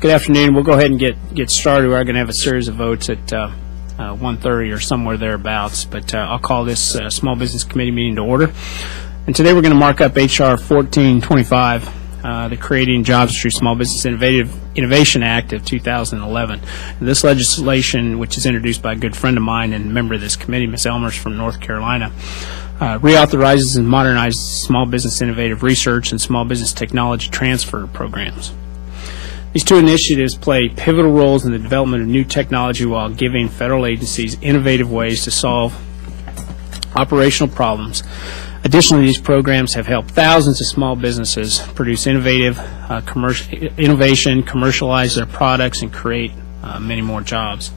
Good afternoon. We'll go ahead and get started. We're going to have a series of votes at 1:30 or somewhere thereabouts, but I'll call this Small Business Committee meeting to order. And today we're going to mark up H.R. 1425, the Creating Jobs Through Small Business Innovation Act of 2011. And this legislation, which is introduced by a good friend of mine and member of this committee, Ms. Elmers from North Carolina, reauthorizes and modernizes small business innovative research and small business technology transfer programs. These two initiatives play pivotal roles in the development of new technology while giving federal agencies innovative ways to solve operational problems. Additionally, these programs have helped thousands of small businesses produce innovation, commercialize their products, and create many more jobs.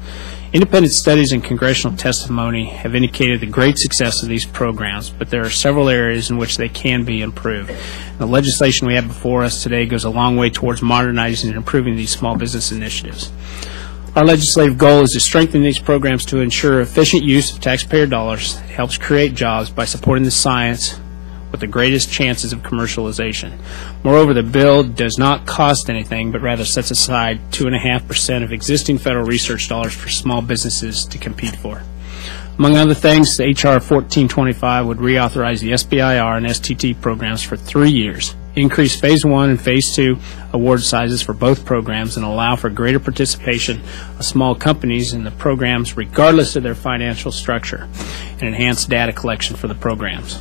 Independent studies and congressional testimony have indicated the great success of these programs, but there are several areas in which they can be improved. The legislation we have before us today goes a long way towards modernizing and improving these small business initiatives. Our legislative goal is to strengthen these programs to ensure efficient use of taxpayer dollars that helps create jobs by supporting the science with the greatest chances of commercialization. Moreover, the bill does not cost anything, but rather sets aside 2.5% of existing federal research dollars for small businesses to compete for. Among other things, H.R. 1425 would reauthorize the SBIR and STT programs for 3 years, increase Phase 1 and Phase 2 award sizes for both programs, and allow for greater participation of small companies in the programs regardless of their financial structure, and enhance data collection for the programs.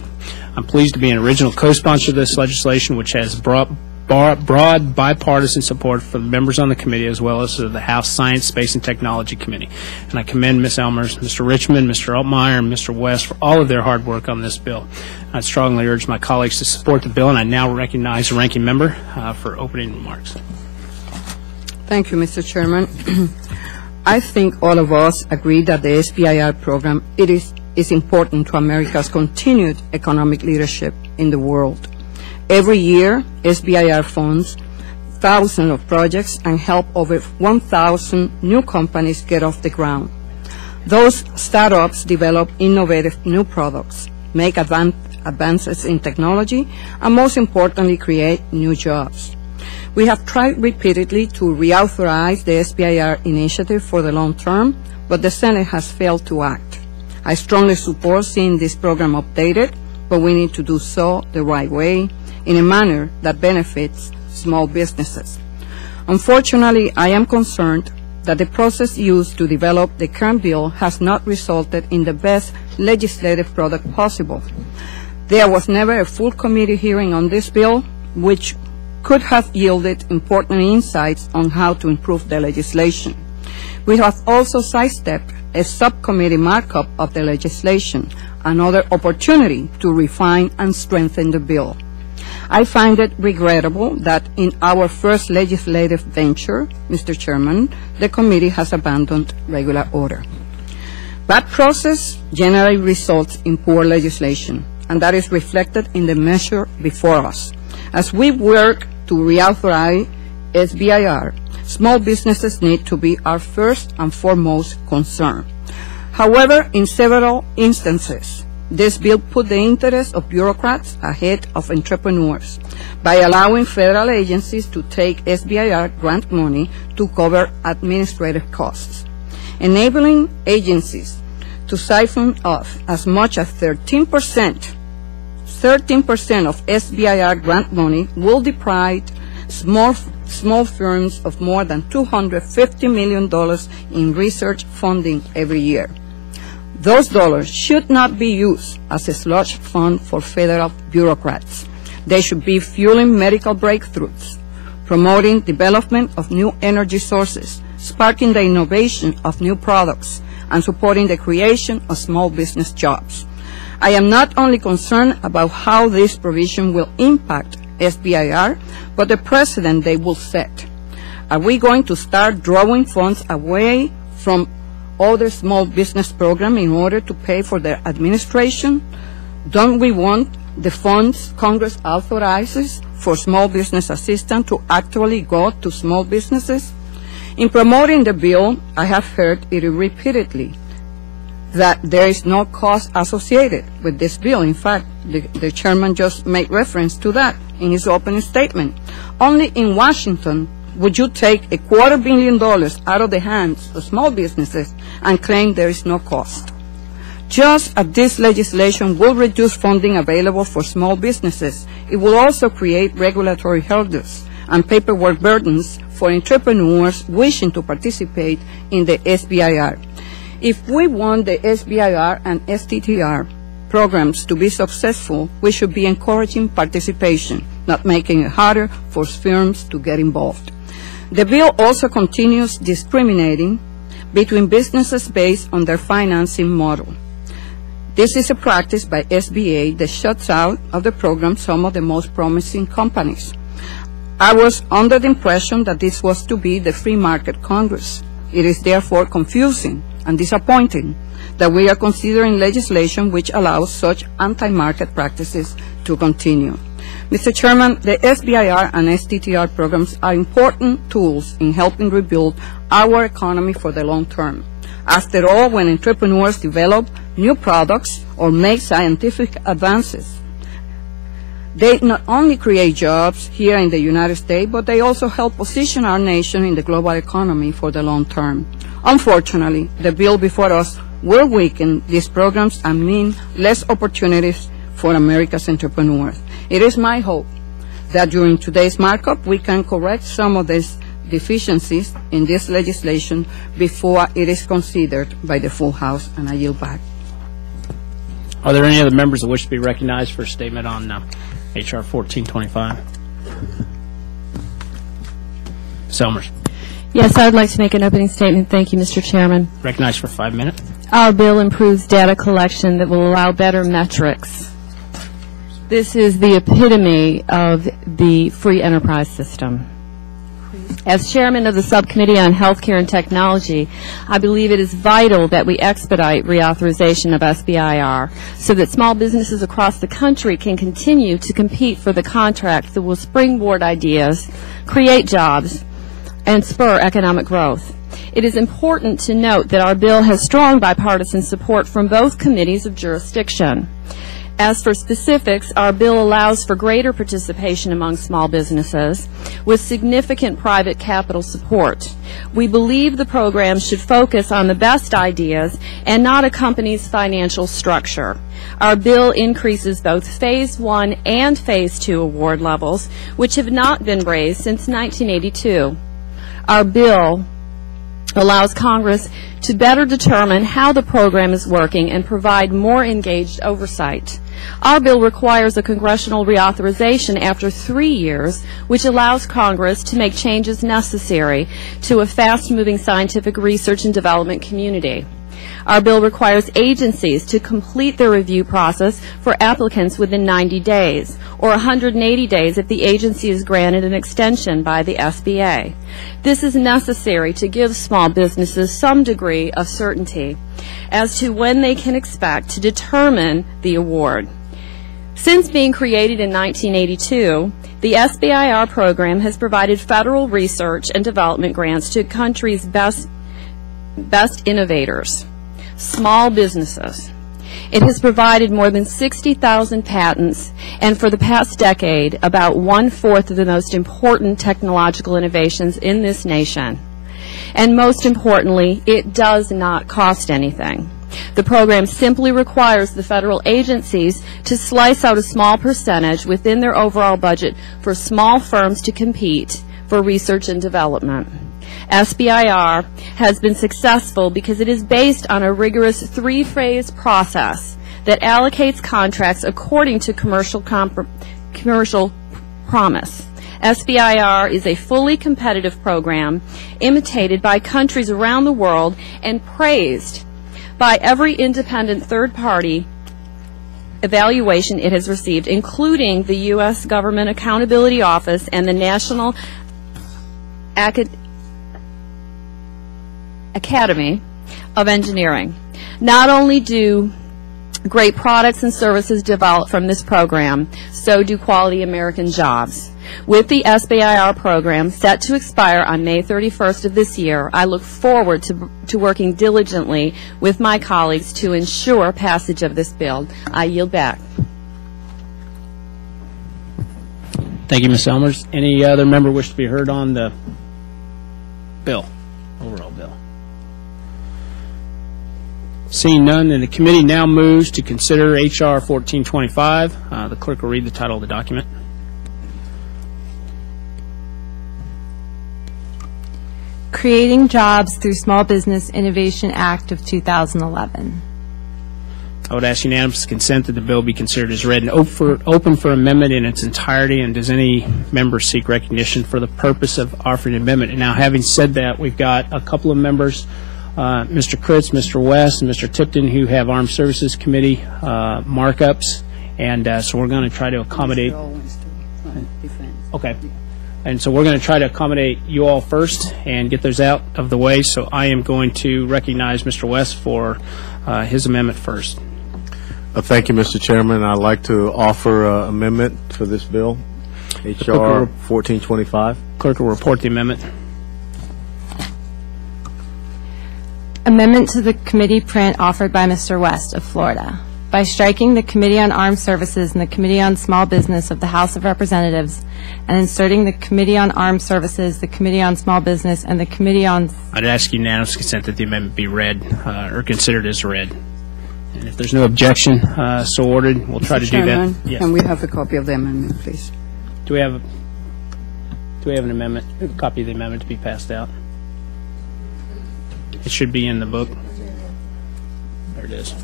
I'm pleased to be an original co-sponsor of this legislation, which has broad bipartisan support from members on the committee as well as the House Science, Space, and Technology Committee. And I commend Ms. Elmers, Mr. Richmond, Mr. Altmeyer, and Mr. West for all of their hard work on this bill. I strongly urge my colleagues to support the bill, and I now recognize the ranking member for opening remarks. Thank you, Mr. Chairman. I think all of us agree that the SBIR program is important to America's continued economic leadership in the world. Every year, SBIR funds thousands of projects and help over 1,000 new companies get off the ground. Those startups develop innovative new products, make advances in technology, and most importantly, create new jobs. We have tried repeatedly to reauthorize the SBIR initiative for the long term, but the Senate has failed to act. I strongly support seeing this program updated, but we need to do so the right way, in a manner that benefits small businesses. Unfortunately, I am concerned that the process used to develop the current bill has not resulted in the best legislative product possible. There was never a full committee hearing on this bill, which could have yielded important insights on how to improve the legislation. We have also sidestepped a subcommittee markup of the legislation, another opportunity to refine and strengthen the bill. I find it regrettable that in our first legislative venture, Mr. Chairman, the committee has abandoned regular order. That process generally results in poor legislation, and that is reflected in the measure before us. As we work to reauthorize SBIR, small businesses need to be our first and foremost concern. However, in several instances, this bill put the interests of bureaucrats ahead of entrepreneurs by allowing federal agencies to take SBIR grant money to cover administrative costs, enabling agencies to siphon off as much as 13% of SBIR grant money will deprive small firms of more than $250 million in research funding every year. Those dollars should not be used as a slush fund for federal bureaucrats. They should be fueling medical breakthroughs, promoting development of new energy sources, sparking the innovation of new products, and supporting the creation of small business jobs. I am not only concerned about how this provision will impact SBIR, but the precedent they will set. Are we going to start drawing funds away from other small business programs in order to pay for their administration? Don't we want the funds Congress authorizes for small business assistance to actually go to small businesses? In promoting the bill, I have heard it repeatedly that there is no cost associated with this bill. In fact, the chairman just made reference to that in his opening statement. Only in Washington, would you take $250 million out of the hands of small businesses and claim there is no cost? Just as this legislation will reduce funding available for small businesses, it will also create regulatory hurdles and paperwork burdens for entrepreneurs wishing to participate in the SBIR. If we want the SBIR and STTR programs to be successful, we should be encouraging participation, not making it harder for firms to get involved. The bill also continues discriminating between businesses based on their financing model. This is a practice by SBA that shuts out of the program some of the most promising companies. I was under the impression that this was to be the free market Congress. It is therefore confusing and disappointing that we are considering legislation which allows such anti-market practices to continue. Mr. Chairman, the SBIR and STTR programs are important tools in helping rebuild our economy for the long term. After all, when entrepreneurs develop new products or make scientific advances, they not only create jobs here in the United States, but they also help position our nation in the global economy for the long term. Unfortunately, the bill before us will weaken these programs and mean less opportunities for America's entrepreneurs. It is my hope that during today's markup we can correct some of these deficiencies in this legislation before it is considered by the full House, and I yield back. Are there any other members that wish to be recognized for a statement on H.R. 1425? Selmers. Yes, I would like to make an opening statement. Thank you, Mr. Chairman. Recognized for 5 minutes. Our bill improves data collection that will allow better metrics. This is the epitome of the free enterprise system. As chairman of the Subcommittee on Healthcare and Technology, I believe it is vital that we expedite reauthorization of SBIR so that small businesses across the country can continue to compete for the contracts that will springboard ideas, create jobs, and spur economic growth. It is important to note that our bill has strong bipartisan support from both committees of jurisdiction. As for specifics, our bill allows for greater participation among small businesses with significant private capital support. We believe the program should focus on the best ideas and not a company's financial structure. Our bill increases both Phase 1 and Phase 2 award levels, which have not been raised since 1982. Our bill allows Congress to better determine how the program is working and provide more engaged oversight. Our bill requires a congressional reauthorization after 3 years, which allows Congress to make changes necessary to a fast-moving scientific research and development community. Our bill requires agencies to complete their review process for applicants within 90 days, or 180 days if the agency is granted an extension by the SBA. This is necessary to give small businesses some degree of certainty as to when they can expect to determine the award. Since being created in 1982, the SBIR program has provided federal research and development grants to country's best innovators, small businesses. It has provided more than 60,000 patents, and for the past decade, about 1/4 of the most important technological innovations in this nation. And most importantly, it does not cost anything. The program simply requires the federal agencies to slice out a small percentage within their overall budget for small firms to compete for research and development. SBIR has been successful because it is based on a rigorous 3-phase process that allocates contracts according to commercial promise. SBIR is a fully competitive program imitated by countries around the world and praised by every independent third-party evaluation it has received, including the U.S. Government Accountability Office and the National Academy of Engineering. Not only do great products and services develop from this program, so do quality American jobs. With the SBIR program set to expire on May 31st of this year, I look forward to working diligently with my colleagues to ensure passage of this bill. I yield back. Thank you, Ms. Elmers. Any other member wish to be heard on the bill, overall bill? Seeing none, then the committee now moves to consider H.R. 1425. The clerk will read the title of the document. Creating Jobs Through Small Business Innovation Act of 2011. I would ask unanimous consent that the bill be considered as read and open for amendment in its entirety. And does any member seek recognition for the purpose of offering an amendment? And now, having said that, we've got a couple of members, Mr. Kritz, Mr. West, and Mr. Tipton, who have Armed Services Committee markups. And so we're going to try to accommodate. Okay. And so we're going to try to accommodate you all first and get those out of the way. So I am going to recognize Mr. West for his amendment first. Thank you, Mr. Chairman. I'd like to offer an amendment for this bill, H.R. 1425. Clerk will report the amendment. Amendment to the committee print offered by Mr. West of Florida. By striking the Committee on Armed Services and the Committee on Small Business of the House of Representatives and inserting the Committee on Armed Services, the Committee on Small Business, and the Committee on... I'd ask unanimous consent that the amendment be read or considered as read. And if there's no objection, so ordered, we'll try to do that. Yes. Can we have a copy of the amendment, please? Do we have an amendment, a copy of the amendment to be passed out? It should be in the book. There it is.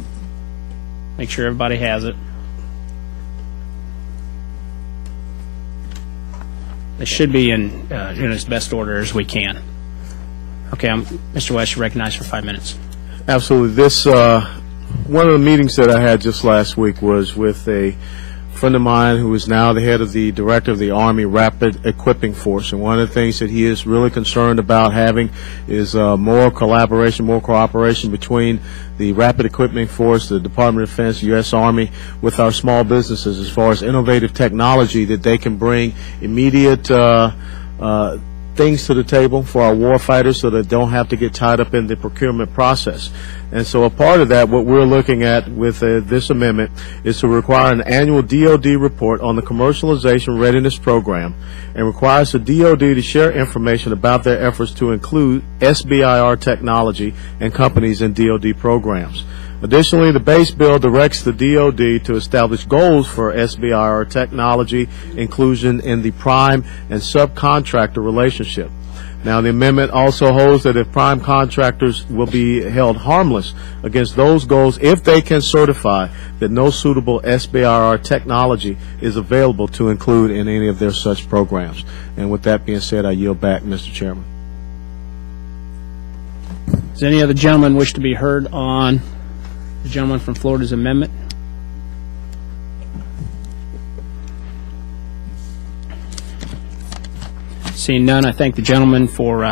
Make sure everybody has it. It should be in as best order as we can. Okay, Mr. West, you're recognized for 5 minutes. Absolutely. This one of the meetings that I had just last week was with a friend of mine who is now the head of the director of the Army Rapid Equipping Force. And one of the things that he is really concerned about having is more collaboration, more cooperation between the Rapid Equipping Force, the Department of Defense, U.S. Army, with our small businesses as far as innovative technology that they can bring immediate things to the table for our war fighters so that they don't have to get tied up in the procurement process. And so a part of that, what we're looking at with this amendment, is to require an annual DoD report on the commercialization readiness program and requires the DoD to share information about their efforts to include SBIR technology and companies in DoD programs. Additionally, the base bill directs the DoD to establish goals for SBIR technology inclusion in the prime and subcontractor relationship. Now, the amendment also holds that if prime contractors will be held harmless against those goals if they can certify that no suitable SBIR technology is available to include in any of their such programs. And with that being said, I yield back, Mr. Chairman. Does any other gentleman wish to be heard on the gentleman from Florida's amendment? Seeing none, I thank the gentleman for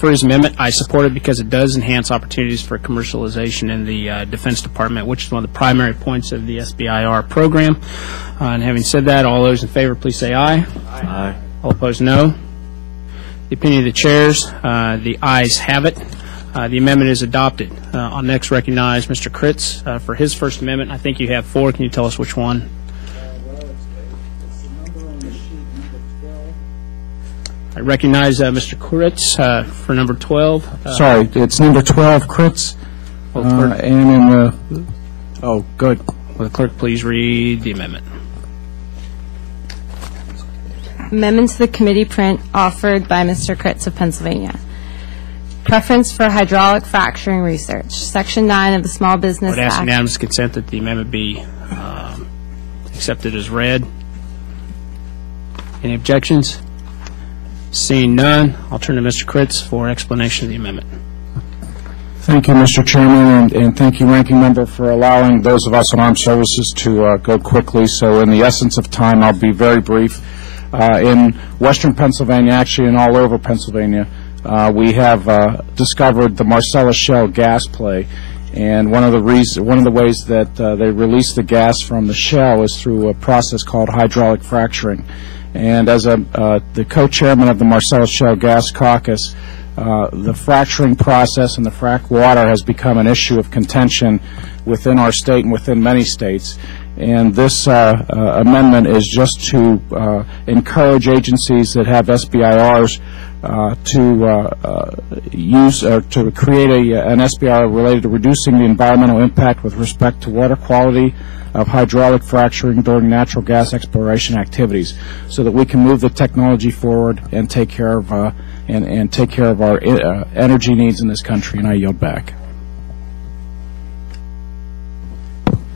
his amendment. I support it because it does enhance opportunities for commercialization in the Defense Department, which is one of the primary points of the SBIR program. And having said that, all those in favor, please say aye. Aye. All opposed, no. The opinion of the chairs, the ayes have it. The amendment is adopted. I'll next recognize Mr. Kritz for his first amendment. I think you have 4. Can you tell us which one? I recognize Mr. Kritz for number 12. Sorry, it's number 12, Kritz. And in the... Oh, good. Will the clerk please read the amendment? Amendment to the committee print offered by Mr. Kritz of Pennsylvania. Preference for hydraulic fracturing research. Section 9 of the Small Business Act. I would ask unanimous consent that the amendment be accepted as read. Any objections? Seeing none, I'll turn to Mr. Kritz for explanation of the amendment. Thank you, Mr. Chairman, and thank you, Ranking Member, for allowing those of us in Armed Services to go quickly. So in the essence of time, I'll be very brief. In western Pennsylvania, actually in all over Pennsylvania, we have discovered the Marcellus Shale gas play. And one of the ways that they release the gas from the shale is through a process called hydraulic fracturing. And as the co-chairman of the Marcellus Shale Gas Caucus, the fracturing process and the frack water has become an issue of contention within our state and within many states. And this amendment is just to encourage agencies that have SBIRs to create an SBIR related to reducing the environmental impact with respect to water quality of hydraulic fracturing during natural gas exploration activities, so that we can move the technology forward and take care of our energy needs in this country. And I yield back.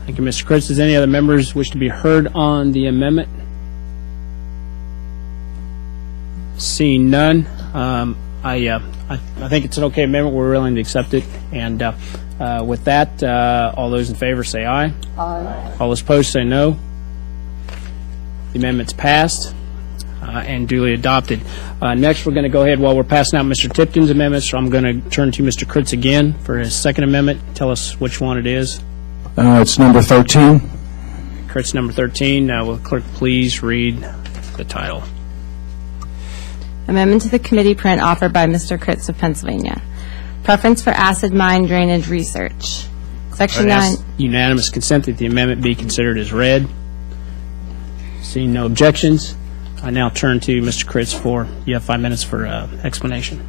Thank you, Mr. Kritz. Does any other members wish to be heard on the amendment? Seeing none, I think it's an okay amendment. We're willing to accept it. And with that, all those in favor say aye. Aye. All those opposed say no. The amendment's passed and duly adopted. Next, we're going to go ahead, while we're passing out Mr. Tipton's amendments, so I'm going to turn to Mr. Kritz again for his second amendment. Tell us which one it is. It's number 13. Kritz, number 13. Will the clerk please read the title? Amendment to the committee print offered by Mr. Kritz of Pennsylvania. Preference for acid mine drainage research. Section 9. Unanimous consent that the amendment be considered as read. Seeing no objections, I now turn to Mr. Kritz for, you have 5 minutes for explanation.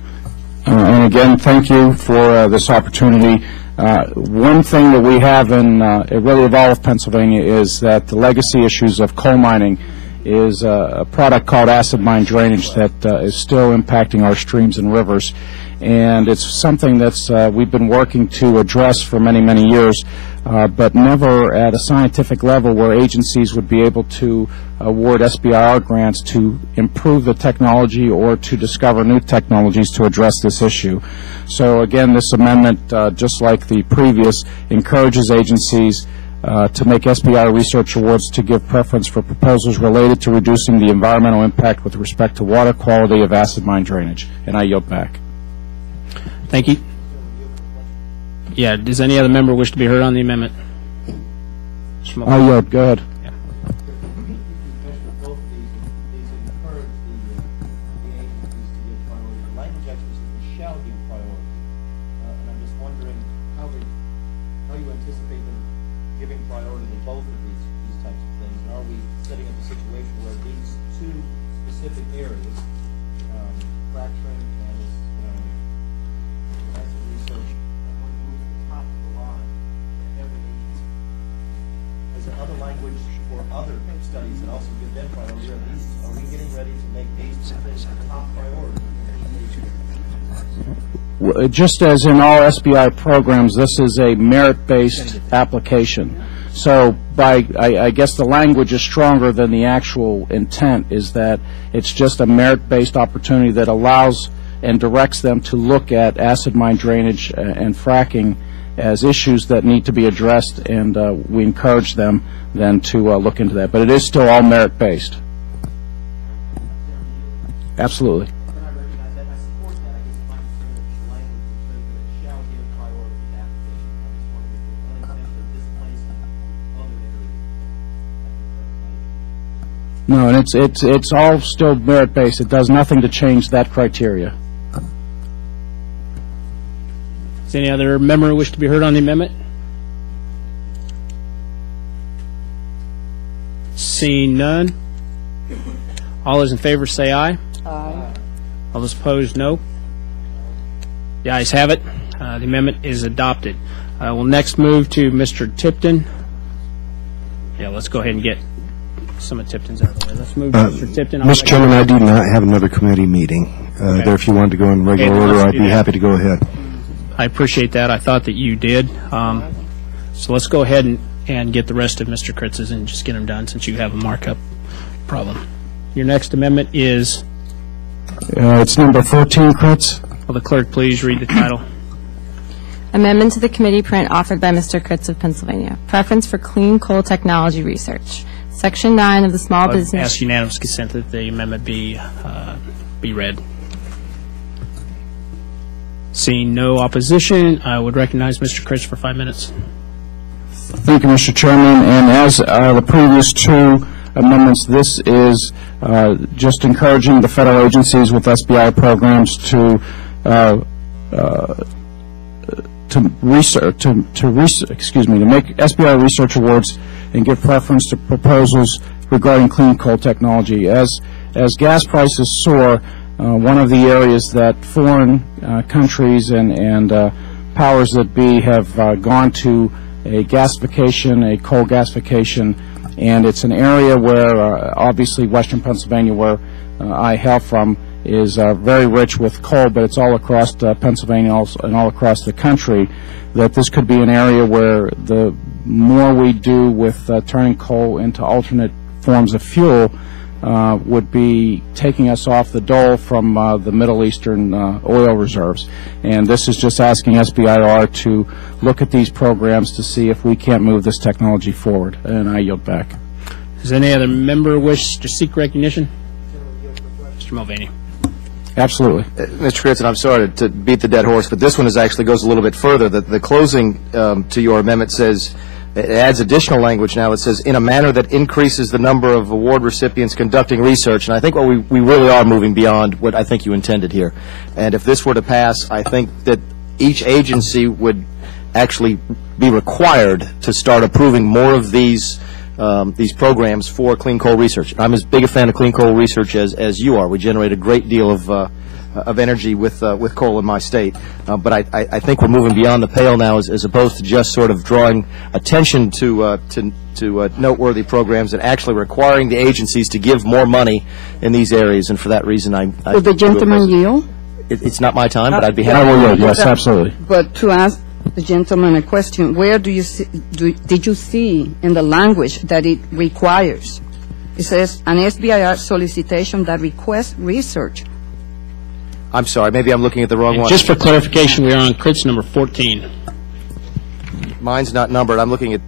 And again, thank you for this opportunity. One thing that we have in really of all of Pennsylvania is that the legacy issues of coal mining is a product called acid mine drainage that is still impacting our streams and rivers. And it's something that's we've been working to address for many, many years, but never at a scientific level where agencies would be able to award SBIR grants to improve the technology or to discover new technologies to address this issue. So again, this amendment, just like the previous, encourages agencies to make SBIR research awards to give preference for proposals related to reducing the environmental impact with respect to water quality of acid mine drainage. And I yield back. Thank you. Yeah, does any other member wish to be heard on the amendment? I yield. Go ahead. Just as in all SBI programs, this is a merit-based application. So I guess the language is stronger than the actual intent, is that it's just a merit-based opportunity that allows and directs them to look at acid mine drainage and fracking as issues that need to be addressed, and we encourage them then to look into that. But it is still all merit-based. Absolutely. No, and it's all still merit-based. It does nothing to change that criteria. Does any other member wish to be heard on the amendment? Seeing none, all those in favor say aye. Aye. All those opposed, no. The ayes have it. The amendment is adopted. We'll next move to Mr. Tipton. Yeah, let's go ahead and get some of Tipton's out of the way. Let's move to Mr. Tipton. Mr. Chairman, I do not have another committee meeting. Okay. There, if you wanted to go in regular order, I'd be happy to go ahead. I appreciate that. I thought that you did. So let's go ahead and get the rest of Mr. Kritz's and just get them done, since you have a markup problem. Your next amendment is? It's number 14, Kritz. Will the clerk please read the title? Amendment to the committee print offered by Mr. Kritz of Pennsylvania. Preference for clean coal technology research. Section 9 of the Small Business. I ask unanimous consent that the amendment be read. Seeing no opposition, I would recognize Mr. Kritz for 5 minutes. Thank you, Mr. Chairman. And as the previous two amendments, this is just encouraging the federal agencies with SBI programs to make SBI research awards and give preference to proposals regarding clean coal technology. As gas prices soar, one of the areas that foreign countries and powers that be have gone to a gasification, a coal gasification, and it's an area where obviously Western Pennsylvania, where I hail from, is very rich with coal, but it's all across Pennsylvania and all across the country, that this could be an area where the more we do with turning coal into alternate forms of fuel would be taking us off the dole from the Middle Eastern oil reserves. And this is just asking SBIR to look at these programs to see if we can't move this technology forward. And I yield back. Does any other member wish to seek recognition? Mr. Mulvaney. Absolutely. Mr. Critz, and I'm sorry to beat the dead horse, but this one actually goes a little bit further. The closing to your amendment says, it adds additional language now. It says, in a manner that increases the number of award recipients conducting research. And I think what we really are moving beyond what I think you intended here. And if this were to pass, I think that each agency would actually be required to start approving more of these programs for clean coal research. I'm as big a fan of clean coal research as you are. We generate a great deal of energy with coal in my state. But I think we're moving beyond the pale now, as opposed to just sort of drawing attention to noteworthy programs and actually requiring the agencies to give more money in these areas. And for that reason, Would the gentleman yield? It's not my time, but I'd be happy. I will yield. Yes, absolutely. But to ask the gentleman a question, where do you see, did you see in the language that it requires? It says an SBIR solicitation that requests research. I'm sorry, maybe I'm looking at the wrong one. Just for clarification, we are on Critz number 14. Mine's not numbered. I'm looking at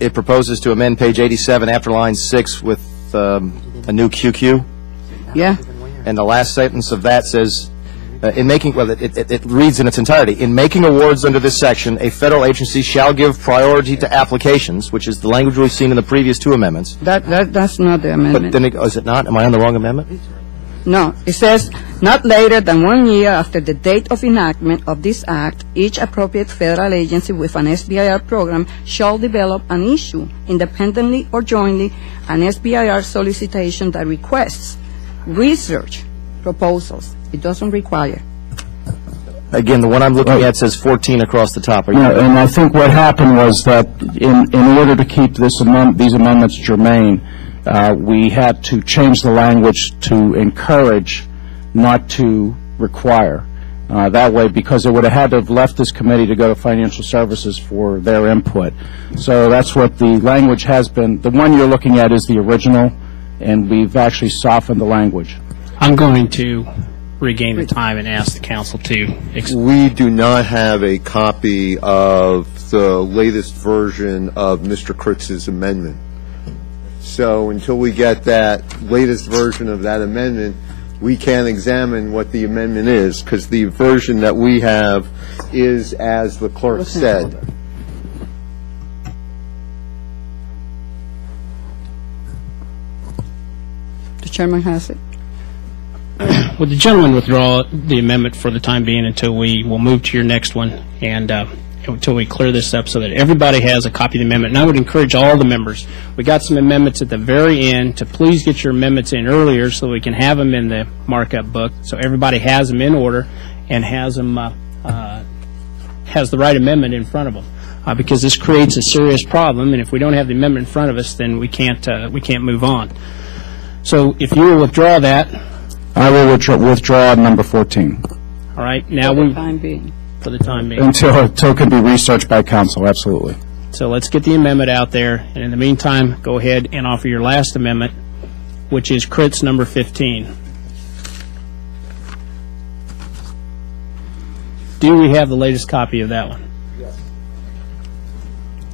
it proposes to amend page 87 after line 6 with a new QQ. Yeah. And the last sentence of that says, in making, well, it reads in its entirety, in making awards under this section, a federal agency shall give priority to applications, which is the language we've seen in the previous two amendments. That's not the amendment. But then, is it not? Am I on the wrong amendment? No, it says, not later than 1 year after the date of enactment of this act, each appropriate federal agency with an SBIR program shall develop and issue, independently or jointly, an SBIR solicitation that requests research proposals. It doesn't require. Again, the one I'm looking at says 14 across the top. Are you and I think what happened was that in order to keep these amendments germane, we had to change the language to encourage, not to require. That way, because it would have had to have left this committee to go to Financial Services for their input. So that's what the language has been. The one you're looking at is the original, and we've actually softened the language. I'm going to regain the time and ask the council to We do not have a copy of the latest version of Mr. Kritz's amendment. So until we get that latest version of that amendment, we can't examine what the amendment is, because the version that we have is as the clerk said. The chairman has it. Would the gentleman withdraw the amendment for the time being until we will move to your next one, and until we clear this up so that everybody has a copy of the amendment? And I would encourage all the members. We got some amendments at the very end to please get your amendments in earlier so we can have them in the markup book, so everybody has them in order and has them has the right amendment in front of them. Because this creates a serious problem, and if we don't have the amendment in front of us, then we can't move on. So if you will withdraw that. I will withdraw number 14. All right. Now for the time being. For the time being. Until it can be researched by council, absolutely. So let's get the amendment out there, and in the meantime, go ahead and offer your last amendment, which is Critz number 15. Do we have the latest copy of that one?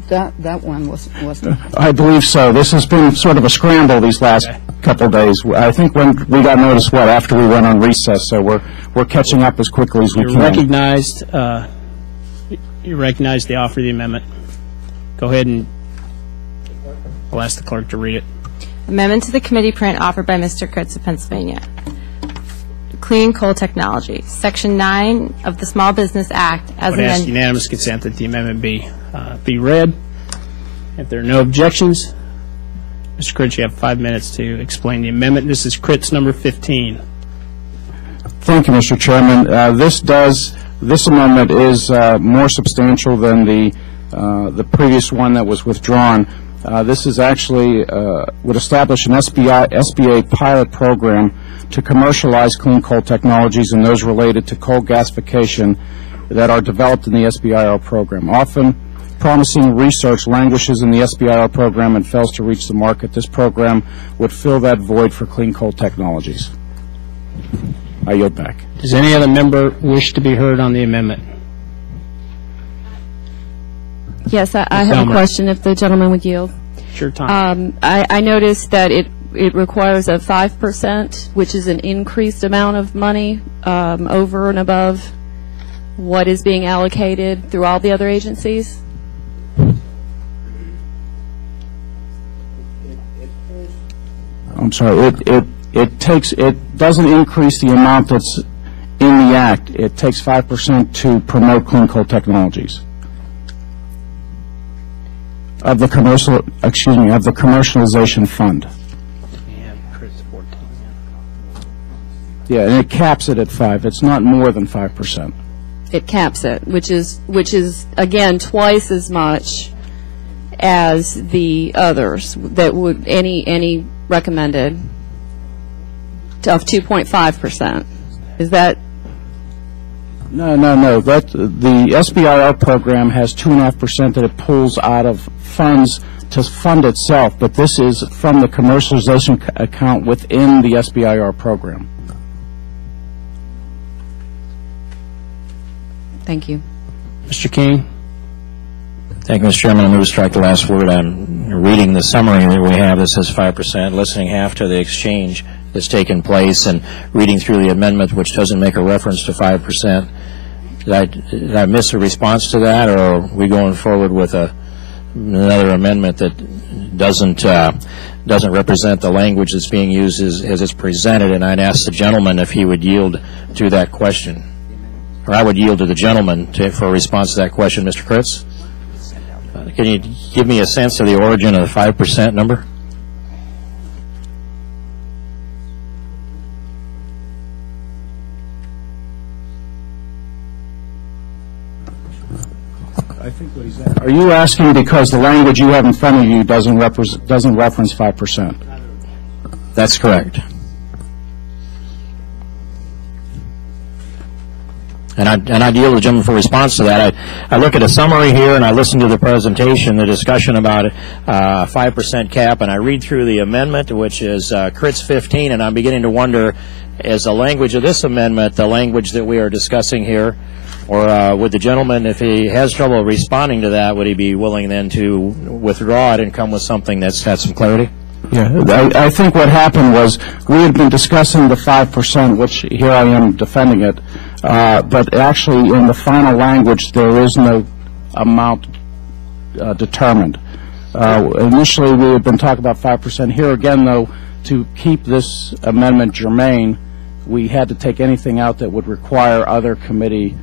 That one was I believe so. This has been sort of a scramble these last couple of days. I think when we got notice, after we went on recess, so we're catching up as quickly as we can. You recognize the offer of the amendment. Go ahead, and I'll ask the clerk to read it. Amendment to the committee print offered by Mr. Critz of Pennsylvania. Clean coal technology. Section 9 of the Small Business Act as amended. I would ask unanimous consent that the amendment be read. If there are no objections, Mr. Critz, you have 5 minutes to explain the amendment. This is Critz number 15. Thank you, Mr. Chairman. This amendment is more substantial than the previous one that was withdrawn. This is actually would establish an SBA pilot program to commercialize clean coal technologies and those related to coal gasification that are developed in the SBIR program. Often, promising research languishes in the SBIR program and fails to reach the market. This program would fill that void for clean coal technologies. I yield back. Does any other member wish to be heard on the amendment? Yes, I have a question if the gentleman would yield. Sure, Tom. I noticed that it requires a 5%, which is an increased amount of money over and above what is being allocated through all the other agencies. I'm sorry. It doesn't increase the amount that's in the Act. It takes 5% to promote clean coal technologies. Of the commercialization fund. Yeah, and it caps it at 5. It's not more than 5%. It caps it, which is again twice as much as the others that would any recommended of 2.5%. Is that? No. The SBIR program has 2.5% that it pulls out of funds to fund itself, but this is from the commercialization account within the SBIR program. Thank you. Mr. King. Thank you, Mr. Chairman. I move to strike the last word. I'm reading the summary that we have that says 5%, listening half to the exchange that's taken place, and reading through the amendment, which doesn't make a reference to 5%. Did I miss a response to that, or are we going forward with another amendment that doesn't represent the language that's being used as it's presented? And I'd ask the gentleman if he would yield to that question. Or I would yield to the gentleman for a response to that question. Mr. Critz? Can you give me a sense of the origin of the 5% number? I think what he's asking. Are you asking because the language you have in front of you doesn't reference 5%? That's correct. And I deal with the gentleman for response to that. I look at a summary here, and I listen to the presentation, the discussion about a 5% cap, and I read through the amendment, which is Critz 15, and I'm beginning to wonder, is the language of this amendment the language that we are discussing here? Or would the gentleman, if he has trouble responding to that, would he be willing then to withdraw it and come with something that's had some clarity? Yeah, I think what happened was we had been discussing the 5%, which here I am defending it, but actually in the final language there is no amount determined. Initially we had been talking about 5%. Here again, though, to keep this amendment germane, we had to take anything out that would require other committee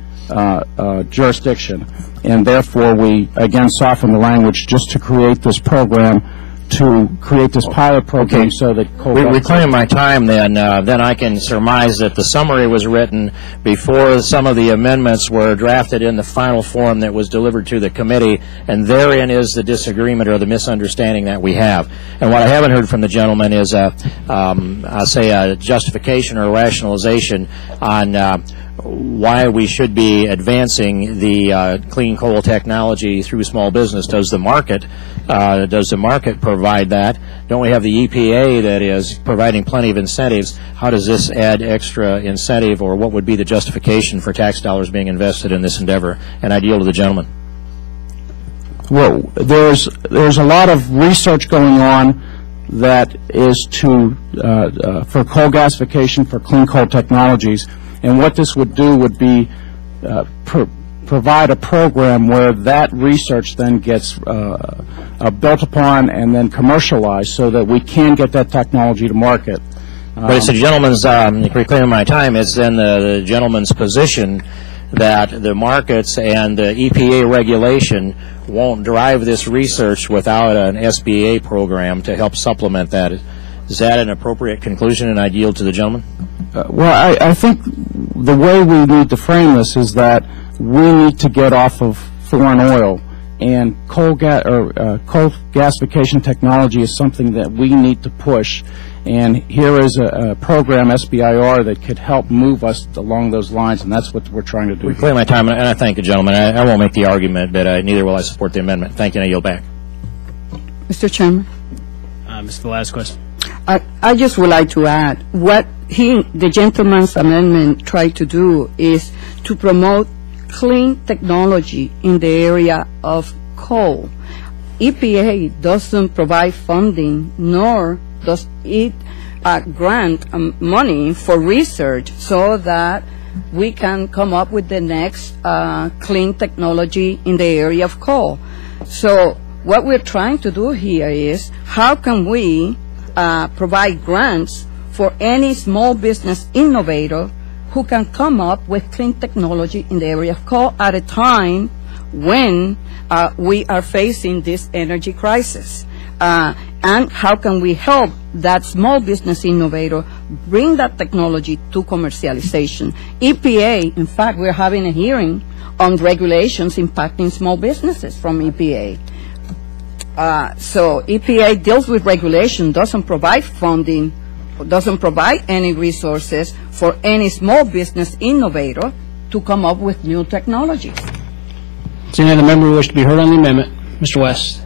jurisdiction, and therefore we again softened the language just to create this program, to create this pilot program. Okay. So that reclaim my time then I can surmise that the summary was written before some of the amendments were drafted in the final form that was delivered to the committee, and therein is the disagreement or the misunderstanding that we have. And what I haven't heard from the gentleman is I'll say a justification or a rationalization on why we should be advancing the clean coal technology through small business. Does the market provide that? Don't we have the EPA that is providing plenty of incentives? How does this add extra incentive, or what would be the justification for tax dollars being invested in this endeavor? And I yield to the gentleman. Well, there's a lot of research going on that is for coal gasification, for clean coal technologies. And what this would do would be provide a program where that research then gets built upon and then commercialized so that we can get that technology to market. But it's the gentleman's, reclaiming my time, it's then the gentleman's position that the markets and the EPA regulation won't drive this research without an SBA program to help supplement that. Is that an appropriate conclusion, and I'd yield to the gentleman? Well, I think the way we need to frame this is that we need to get off of foreign oil, and coal gasification technology is something that we need to push. And here is a program, SBIR, that could help move us along those lines, and that's what we're trying to do. Reclaim my time, and I thank the gentleman. I won't make the argument, but neither will I support the amendment. Thank you, and I yield back. Mr. Chairman. Mr. Velasquez. I just would like to add, what the gentleman's amendment tried to do is to promote clean technology in the area of coal. EPA doesn't provide funding, nor does it grant money for research so that we can come up with the next clean technology in the area of coal. So what we're trying to do here is, how can we provide grants for any small business innovator who can come up with clean technology in the area of coal at a time when we are facing this energy crisis. And how can we help that small business innovator bring that technology to commercialization? EPA, in fact, we're having a hearing on regulations impacting small businesses from EPA. So EPA deals with regulation, doesn't provide funding, doesn't provide any resources for any small business innovator to come up with new technologies. Does any other member wish to be heard on the amendment? Mr. West.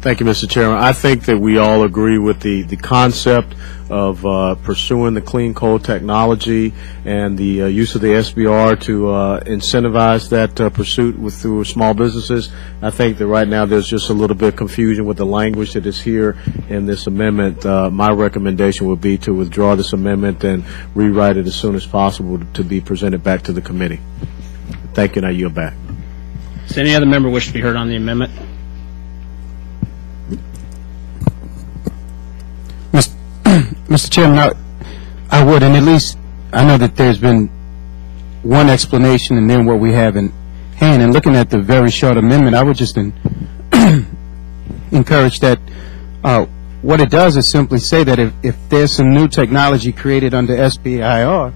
Thank you, Mr. Chairman. I think that we all agree with the concept of pursuing the clean coal technology and the use of the SBIR to incentivize that pursuit through small businesses. I think that right now there's just a little bit of confusion with the language that is here in this amendment. My recommendation would be to withdraw this amendment and rewrite it as soon as possible to be presented back to the committee. Thank you, and I yield back. Does any other member wish to be heard on the amendment? Mr. Chairman, I would, and at least I know that there's been one explanation and then what we have in hand. And looking at the very short amendment, I would just encourage that what it does is simply say that if there's some new technology created under SBIR,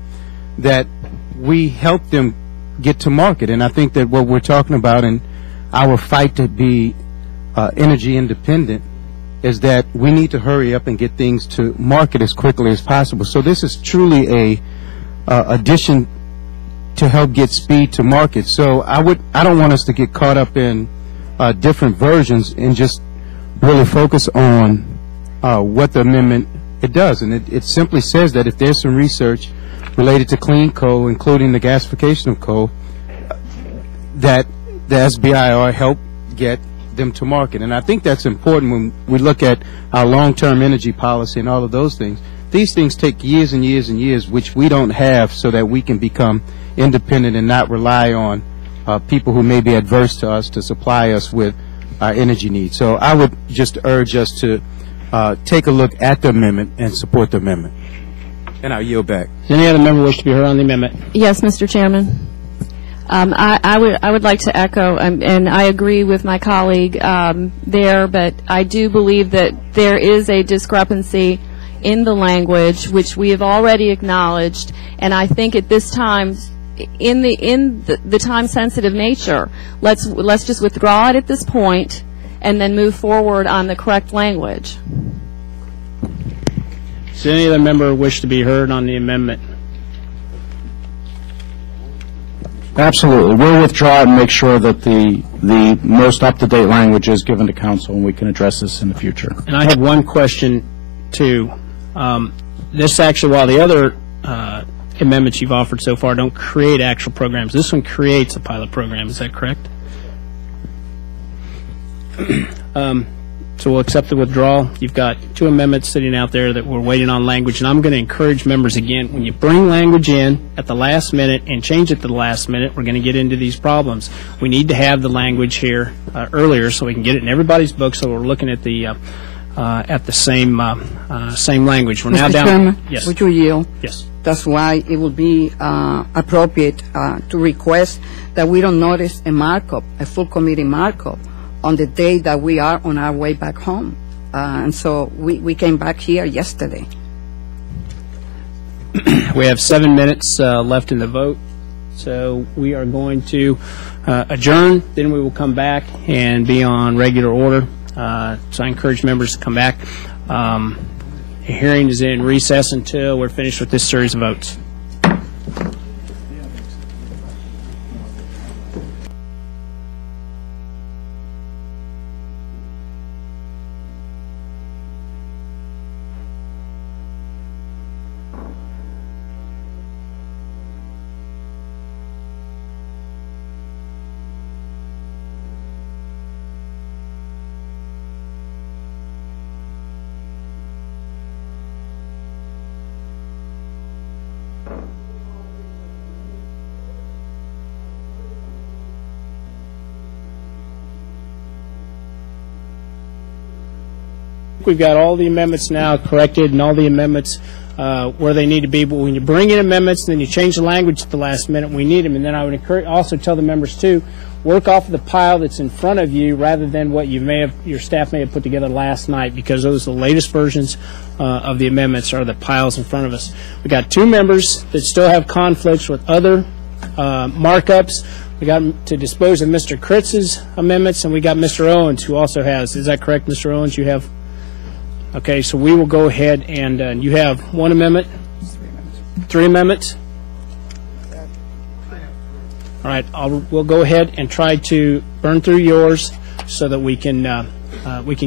that we help them get to market. And I think that what we're talking about in our fight to be energy independent is that we need to hurry up and get things to market as quickly as possible. So this is truly a addition to help get speed to market. So I don't want us to get caught up in different versions and just really focus on what the amendment it does. And it simply says that if there's some research related to clean coal, including the gasification of coal, that the SBIR help get them to market. And I think that's important when we look at our long-term energy policy and all of those things. These things take years and years and years, which we don't have, so that we can become independent and not rely on people who may be adverse to us to supply us with our energy needs. So I would just urge us to take a look at the amendment and support the amendment. And I'll yield back. Does any other member wish to be heard on the amendment? Yes, Mr. Chairman. I would like to echo, and I agree with my colleague there, but I do believe that there is a discrepancy in the language, which we have already acknowledged, and I think at this time, in the time-sensitive nature, let's just withdraw it at this point, and then move forward on the correct language. Does any other member wish to be heard on the amendment? Absolutely. We'll withdraw it and make sure that the most up-to-date language is given to council, and we can address this in the future. And I have one question, too. This actually, while the other amendments you've offered so far don't create actual programs, this one creates a pilot program. Is that correct? So we'll accept the withdrawal. You've got two amendments sitting out there that we're waiting on language, and I'm going to encourage members again, when you bring language in at the last minute and change it to the last minute, we're going to get into these problems. We need to have the language here earlier so we can get it in everybody's book, so we're looking at the same language. We're now Mr. down. Chairman, Yes. would you yield? Yes. That's why it would be appropriate to request that we don't notice a markup, a full committee markup, on the day that we are on our way back home. And so we came back here yesterday. We have 7 minutes left in the vote, so we are going to adjourn. Then we will come back and be on regular order. So I encourage members to come back. The hearing is in recess until we're finished with this series of votes. We've got all the amendments now corrected and all the amendments where they need to be. But when you bring in amendments and then you change the language at the last minute, we need them. And then I would also tell the members, too, work off of the pile that's in front of you rather than what your staff may have put together last night, because those are the latest versions of the amendments are the piles in front of us. We've got 2 members that still have conflicts with other markups. We got to dispose of Mr. Kritz's amendments, and we got Mr. Owens, who also has. Is that correct, Mr. Owens? You have? Okay, so we will go ahead and you have 1 amendment? 3 amendments? All right, we'll go ahead and try to burn through yours so that we can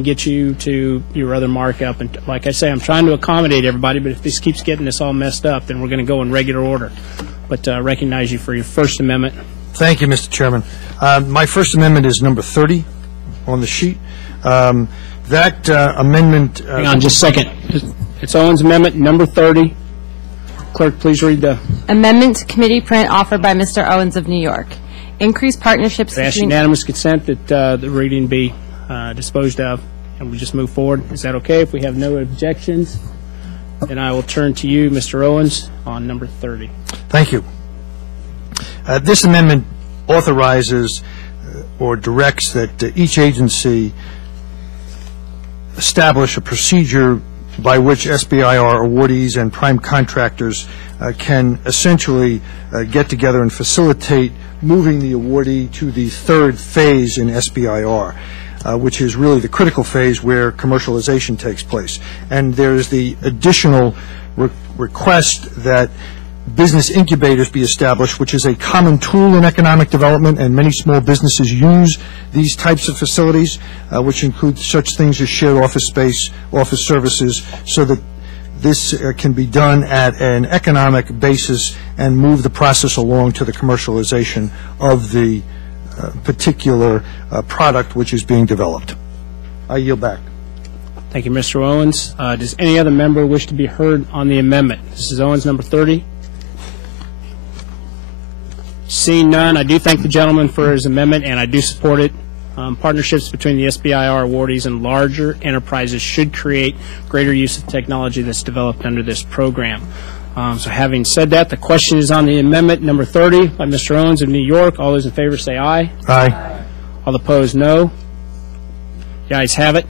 get you to your other markup. And like I say, I'm trying to accommodate everybody, but if this keeps getting us all messed up, then we're going to go in regular order. But recognize you for your first amendment. Thank you, Mr. Chairman. My first amendment is number 30 on the sheet. That amendment... Hang on just a second. It's Owens' amendment, number 30. Clerk, please read the... Amendment to committee print offered by Mr. Owens of New York. Increase partnerships... I ask unanimous consent that the reading be disposed of, and we just move forward. Is that okay? If we have no objections, then I will turn to you, Mr. Owens, on number 30. Thank you. This amendment authorizes or directs that each agency establish a procedure by which SBIR awardees and prime contractors can essentially get together and facilitate moving the awardee to the 3rd phase in SBIR, which is really the critical phase where commercialization takes place. And there is the additional request that business incubators be established, which is a common tool in economic development, and many small businesses use these types of facilities, which include such things as shared office space, office services, so that this can be done at an economic basis and move the process along to the commercialization of the particular product which is being developed. I yield back. Thank you, Mr. Owens. Does any other member wish to be heard on the amendment? This is Owens, number 30. Seeing none, I do thank the gentleman for his amendment, and I do support it. Partnerships between the SBIR awardees and larger enterprises should create greater use of technology that's developed under this program. So having said that, the question is on the amendment, number 30, by Mr. Owens of New York. All those in favor say aye. Aye. All opposed, no. The ayes have it.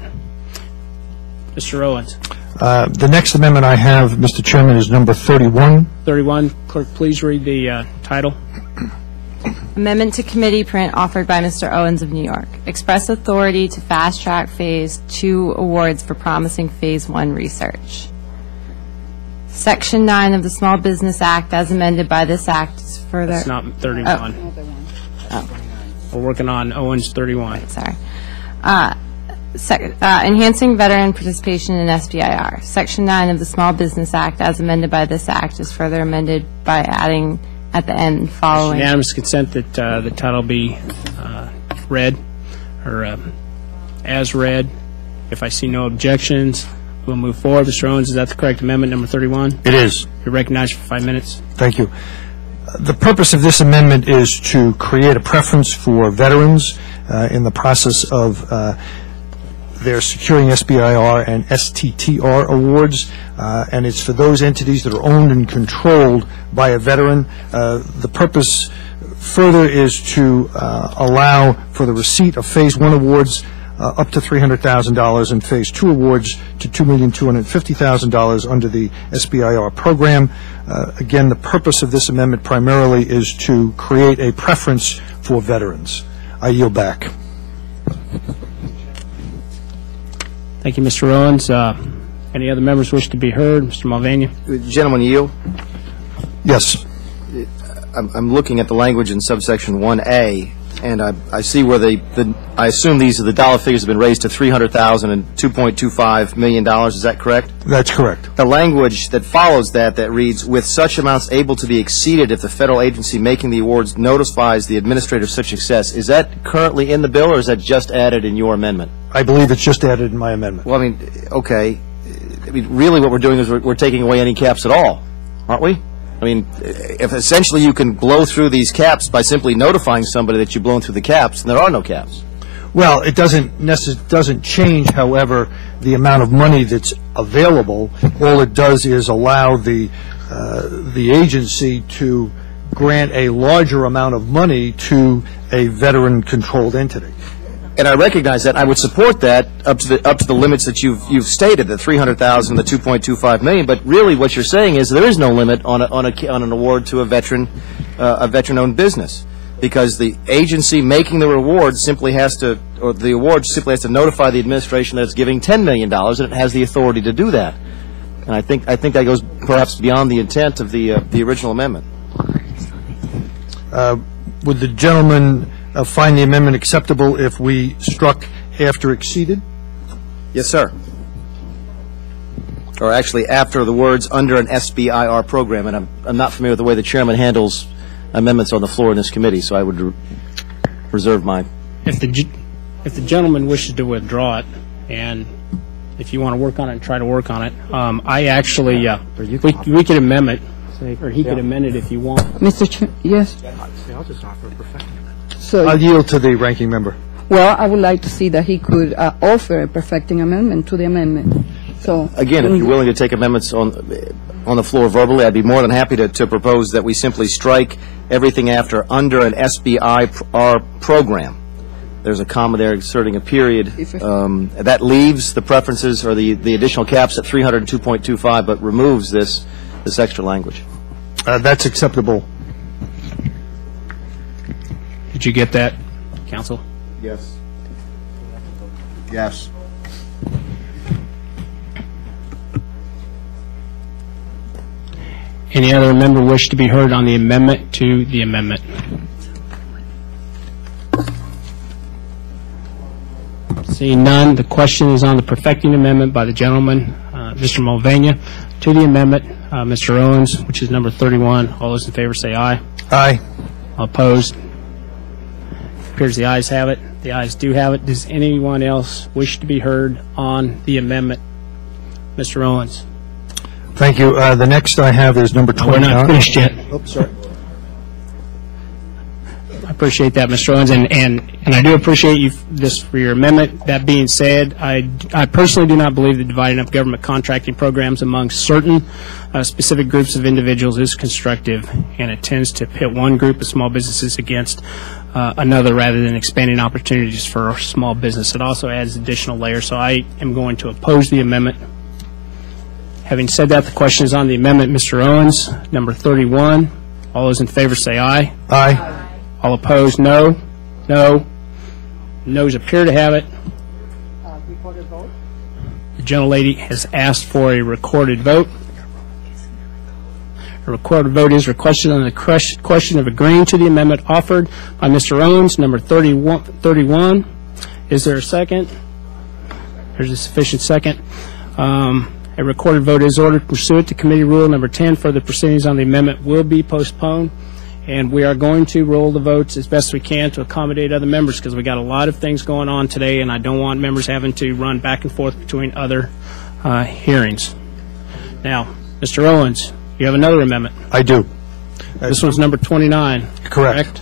Mr. Owens. The next amendment I have, Mr. Chairman, is number 31. 31. Clerk, please read the title. Amendment to committee print offered by Mr. Owens of New York. Express authority to fast-track Phase 2 awards for promising Phase 1 research. Section 9 of the Small Business Act, as amended by this Act, is further... It's not 31. Oh. We're working on Owens 31. Right, sorry. Enhancing veteran participation in SBIR. Section 9 of the Small Business Act, as amended by this Act, is further amended by adding at the end following. Unanimous consent that the title be read, or as read. If I see no objections, we'll move forward. Mr. Owens, is that the correct amendment, number 31? It is. You're recognized for 5 minutes. Thank you. The purpose of this amendment is to create a preference for veterans in the process of They're securing SBIR and STTR awards, and it's for those entities that are owned and controlled by a veteran. The purpose further is to allow for the receipt of Phase 1 awards up to $300,000 and Phase 2 awards to $2,250,000 under the SBIR program. Again, the purpose of this amendment primarily is to create a preference for veterans. I yield back. Thank you, Mr. Owens. Any other members wish to be heard? Mr. Mulvaney? Gentlemen, yield. Yes. I'm looking at the language in subsection 1A, and I see where I assume these are the dollar figures have been raised to $300,000 and $2.25 million. Is that correct? That's correct. The language that follows that reads, with such amounts able to be exceeded if the federal agency making the awards notifies the administrator of such success. Is that currently in the bill, or is that just added in your amendment? I believe it's just added in my amendment. Well, I mean, okay. I mean, really what we're doing is we're taking away any caps at all, aren't we? I mean, if essentially you can blow through these caps by simply notifying somebody that you've blown through the caps, and there are no caps. Well, it doesn't change, however, the amount of money that's available. All it does is allow the agency to grant a larger amount of money to a veteran-controlled entity. And I recognize that. I would support that up to the limits that you've stated, the $300,000, the $2.25 million. But really, what you're saying is there is no limit on an award to a veteran-owned business, because the agency making the reward simply has to, or the award simply has to notify the administration that it's giving $10 million, and it has the authority to do that. And I think that goes perhaps beyond the intent of the original amendment. Would the gentleman find the amendment acceptable if we struck after exceeded? Yes, sir. Or actually after the words under an SBIR program, and I'm not familiar with the way the chairman handles amendments on the floor in this committee, so I would reserve mine. If the gentleman wishes to withdraw it, and if you want to work on it and try to work on it, I actually we could amend it, or he could amend it if you want. Mr. Chair, yes. I'll just offer a perfecting amendment. So, I'll yield to the ranking member. well, I would like to see that he could offer a perfecting amendment to the amendment. So Again, if you're willing to take amendments on the floor verbally, I'd be more than happy to propose that we simply strike everything after under an SBIR program. There's a comma there inserting a period. That leaves the preferences or the additional caps at 302.25, but removes this extra language. That's acceptable. Did you get that, counsel? Yes. Yes. Any other member wish to be heard on the amendment to the amendment? Seeing none, the question is on the perfecting amendment by the gentleman, Mr. Mulvaney, to the amendment, Mr. Owens, which is number 31. All those in favor say aye. Aye. All opposed? Appears the ayes have it. The ayes do have it. Does anyone else wish to be heard on the amendment? Mr. Owens. Thank you. The next I have is number 29. We're not finished yet. Oops, sorry. I appreciate that, Mr. Owens, and I do appreciate you this for your amendment. That being said, I personally do not believe that dividing up government contracting programs among certain specific groups of individuals is constructive, and it tends to pit one group of small businesses against another rather than expanding opportunities for small business. It also adds additional layers, so I am going to oppose the amendment. Having said that, the question is on the amendment. Mr. Owens, number 31. All those in favor say aye. Aye. All opposed, no. No. Noes appear to have it. Recorded vote? The gentlelady has asked for a recorded vote. A recorded vote is requested on the question of agreeing to the amendment offered by Mr. Owens, number 31. Is there a second? There's a sufficient second. A recorded vote is ordered pursuant to committee rule number 10. Further proceedings on the amendment will be postponed, and we are going to roll the votes as best we can to accommodate other members, because we got a lot of things going on today, and I don't want members having to run back and forth between other hearings. Now, Mr. Owens, you have another amendment. I do. This one's number 29. Correct.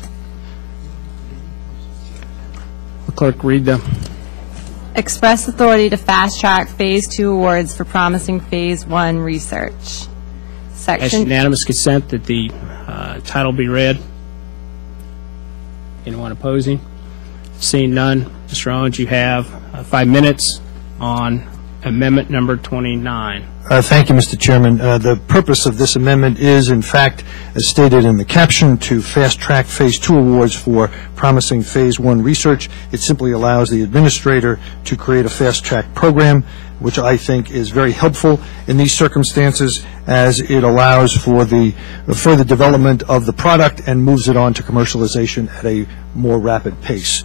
The clerk read the Express authority to fast-track Phase 2 awards for promising Phase 1 research. Ask Section unanimous consent that the title be read. Anyone opposing? Seeing none, Mr. Owens, you have 5 minutes on amendment number 29. Thank you, Mr. Chairman. The purpose of this amendment is, in fact, as stated in the caption, to fast-track Phase 2 awards for promising Phase 1 research. It simply allows the administrator to create a fast-track program, which I think is very helpful in these circumstances, as it allows for the further development of the product and moves it on to commercialization at a more rapid pace.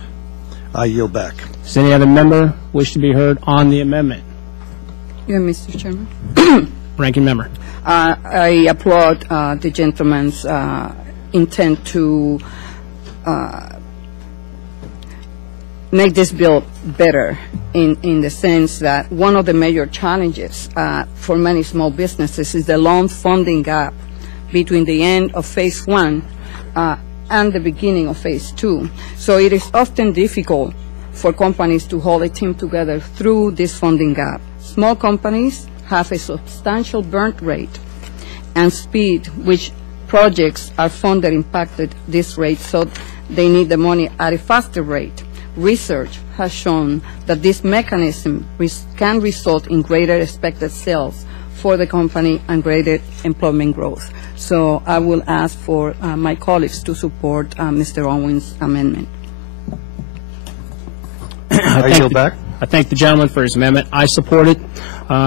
I yield back. Does any other member wish to be heard on the amendment? Yeah, Mr. Chairman. Ranking member. I applaud the gentleman's intent to make this bill better in the sense that one of the major challenges for many small businesses is the loan funding gap between the end of Phase 1 and the beginning of Phase 2. So it is often difficult for companies to hold a team together through this funding gap. Small companies have a substantial burn rate and speed, which projects are funded impacted this rate, so they need the money at a faster rate. Research has shown that this mechanism can result in greater expected sales for the company and greater employment growth. So I will ask for my colleagues to support Mr. Owens' amendment. I yield back. I thank the gentleman for his amendment. I support it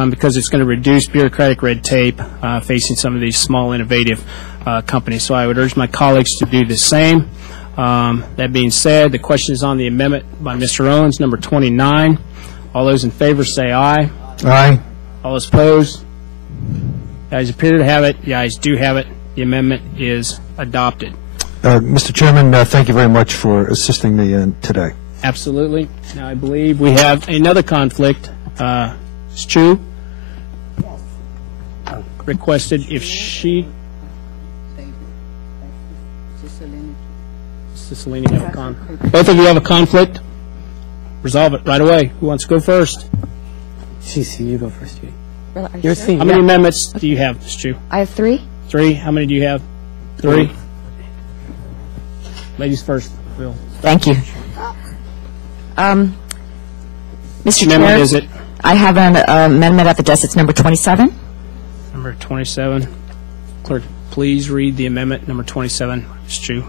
because it's going to reduce bureaucratic red tape facing some of these small, innovative companies. So I would urge my colleagues to do the same. That being said, the question is on the amendment by Mr. Owens, number 29. All those in favor say aye. Aye. All those opposed? The ayes appear to have it. The ayes do have it. The amendment is adopted. Mr. Chairman, thank you very much for assisting me today. Absolutely. Now, I believe we have another conflict. Ms. Chu requested if she... Cicilline have a conflict. Both of you have a conflict? Resolve it right away. Who wants to go first? Cece, you go first, Judy. Well, You're sure? How many amendments do you have, Ms. Chu? I have 3. 3. How many do you have? 3. Ladies first. Bill. Thank you. Mr. Which amendment Chair, is it? I have an amendment at the desk. It's number 27. Number 27. Clerk, please read the amendment, number 27. Ms. Chu.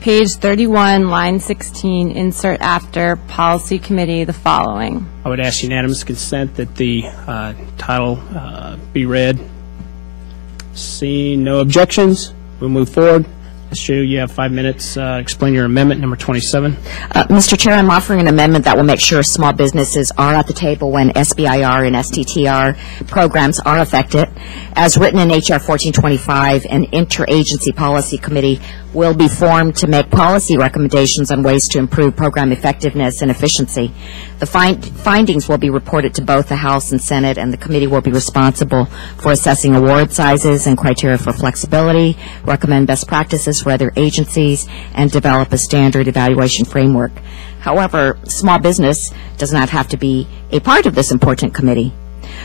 Page 31, line 16, insert after Policy Committee the following. I would ask unanimous consent that the title be read. Seeing no objections, we'll move forward. Ms. Chu, you have 5 minutes. Explain your amendment, number 27. Mr. Chair, I'm offering an amendment that will make sure small businesses are at the table when SBIR and STTR programs are affected. As written in H.R. 1425, an interagency policy committee will be formed to make policy recommendations on ways to improve program effectiveness and efficiency. The findings will be reported to both the House and Senate, and the committee will be responsible for assessing award sizes and criteria for flexibility, recommend best practices for other agencies, and develop a standard evaluation framework. However, small business does not have to be a part of this important committee.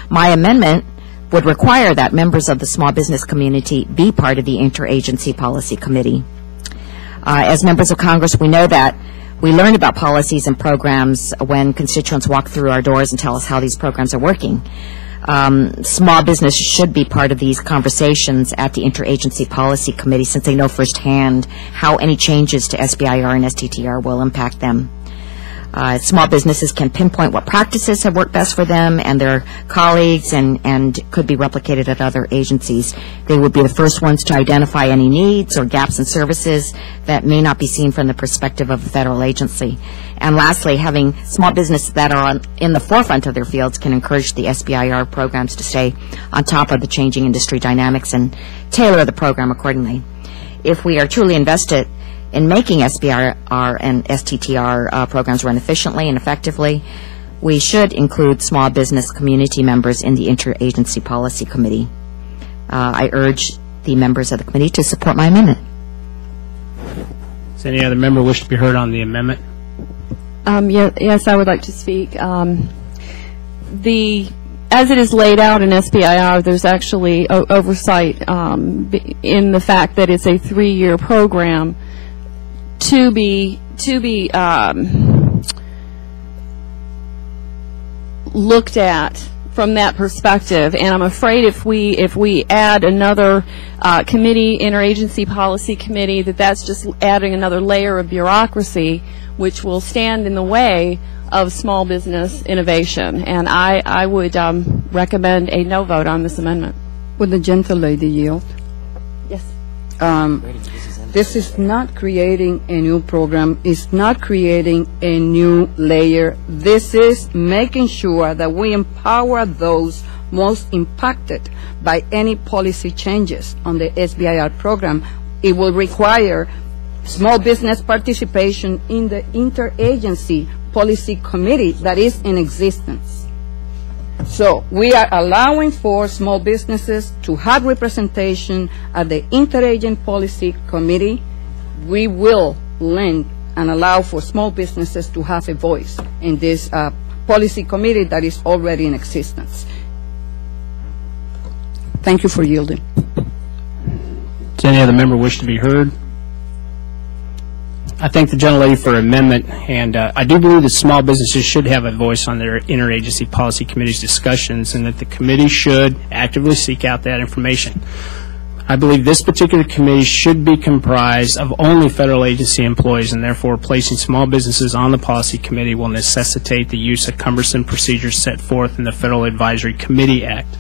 My amendment would require that members of the small business community be part of the interagency policy committee. As members of Congress, we know that we learn about policies and programs when constituents walk through our doors and tell us how these programs are working. Small business should be part of these conversations at the Interagency Policy Committee, since they know firsthand how any changes to SBIR and STTR will impact them. Small businesses can pinpoint what practices have worked best for them and their colleagues, and could be replicated at other agencies. They would be the first ones to identify any needs or gaps in services that may not be seen from the perspective of a federal agency. And lastly, having small businesses that are in the forefront of their fields can encourage the SBIR programs to stay on top of the changing industry dynamics and tailor the program accordingly. If we are truly invested in making SBIR and STTR programs run efficiently and effectively, we should include small business community members in the Interagency Policy Committee. I urge the members of the committee to support my amendment. Does any other member wish to be heard on the amendment? Yes, I would like to speak. As it is laid out in SBIR, there's actually oversight in the fact that it's a 3-year program to be looked at from that perspective. And I'm afraid if we add another committee, interagency policy committee, that's just adding another layer of bureaucracy, which will stand in the way of small business innovation. And I would recommend a no vote on this amendment. Would the gentle lady yield? Yes. This is not creating a new program. It's not creating a new layer. This is making sure that we empower those most impacted by any policy changes on the SBIR program. It will require small business participation in the interagency policy committee that is in existence. So we are allowing for small businesses to have representation at the Interagency Policy Committee. We will lend and allow for small businesses to have a voice in this policy committee that is already in existence. Thank you for yielding. Does any other member wish to be heard? I thank the gentlelady for amendment, and I do believe that small businesses should have a voice on their interagency policy committee's discussions, and that the committee should actively seek out that information. I believe this particular committee should be comprised of only federal agency employees, and therefore placing small businesses on the policy committee will necessitate the use of cumbersome procedures set forth in the Federal Advisory Committee Act.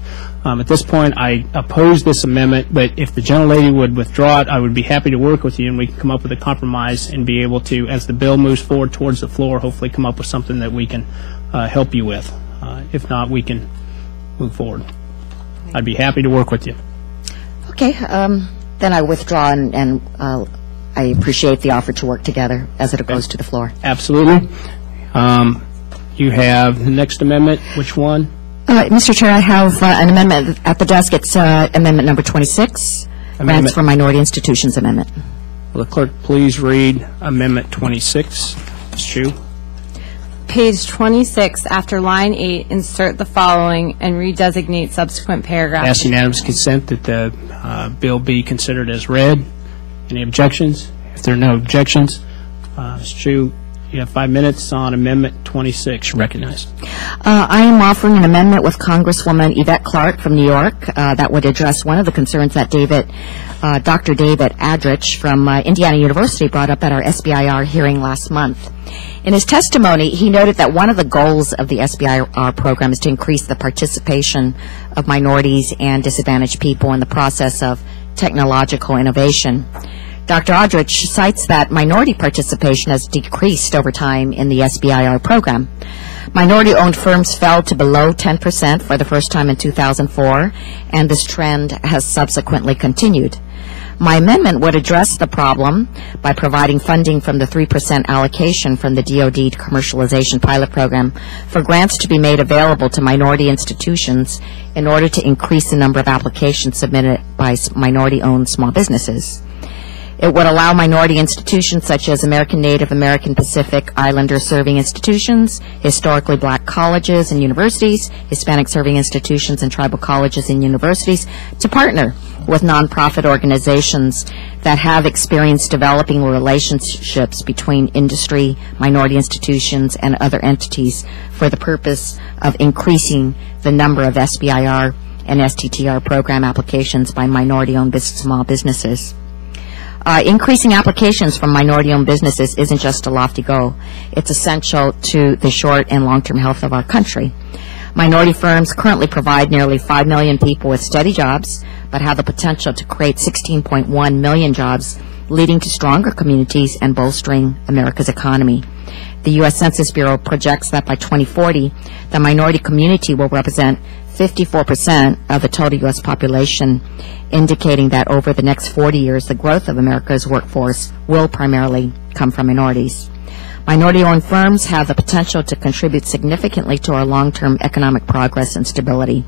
At this point, I oppose this amendment, but if the gentlelady would withdraw it, I would be happy to work with you, and we can come up with a compromise and be able to, as the bill moves forward towards the floor, hopefully come up with something that we can help you with. If not, we can move forward. I'd be happy to work with you. Okay, then I withdraw, and I appreciate the offer to work together as it goes to the floor. Absolutely. You have the next amendment. Which one? Mr. Chair, I have an amendment at the desk. It's amendment number 26, Grants for Minority Institutions Amendment. Will the clerk please read Amendment 26? Ms. Chu. Page 26, after line 8, insert the following and redesignate subsequent paragraphs. Ask unanimous consent that the bill be considered as read. Any objections? If there are no objections, Ms. Chu, you have 5 minutes on Amendment 26. Recognized. I am offering an amendment with Congresswoman Yvette Clarke from New York that would address one of the concerns that Dr. David Adrich from Indiana University brought up at our SBIR hearing last month. In his testimony, he noted that one of the goals of the SBIR program is to increase the participation of minorities and disadvantaged people in the process of technological innovation. Dr. Adrich cites that minority participation has decreased over time in the SBIR program. Minority-owned firms fell to below 10% for the first time in 2004, and this trend has subsequently continued. My amendment would address the problem by providing funding from the 3% allocation from the DoD Commercialization Pilot Program for grants to be made available to minority institutions in order to increase the number of applications submitted by minority-owned small businesses. It would allow minority institutions such as American Native, American Pacific Islander serving institutions, historically black colleges and universities, Hispanic serving institutions, and tribal colleges and universities to partner with nonprofit organizations that have experience developing relationships between industry, minority institutions, and other entities for the purpose of increasing the number of SBIR and STTR program applications by minority-owned small businesses. Increasing applications from minority-owned businesses isn't just a lofty goal. It's essential to the short and long-term health of our country. Minority firms currently provide nearly 5 million people with steady jobs, but have the potential to create 16.1 million jobs, leading to stronger communities and bolstering America's economy. The U.S. Census Bureau projects that by 2040, the minority community will represent 54% of the total U.S. population, indicating that over the next 40 years, the growth of America's workforce will primarily come from minorities. Minority-owned firms have the potential to contribute significantly to our long-term economic progress and stability.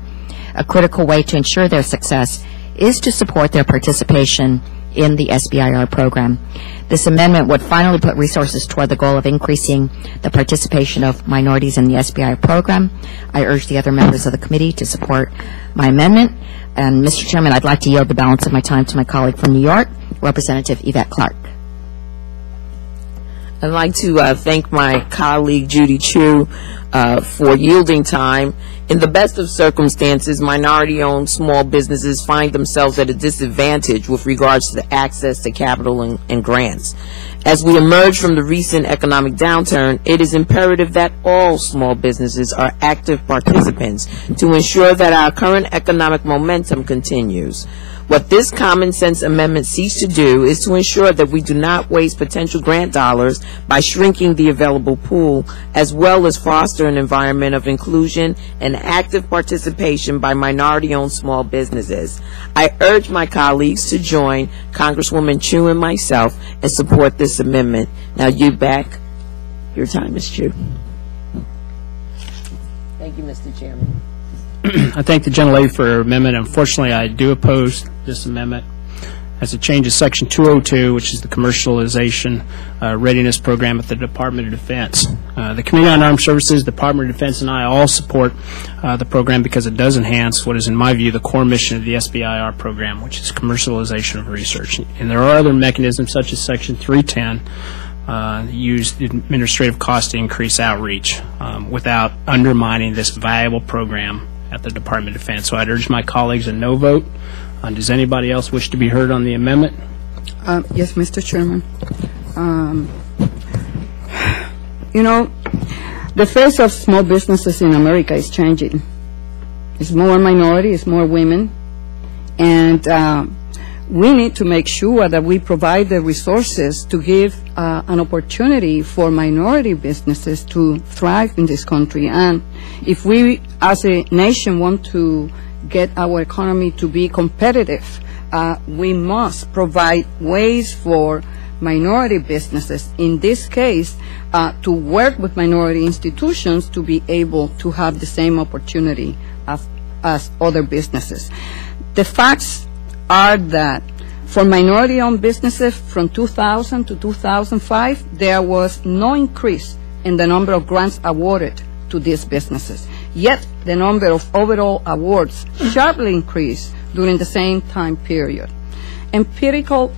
A critical way to ensure their success is to support their participation in the SBIR program. This amendment would finally put resources toward the goal of increasing the participation of minorities in the SBIR program. I urge the other members of the committee to support my amendment. And, Mr. Chairman, I'd like to yield the balance of my time to my colleague from New York, Representative Yvette Clark. I'd like to thank my colleague Judy Chu for yielding time. In the best of circumstances, minority-owned small businesses find themselves at a disadvantage with regards to the access to capital and grants. As we emerge from the recent economic downturn, it is imperative that all small businesses are active participants to ensure that our current economic momentum continues. What this common sense amendment seeks to do is to ensure that we do not waste potential grant dollars by shrinking the available pool, as well as foster an environment of inclusion and active participation by minority-owned small businesses. I urge my colleagues to join Congresswoman Chu and myself and support this amendment. Now you back. Your time is Chu. Thank you, Mr. Chairman. I thank the gentlelady for her amendment. Unfortunately, I do oppose this amendment as it changes Section 202, which is the commercialization readiness program at the Department of Defense. The Committee on Armed Services, Department of Defense, and I all support the program because it does enhance what is, in my view, the core mission of the SBIR program, which is commercialization of research. And there are other mechanisms, such as Section 310, use administrative costs to increase outreach without undermining this valuable program at the Department of Defense. So I'd urge my colleagues a no vote. Does anybody else wish to be heard on the amendment? Yes, Mr. Chairman. You know, the face of small businesses in America is changing. It's more minority, it's more women, and we need to make sure that we provide the resources to give an opportunity for minority businesses to thrive in this country. And if we, as a nation, want to get our economy to be competitive, we must provide ways for minority businesses, in this case, to work with minority institutions to be able to have the same opportunity as other businesses. The facts are that for minority-owned businesses from 2000 to 2005, there was no increase in the number of grants awarded to these businesses. Yet, the number of overall awards sharply increased during the same time period. Empirical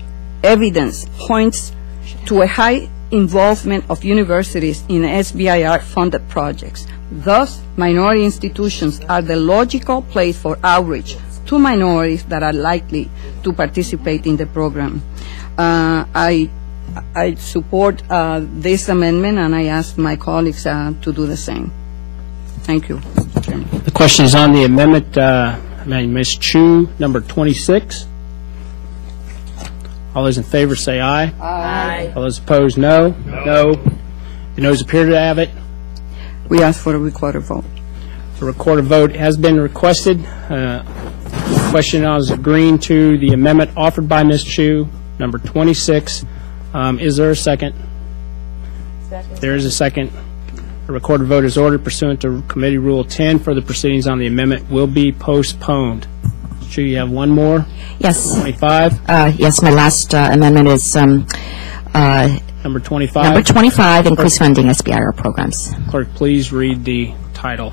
evidence points to a high involvement of universities in SBIR-funded projects. Thus, minority institutions are the logical place for outreach to minorities that are likely to participate in the program. I support this amendment, and I ask my colleagues to do the same. Thank you, Mr. Chairman. The question is on the amendment. Ms. Chu, number 26. All those in favor say aye. Aye. All those opposed, no. No. The noes appear to have it. We ask for a recorded vote. The recorded vote has been requested. The question is agreeing to the amendment offered by Ms. Chu, number 26. Is there a second? Second. There is a second. A recorded vote is ordered pursuant to Committee Rule 10 for the proceedings on the amendment will be postponed. Ms. Chu, you have one more? Yes. 25? Yes, my last amendment is number 25. Number 25, increase funding SBIR programs. Clerk, please read the title.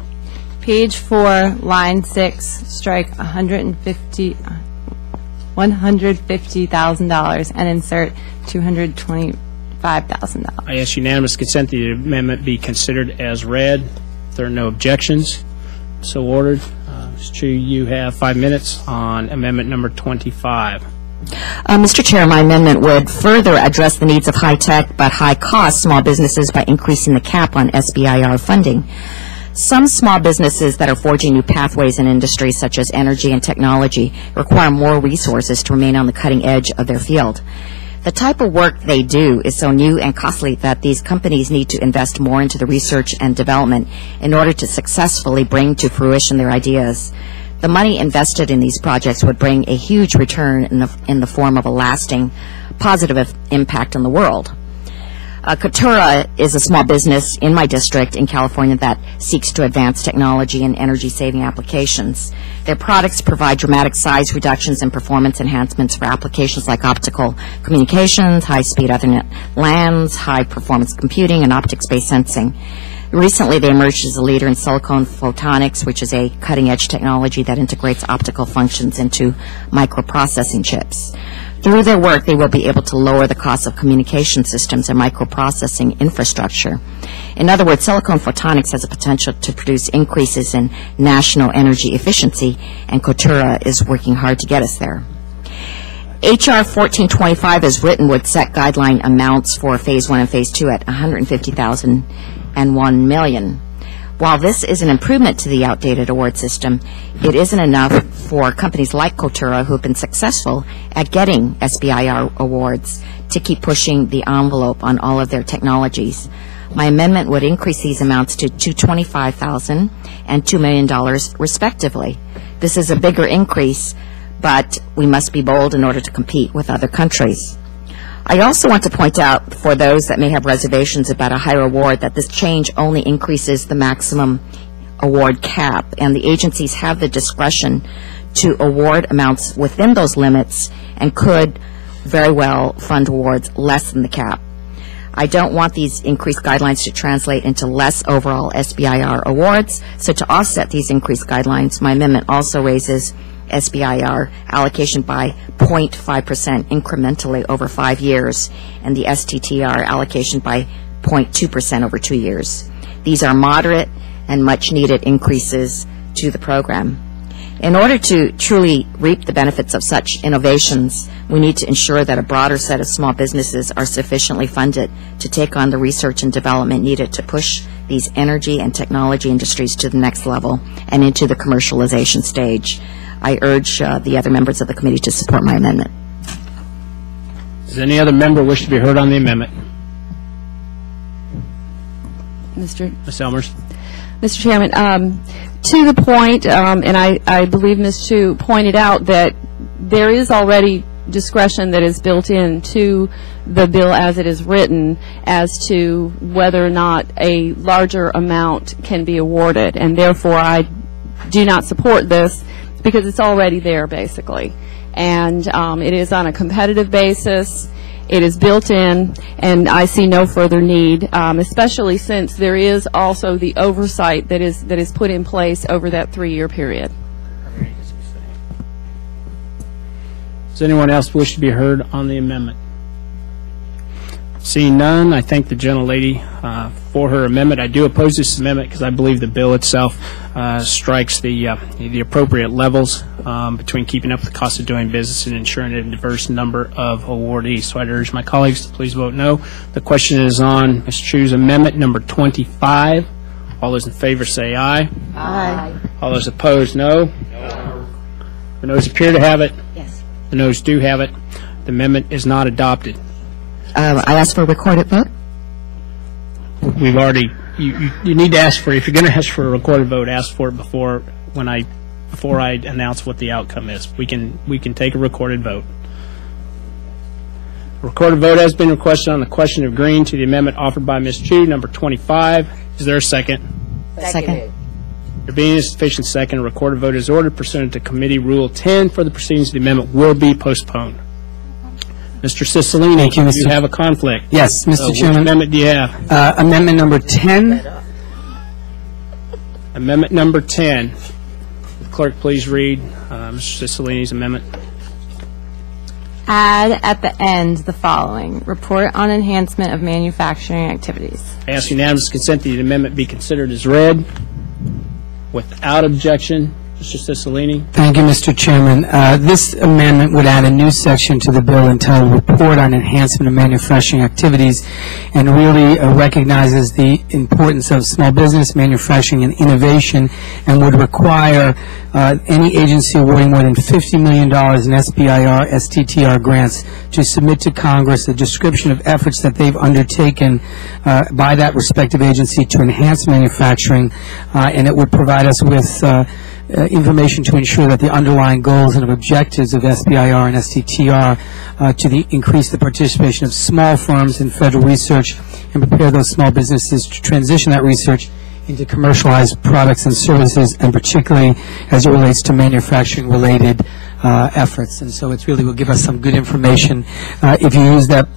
Page 4, line 6, strike $150,000 and insert $225,000. I ask unanimous consent that the amendment be considered as read. If there are no objections, so ordered. Ms. Chu, you have 5 minutes on amendment number 25. Mr. Chair, my amendment would further address the needs of high-tech but high-cost small businesses by increasing the cap on SBIR funding. Some small businesses that are forging new pathways in industries such as energy and technology require more resources to remain on the cutting edge of their field. The type of work they do is so new and costly that these companies need to invest more into the research and development in order to successfully bring to fruition their ideas. The money invested in these projects would bring a huge return in the form of a lasting positive impact on the world. Coutura is a small business in my district in California that seeks to advance technology and energy-saving applications. Their products provide dramatic size reductions and performance enhancements for applications like optical communications, high-speed Ethernet LANs, high-performance computing, and optics-based sensing. Recently, they emerged as a leader in silicon photonics, which is a cutting-edge technology that integrates optical functions into microprocessing chips. Through their work, they will be able to lower the cost of communication systems and microprocessing infrastructure. In other words, silicon photonics has a potential to produce increases in national energy efficiency, and Coutura is working hard to get us there. H.R. 1425 as written would set guideline amounts for Phase 1 and Phase 2 at $150,000 and $1 million. While this is an improvement to the outdated award system, it isn't enough for companies like Coutura, who have been successful at getting SBIR awards, to keep pushing the envelope on all of their technologies. My amendment would increase these amounts to $225,000 and $2 million, respectively. This is a bigger increase, but we must be bold in order to compete with other countries. I also want to point out, for those that may have reservations about a higher award, that this change only increases the maximum award cap, and the agencies have the discretion to award amounts within those limits and could very well fund awards less than the cap. I don't want these increased guidelines to translate into less overall SBIR awards, so to offset these increased guidelines, my amendment also raises SBIR allocation by 0.5% incrementally over 5 years, and the STTR allocation by 0.2% over 2 years. These are moderate and much-needed increases to the program. In order to truly reap the benefits of such innovations, we need to ensure that a broader set of small businesses are sufficiently funded to take on the research and development needed to push these energy and technology industries to the next level and into the commercialization stage. I urge the other members of the committee to support my amendment. Does any other member wish to be heard on the amendment? Ms. Elmers. Mr. Chairman, to the point, and I believe Ms. Chu pointed out that there is already discretion that is built into the bill as it is written as to whether or not a larger amount can be awarded, and therefore I do not support this because it's already there, basically. And it is on a competitive basis. It is built in, and I see no further need, especially since there is also the oversight that is put in place over that 3-year period. Does anyone else wish to be heard on the amendment? Seeing none, I thank the gentlelady for her amendment. I do oppose this amendment because I believe the bill itself strikes the appropriate levels between keeping up with the cost of doing business and ensuring a diverse number of awardees. So I'd urge my colleagues to please vote no. The question is on Ms. Chu's amendment number 25. All those in favor say aye. Aye. All those opposed, no. No. The noes appear to have it. Yes. The noes do have it. The amendment is not adopted. I ask for a recorded vote. We've already, you need to ask for, if you're going to ask for a recorded vote, ask for it before I announce what the outcome is. We can take a recorded vote. A recorded vote has been requested on the question of agreeing to the amendment offered by Ms. Chu, number 25. Is there a second? Second. There being a sufficient second, a recorded vote is ordered pursuant to Committee Rule 10 for the proceedings of the amendment will be postponed. Mr. Cicilline, Thank you, do Mr. you have a conflict? Yes, Mr. Chairman. Which amendment do you have? Amendment number 10. Amendment number 10. Clerk, please read Mr. Cicilline's amendment. Add at the end the following: report on enhancement of manufacturing activities. I ask unanimous consent that the amendment be considered as read. Without objection, Mr. Cicilline. Thank you, Mr. Chairman. This amendment would add a new section to the bill entitled Report on Enhancement of Manufacturing Activities, and really recognizes the importance of small business, manufacturing, and innovation, and would require any agency awarding more than $50 million in SBIR, STTR grants to submit to Congress a description of efforts that they've undertaken by that respective agency to enhance manufacturing, and it would provide us with information to ensure that the underlying goals and objectives of SBIR and STTR increase the participation of small firms in federal research and prepare those small businesses to transition that research into commercialized products and services, and particularly as it relates to manufacturing-related efforts. And so it really will give us some good information. If you use that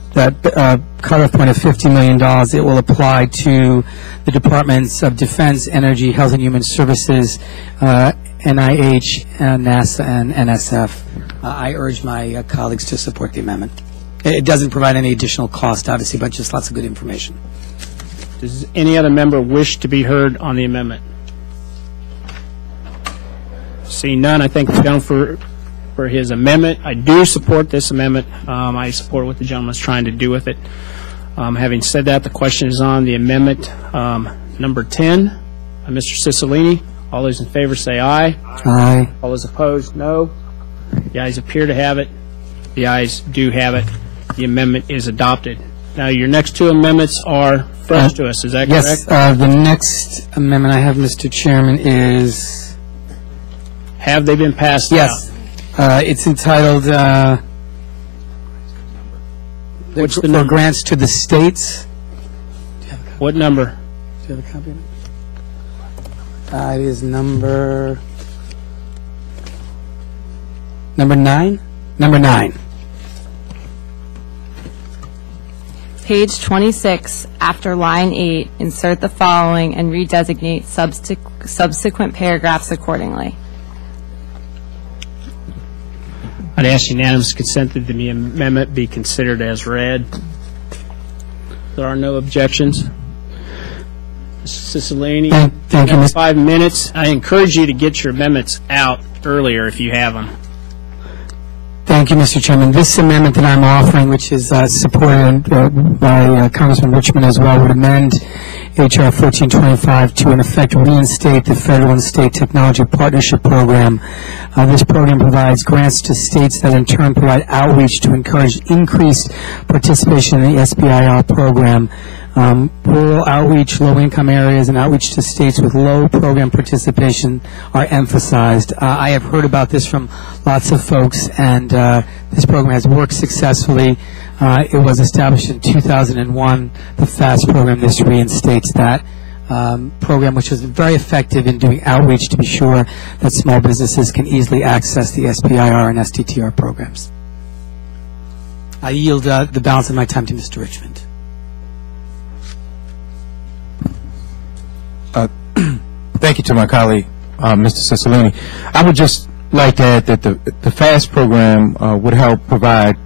cutoff point of $50 million, it will apply to the Departments of Defense, Energy, Health and Human Services, NIH, NASA, and NSF. I urge my colleagues to support the amendment. It doesn't provide any additional cost, obviously, but just lots of good information. Does any other member wish to be heard on the amendment? Seeing none, I thank the gentleman for his amendment. I do support this amendment. I support what the gentleman is trying to do with it. Having said that, the question is on the amendment number 10 by Mr. Cicilline. All those in favor say aye. Aye. All those opposed, no. The ayes appear to have it. The ayes do have it. The amendment is adopted. Now, your next two amendments are fresh to us. Is that correct? Yes. The next amendment I have, Mr. Chairman, is... Have they been passed out? Yes. It's entitled What's the for number? grants to the states. What number? Do you have a copy of it? It is number 9? Number 9. Page 26, after line 8, insert the following and redesignate subsequent paragraphs accordingly. I'd ask unanimous consent that the amendment be considered as read. There are no objections. Mr. Cicilline, Thank you, Mr. 5 minutes. I encourage you to get your amendments out earlier if you have them. Thank you, Mr. Chairman. This amendment that I'm offering, which is supported by Congressman Richmond as well, would amend H.R. 1425 to, in effect, reinstate the federal and state technology partnership program. This program provides grants to states that in turn provide outreach to encourage increased participation in the SBIR program. Rural outreach, low-income areas, and outreach to states with low program participation are emphasized. I have heard about this from lots of folks, and this program has worked successfully. It was established in 2001, the FAST program. This reinstates that program, which was very effective in doing outreach to be sure that small businesses can easily access the SBIR and STTR programs. I yield the balance of my time to Mr. Richmond. Thank you to my colleague, Mr. Cicilline. I would just like to add that the FAST program would help provide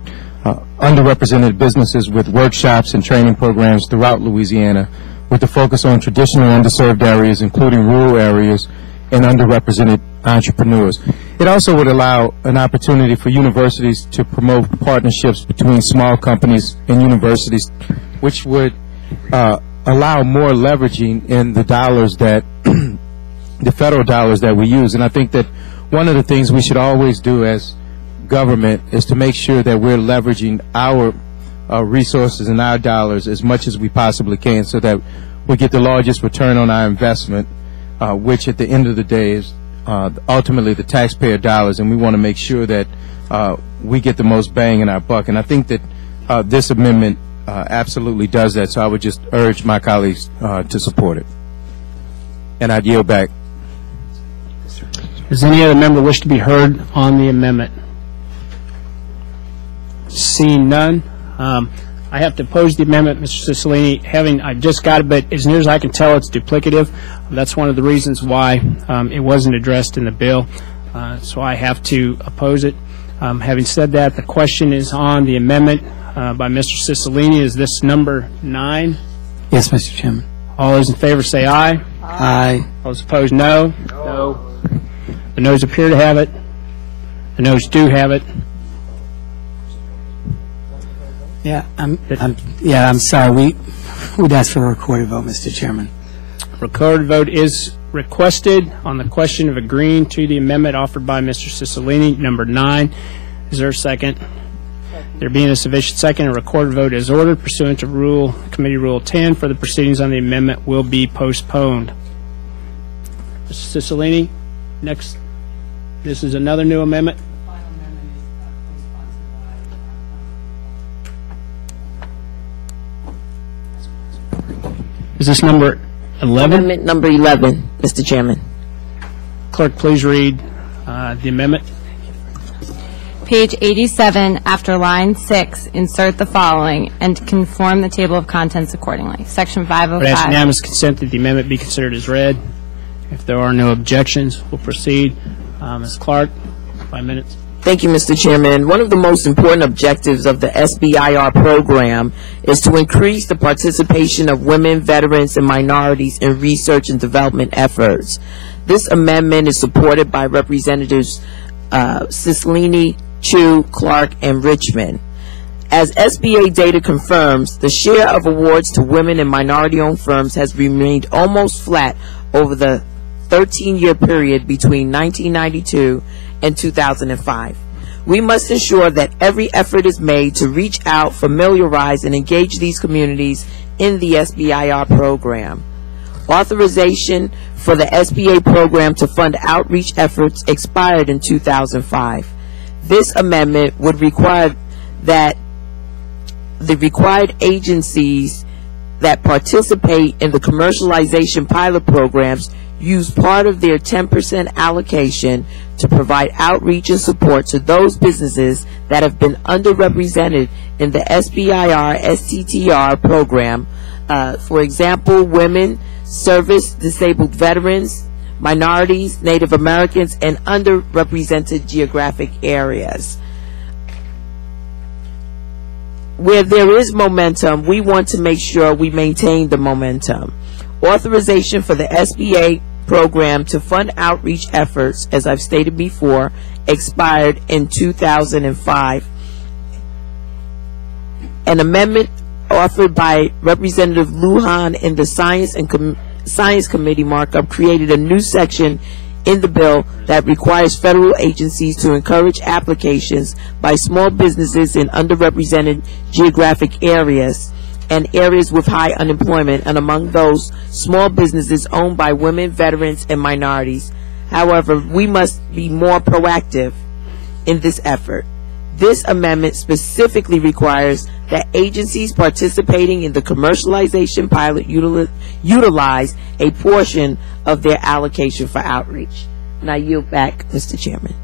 underrepresented businesses with workshops and training programs throughout Louisiana with the focus on traditional underserved areas, including rural areas and underrepresented entrepreneurs. It also would allow an opportunity for universities to promote partnerships between small companies and universities, which would allow more leveraging in the dollars that the federal dollars that we use. And I think that one of the things we should always do as government is to make sure that we're leveraging our resources and our dollars as much as we possibly can so that we get the largest return on our investment, which at the end of the day is ultimately the taxpayer dollars, and we want to make sure that we get the most bang in our buck. And I think that this amendment absolutely does that, so I would just urge my colleagues to support it. And I'd yield back. Does any other member wish to be heard on the amendment? Seeing none, I have to oppose the amendment, Mr. Cicilline. I just got it, but as near as I can tell, it's duplicative. That's one of the reasons why it wasn't addressed in the bill, so I have to oppose it. Having said that, the question is on the amendment by Mr. Cicilline. Is this number 9? Yes, Mr. Chairman. All those in favor say aye. Aye. All those opposed, no. No. The noes appear to have it. The noes do have it. Yeah, I'm sorry. We'd ask for a recorded vote, Mr. Chairman. Recorded vote is requested on the question of agreeing to the amendment offered by Mr. Cicilline, number 9. Is there a second? There being a sufficient second, a recorded vote is ordered pursuant to Committee Rule 10. For the proceedings on the amendment will be postponed. Mr. Cicilline? Next, this is another new amendment. Is this number 11? Amendment number 11, Mr. Chairman. Clerk, please read the amendment. Page 87, after line 6, insert the following, and conform the table of contents accordingly. Section I would 505. ask unanimous consent that the amendment be considered as read. If there are no objections, we'll proceed. Ms. Clark, 5 minutes. Thank you, Mr. Chairman. One of the most important objectives of the SBIR program is to increase the participation of women, veterans, and minorities in research and development efforts. This amendment is supported by Representatives Cicilline, Chu, Clark, and Richmond. As SBA data confirms, the share of awards to women and minority-owned firms has remained almost flat over the 13-year period between 1992 and 2005. We must ensure that every effort is made to reach out, familiarize, and engage these communities in the SBIR program. Authorization for the SBA program to fund outreach efforts expired in 2005. This amendment would require that the required agencies that participate in the commercialization pilot programs use part of their 10% allocation to provide outreach and support to those businesses that have been underrepresented in the SBIR STTR program. For example, women, service-disabled veterans, minorities, Native Americans, and underrepresented geographic areas. Where there is momentum, we want to make sure we maintain the momentum. Authorization for the SBA program to fund outreach efforts, as I've stated before, expired in 2005. An amendment offered by Representative Lujan in the Science Committee markup created a new section in the bill that requires federal agencies to encourage applications by small businesses in underrepresented geographic areas and areas with high unemployment, and among those, small businesses owned by women, veterans, and minorities. However, we must be more proactive in this effort. This amendment specifically requires that agencies participating in the commercialization pilot utilize a portion of their allocation for outreach. And I yield back, Mr. Chairman.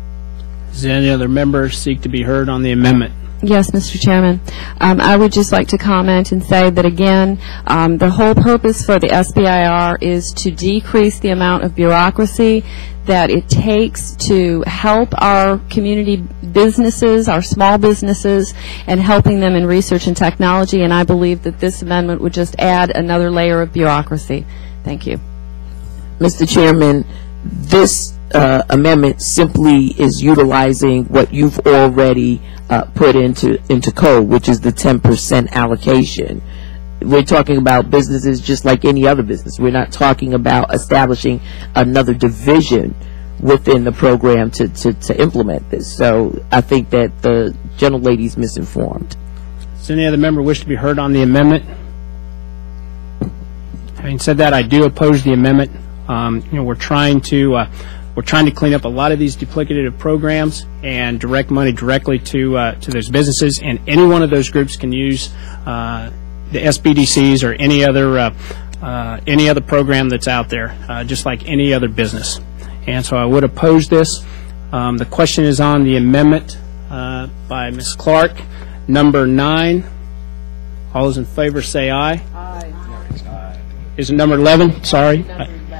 Does any other member seek to be heard on the amendment? Yes, Mr. Chairman. I would just like to comment and say that, again, the whole purpose for the SBIR is to decrease the amount of bureaucracy that it takes to help our community businesses, our small businesses, and helping them in research and technology. And I believe that this amendment would just add another layer of bureaucracy. Thank you. Mr. Chairman, this amendment simply is utilizing what you've already put into code, which is the 10% allocation. We're talking about businesses just like any other business. We're not talking about establishing another division within the program to implement this. So I think that the gentlelady's misinformed. Does any other member wish to be heard on the amendment? Having said that, I do oppose the amendment. We're trying to clean up a lot of these duplicative programs and direct money directly to those businesses, and any one of those groups can use the SBDCs or any other program that's out there, just like any other business. And so I would oppose this. The question is on the amendment by Ms. Clark, number 9. All those in favor say aye. Aye. Is it number 11? Sorry.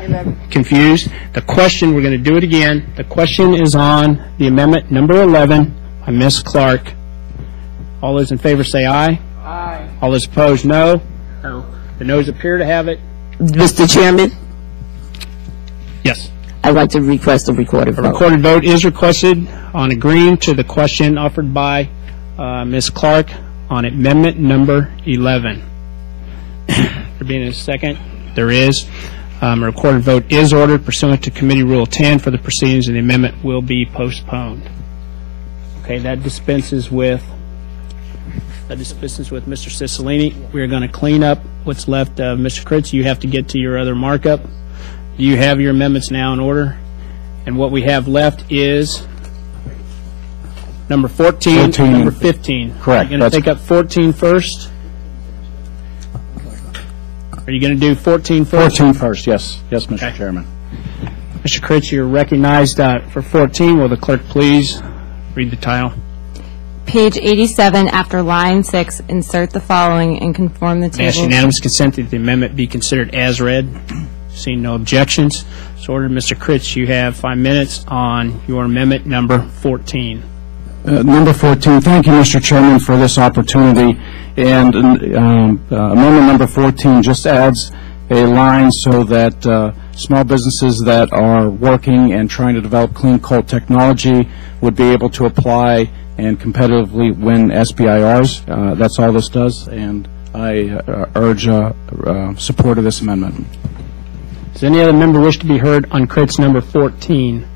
11. Confused. The question, we're going to do it again. The question is on the amendment number 11 by Ms. Clark. All those in favor say aye. Aye. All those opposed, no. No. The noes appear to have it. Mr. Chairman? Yes. I'd like to request a recorded vote. A recorded vote is requested on agreeing to the question offered by Ms. Clark on amendment number 11. There being a second, there is. A recorded vote is ordered pursuant to Committee Rule 10 for the proceedings, and the amendment will be postponed. Okay, that dispenses with Mr. Cicilline. We are going to clean up what's left of Mr. Kritz. You have to get to your other markup. Do you have your amendments now in order? And what we have left is number 14, number 15. Correct. Are you going to take up 14 first? Are you going to do 14 first? 14 first, yes. Yes, Mr. Chairman. Mr. Critz, you're recognized for 14. Will the clerk please read the title? Page 87, after line 6, insert the following and conform the I ask table. unanimous consent that the amendment be considered as read. Seeing no objections, so ordered. Mr. Critz, you have 5 minutes on your amendment number 14. Number 14, thank you, Mr. Chairman, for this opportunity. And amendment number 14 just adds a line so that small businesses that are working and trying to develop clean coal technology would be able to apply and competitively win SBIRs. That's all this does, and I urge support of this amendment. Does any other member wish to be heard on Critz number 14?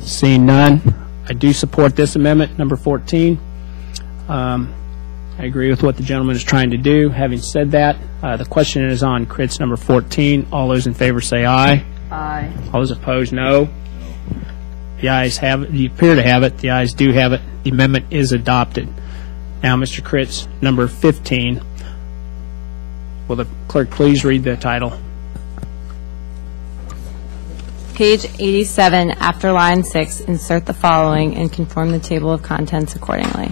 Seeing none, I do support this amendment, number 14. I agree with what the gentleman is trying to do. Having said that, the question is on Critz number 14. All those in favor say aye. Aye. All those opposed, no. The ayes have it. You appear to have it. The ayes do have it. The amendment is adopted. Now, Mr. Critz, number 15. Will the clerk please read the title? Page 87, after line 6, insert the following and conform the table of contents accordingly.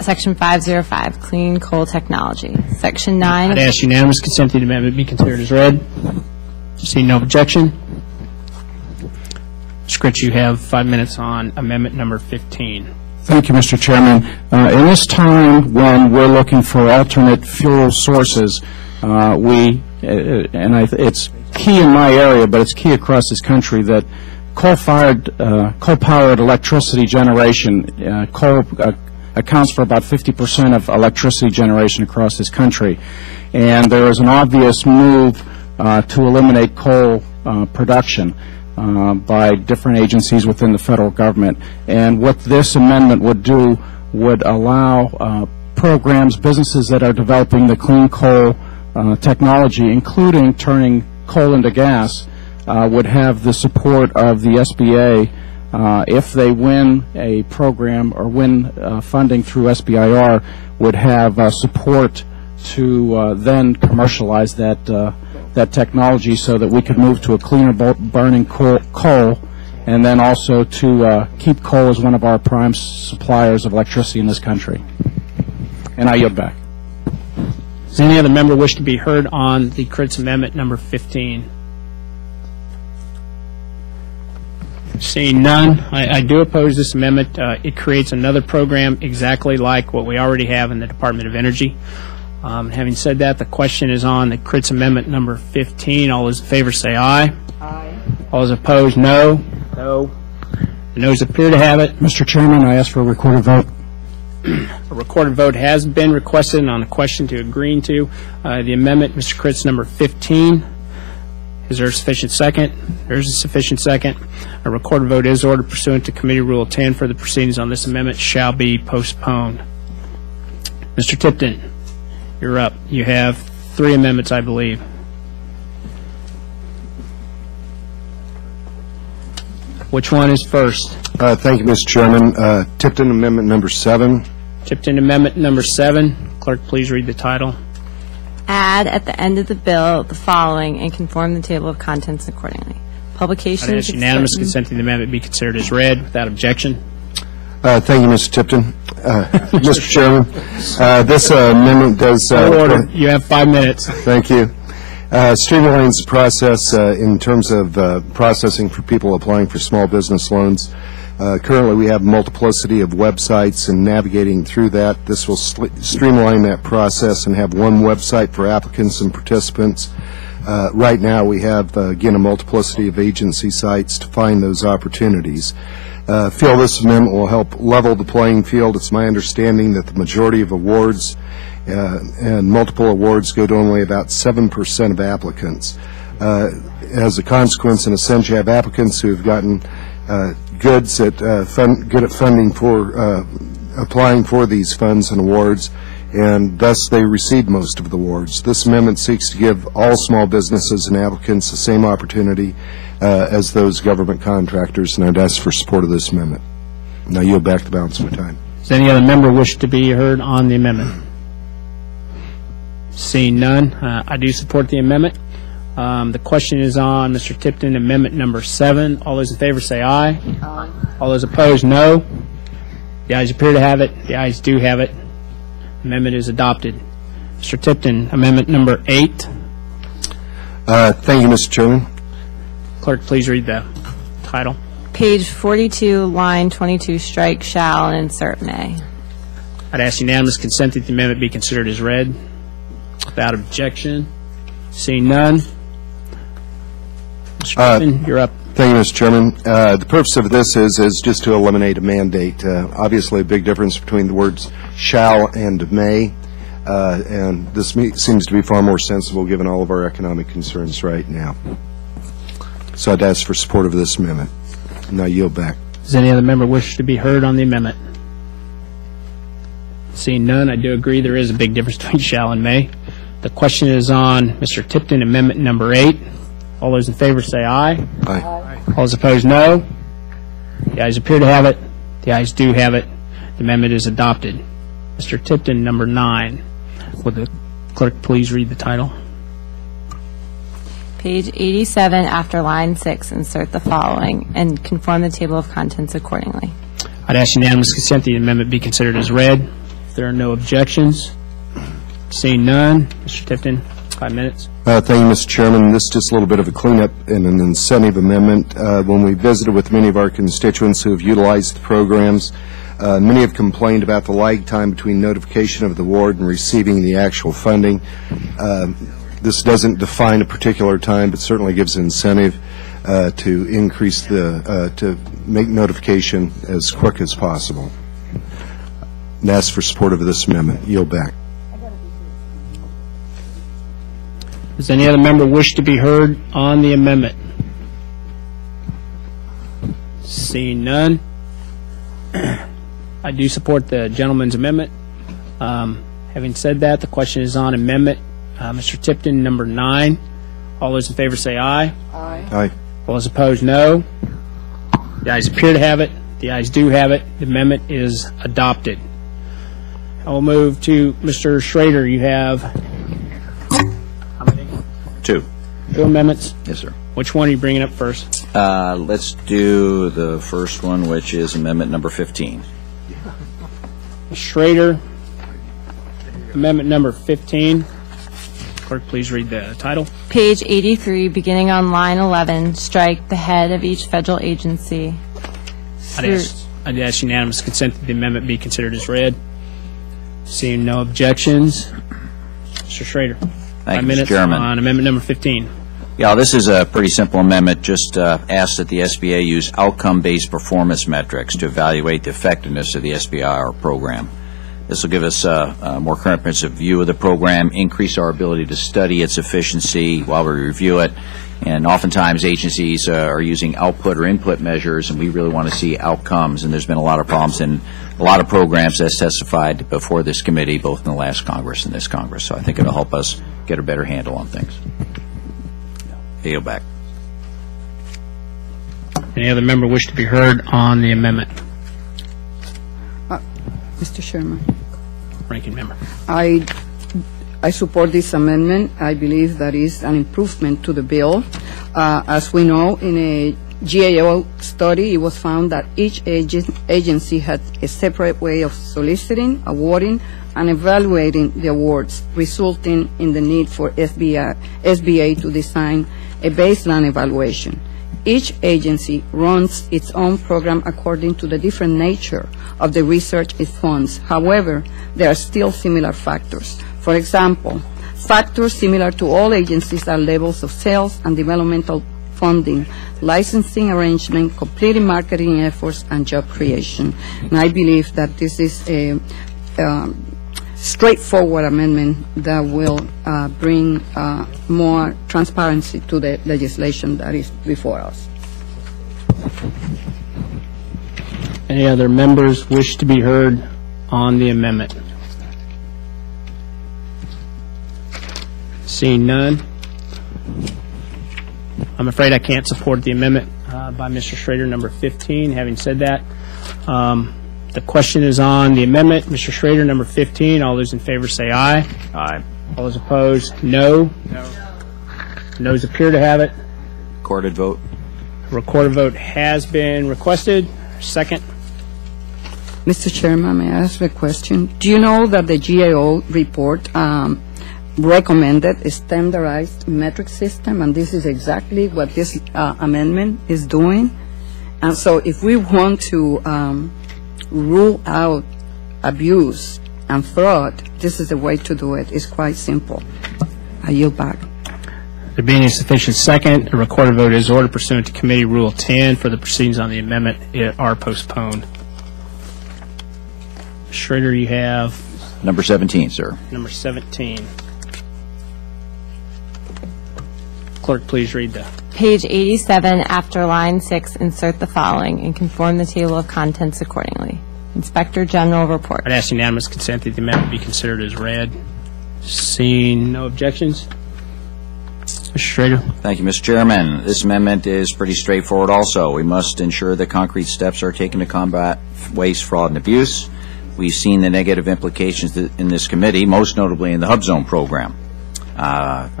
Section 505, clean coal technology. Section 9. I'd ask unanimous consent that the amendment be considered as read. Seeing no objection. Mr. Critz, you have 5 minutes on amendment number 15. Thank you, Mr. Chairman. In this time when we're looking for alternate fuel sources, it's key in my area, but it's key across this country, that coal-powered electricity generation, coal accounts for about 50% of electricity generation across this country. And there is an obvious move to eliminate coal production by different agencies within the federal government. And what this amendment would do would allow programs, businesses that are developing the clean coal technology, including turning coal into gas, would have the support of the SBA if they win a program or win funding through SBIR, would have support to then commercialize that technology so that we could move to a cleaner burning coal, and then also to keep coal as one of our prime suppliers of electricity in this country. And I yield back. Does any other member wish to be heard on the Critz amendment number 15? Seeing none, I do oppose this amendment. It creates another program exactly like what we already have in the Department of Energy. Having said that, the question is on the Critz amendment number 15. All those in favor say aye. Aye. All those opposed, no. No. The noes appear to have it. Mr. Chairman, I ask for a recorded vote. A recorded vote has been requested on the question to agreeing to the amendment, Mr. Critz, number 15. Is there a sufficient second? There is a sufficient second. A recorded vote is ordered pursuant to Committee Rule 10. Further proceedings on this amendment shall be postponed. Mr. Tipton, you're up. You have 3 amendments, I believe. Which one is first? Thank you, Mr. Chairman. Tipton Amendment number 7. Tipton Amendment number 7. Clerk, please read the title. Add at the end of the bill the following and conform the table of contents accordingly. Publications. I ask unanimous consent to the amendment be considered as read without objection. Thank you, Mr. Tipton. Mr. Chairman, this amendment does... order. You have 5 minutes. Thank you. Streamlines the process in terms of processing for people applying for small business loans. Currently, we have a multiplicity of websites, and navigating through that, this will streamline that process and have one website for applicants and participants. Right now, we have, again, a multiplicity of agency sites to find those opportunities. Feel this amendment will help level the playing field. It's my understanding that the majority of awards and multiple awards go to only about 7% of applicants. As a consequence, in a sense, you have applicants who have gotten good at funding for applying for these funds and awards, and thus they receive most of the awards. This amendment seeks to give all small businesses and applicants the same opportunity as those government contractors, and I'd ask for support of this amendment. Now yield back the balance of my time. Does any other member wish to be heard on the amendment? Seeing none, I do support the amendment. The question is on Mr. Tipton, amendment number 7. All those in favor say aye. Aye. All those opposed, no. The ayes appear to have it. The ayes do have it. Amendment is adopted. Mr. Tipton, amendment number 8. Thank you, Mr. Chairman. Clerk, please read the title. Page 42, line 22, strike shall and insert may. I'd ask unanimous consent that the amendment be considered as read. Without objection. Seeing none. Mr. Tipton, you're up. Thank you, Mr. Chairman. The purpose of this is just to eliminate a mandate. Obviously, a big difference between the words shall and may, and this seems to be far more sensible given all of our economic concerns right now. So I'd ask for support of this amendment. Now yield back. Does any other member wish to be heard on the amendment? Seeing none, I do agree there is a big difference between shall and may. The question is on Mr. Tipton, amendment number 8. All those in favor say aye. Aye. All those opposed, no. The ayes appear to have it. The ayes do have it. The amendment is adopted. Mr. Tipton, number 9. Would the clerk please read the title? Page 87, after line 6, insert the following, and conform the table of contents accordingly. I'd ask unanimous consent that the amendment be considered as read. If there are no objections, seeing none, Mr. Tipton, 5 minutes. Thank you, Mr. Chairman. This is just a little bit of a cleanup and an incentive amendment. When we visited with many of our constituents who have utilized the programs, many have complained about the lag time between notification of the award and receiving the actual funding. This doesn't define a particular time, but certainly gives incentive to increase to make notification as quick as possible. And ask for support of this amendment. Yield back. Does any other member wish to be heard on the amendment? Seeing none, I do support the gentleman's amendment. Having said that, the question is on amendment. Mr. Tipton, number 9. All those in favor say aye. Aye. Aye. All those opposed, no. The ayes appear to have it. The ayes do have it. The amendment is adopted. I will move to Mr. Schrader. You have how many? 2. 2 amendments? Yes, sir. Which one are you bringing up first? Let's do the first one, which is amendment number 15. Schrader, amendment number 15. Clerk, please read the title. Page 83, beginning on line 11, strike the head of each federal agency. I'd ask unanimous consent that the amendment be considered as read. Seeing no objections, Mr. Schrader. Thank 5 you, minutes Mr. Chairman. on amendment number 15. Yeah, this is a pretty simple amendment. Just asks that the SBA use outcome-based performance metrics to evaluate the effectiveness of the SBIR program. This will give us a more comprehensive view of the program, increase our ability to study its efficiency while we review it. And oftentimes agencies are using output or input measures, and we really want to see outcomes. And there's been a lot of problems in a lot of programs that's testified before this committee, both in the last Congress and this Congress. So I think it'll help us get a better handle on things. Yield back. Any other member wish to be heard on the amendment? Mr. Chairman. Ranking member. I support this amendment. I believe that is an improvement to the bill. As we know, in a GAO study, it was found that each agency had a separate way of soliciting, awarding, and evaluating the awards, resulting in the need for SBA to design a baseline evaluation. Each agency runs its own program according to the different nature of the research it funds. However, there are still similar factors. For example, factors similar to all agencies are levels of sales and developmental funding, licensing arrangement, completing marketing efforts, and job creation. And I believe that this is a straightforward amendment that will bring more transparency to the legislation that is before us. Any other members wish to be heard on the amendment? Seeing none, I'm afraid I can't support the amendment by Mr. Schrader, number 15. Having said that, the question is on the amendment. Mr. Schrader, number 15. All those in favor say aye. Aye. All those opposed, no. Noes appear to have it. Recorded vote. Recorded vote has been requested. Second. Mr. Chairman, may I ask a question? Do you know that the GAO report recommended a standardized metric system, and this is exactly what this amendment is doing? And so if we want to rule out abuse and fraud, this is the way to do it. It's quite simple. I yield back. There being a sufficient second, a recorded vote is ordered pursuant to Committee Rule 10 for the proceedings on the amendment are postponed. Schrader, you have Number 17, sir. number 17. Clerk, please read that. Page 87, after line 6, insert the following and conform the table of contents accordingly. Inspector General report. I'd ask unanimous consent that the amendment be considered as read. Seeing no objections. Mr. Schrader. Thank you, Mr. Chairman. This amendment is pretty straightforward also. We must ensure that concrete steps are taken to combat waste, fraud, and abuse. We've seen the negative implications in this committee, most notably in the Hub Zone program.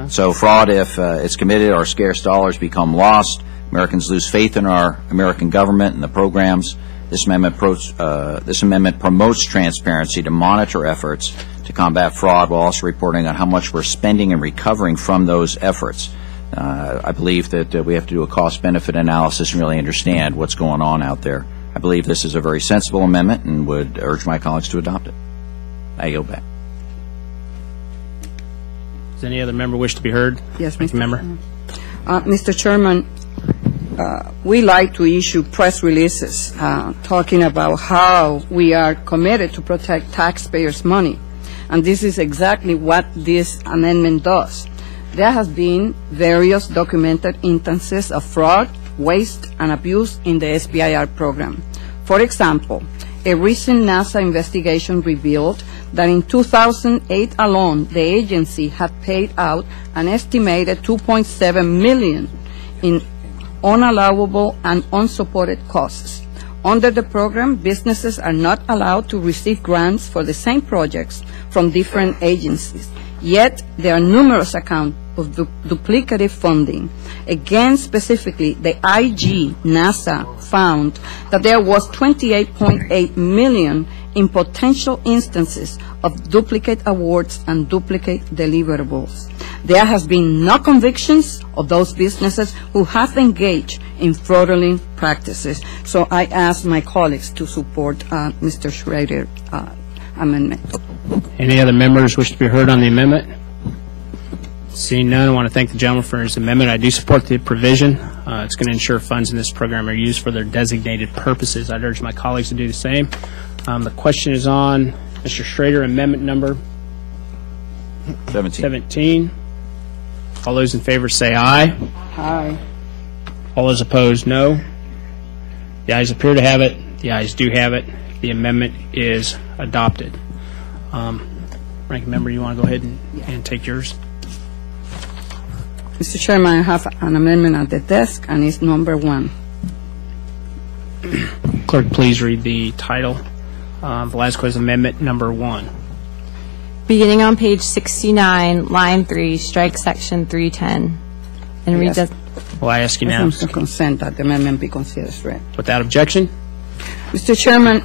So fraud, if it's committed, our scarce dollars become lost. Americans lose faith in our American government and the programs. This amendment promotes transparency to monitor efforts to combat fraud while also reporting on how much we're spending and recovering from those efforts. I believe that we have to do a cost-benefit analysis and really understand what's going on out there. I believe this is a very sensible amendment and would urge my colleagues to adopt it. I yield back. Does any other member wish to be heard? Yes, Mr. Member. Mr. Chairman, we like to issue press releases talking about how we are committed to protect taxpayers' money. And this is exactly what this amendment does. There has been various documented instances of fraud, waste, and abuse in the SBIR program. For example, a recent NASA investigation revealed that in 2008 alone, the agency had paid out an estimated $2.7 million in unallowable and unsupported costs. Under the program, businesses are not allowed to receive grants for the same projects from different agencies. Yet, there are numerous accounts of duplicative funding. Again, specifically, the IG NASA found that there was $28.8 million in potential instances of duplicate awards and duplicate deliverables. There has been no convictions of those businesses who have engaged in fraudulent practices. So I ask my colleagues to support Mr. Schrader's amendment. Any other members wish to be heard on the amendment? Seeing none, I want to thank the gentleman for his amendment. I do support the provision. It's going to ensure funds in this program are used for their designated purposes. I'd urge my colleagues to do the same. The question is on Mr. Schrader, amendment number 17. All those in favor say aye. Aye. All those opposed, no. The ayes appear to have it. The ayes do have it. The amendment is adopted. Ranking member, you want to go ahead and take yours? Mr. Chairman, I have an amendment at the desk, and it's number 1. Clerk, please read the title. Velazquez Amendment number 1. Beginning on page 69, line 3, strike section 310. And read that. Will I ask you now? I consent that the amendment be considered read. Without objection? Mr. Chairman,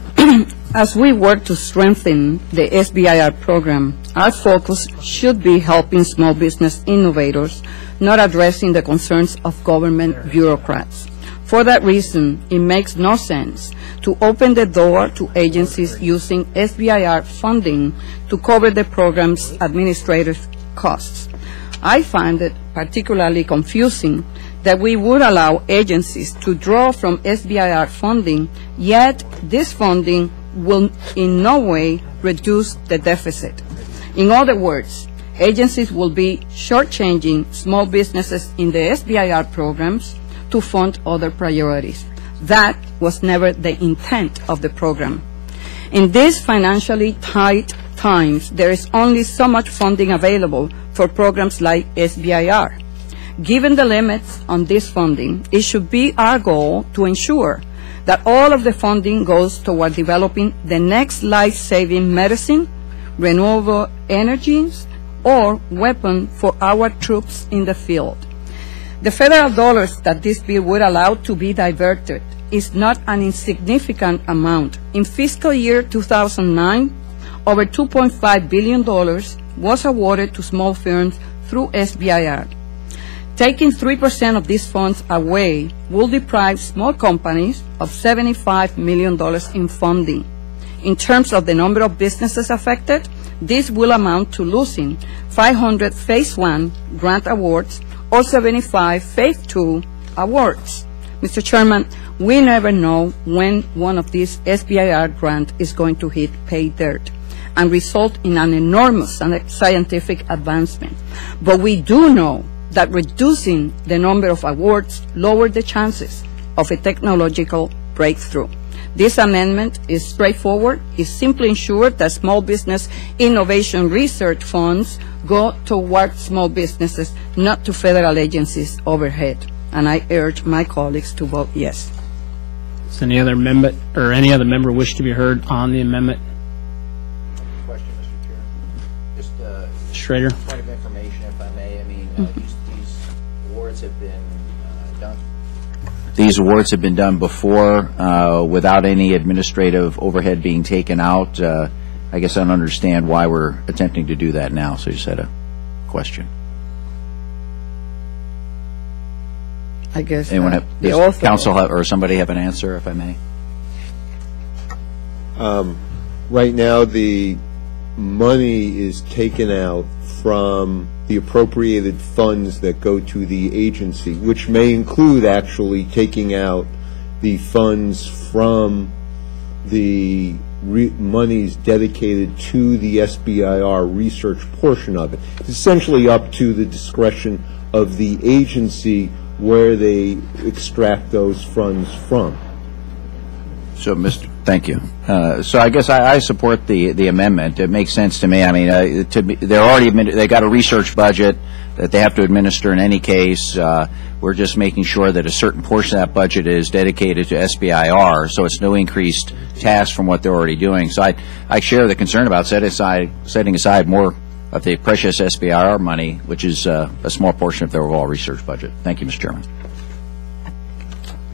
as we work to strengthen the SBIR program, our focus should be helping small business innovators, not addressing the concerns of government bureaucrats. For that reason, it makes no sense to open the door to agencies using SBIR funding to cover the program's administrative costs. I find it particularly confusing that we would allow agencies to draw from SBIR funding, yet this funding will in no way reduce the deficit. In other words, agencies will be shortchanging small businesses in the SBIR programs to fund other priorities. That was never the intent of the program. In these financially tight times, there is only so much funding available for programs like SBIR. Given the limits on this funding, it should be our goal to ensure that all of the funding goes toward developing the next life-saving medicine, renewable energies, or weapon for our troops in the field. The federal dollars that this bill would allow to be diverted is not an insignificant amount. In fiscal year 2009, over $2.5 billion was awarded to small firms through SBIR. Taking 3% of these funds away will deprive small companies of $75 million in funding. In terms of the number of businesses affected, this will amount to losing 500 Phase 1 grant awards or 75 Phase 2 awards. Mr. Chairman, we never know when one of these SBIR grants is going to hit pay dirt and result in an enormous scientific advancement. But we do know that reducing the number of awards lowers the chances of a technological breakthrough. This amendment is straightforward. It simply ensures that small business innovation research funds go toward small businesses, not to federal agencies overhead. And I urge my colleagues to vote yes. Does any other amendment or any other member wish to be heard on the amendment? Question, Mr. Chair. Just Schrader. point of information, if I may. I mean, these awards have been done. These awards have been done before without any administrative overhead being taken out. I guess I don't understand why we're attempting to do that now. So you just had a question. I guess Anyone have, does council have, or somebody have an answer, if I may? Right now, the money is taken out from the appropriated funds that go to the agency, which may include actually taking out the funds from the monies dedicated to the SBIR research portion of it. It's essentially up to the discretion of the agency where they extract those funds from. So, thank you. So I guess I support the amendment. It makes sense to me. I mean, they're already they got a research budget that they have to administer in any case. We're just making sure that a certain portion of that budget is dedicated to SBIR, so it's no increased task from what they're already doing. So I share the concern about setting aside more of the precious SBIR money, which is a small portion of their overall research budget. Thank you, Mr. Chairman.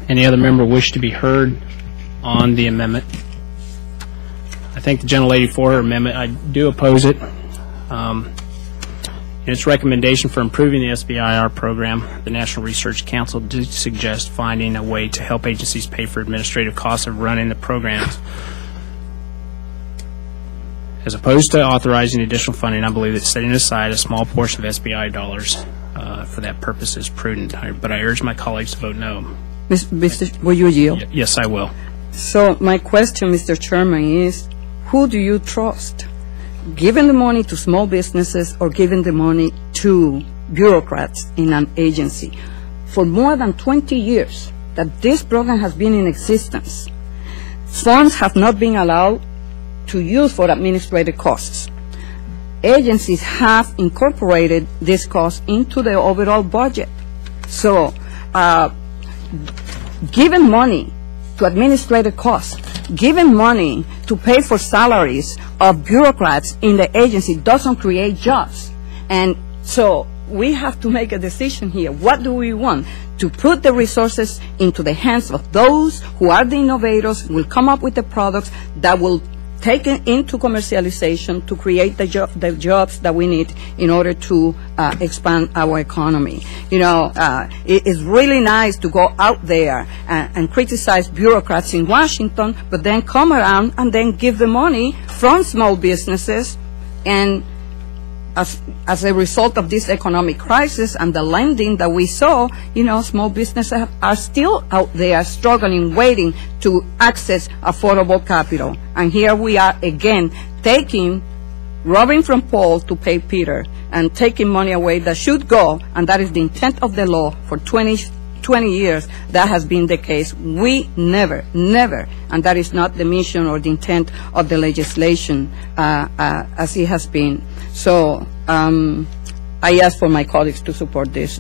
Any other member wish to be heard on the amendment? I thank the gentlelady for her amendment. I do oppose it. In its recommendation for improving the SBIR program, the National Research Council did suggest finding a way to help agencies pay for administrative costs of running the programs. As opposed to authorizing additional funding, I believe that setting aside a small portion of SBI dollars for that purpose is prudent. But I urge my colleagues to vote no. Will you yield? Yes, I will. So my question, Mr. Chairman, is who do you trust? Giving the money to small businesses or giving the money to bureaucrats in an agency? For more than 20 years that this program has been in existence, funds have not been allowed to use for administrative costs. Agencies have incorporated this cost into the overall budget. So giving money to administrative costs, giving money to pay for salaries of bureaucrats in the agency doesn't create jobs. And so we have to make a decision here. What do we want? To put the resources into the hands of those who are the innovators, will come up with the products that will take it into commercialization to create the jobs that we need in order to expand our economy. You know, it's really nice to go out there and criticize bureaucrats in Washington, but then come around and then give the money from small businesses. And as a result of this economic crisis and the lending that we saw, you know, small businesses are still out there struggling, waiting to access affordable capital. And here we are again robbing from Paul to pay Peter, and taking money away that should go, and that is the intent of the law. For 20 years, that has been the case. We never, and that is not the mission or the intent of the legislation as it has been. So I ask for my colleagues to support this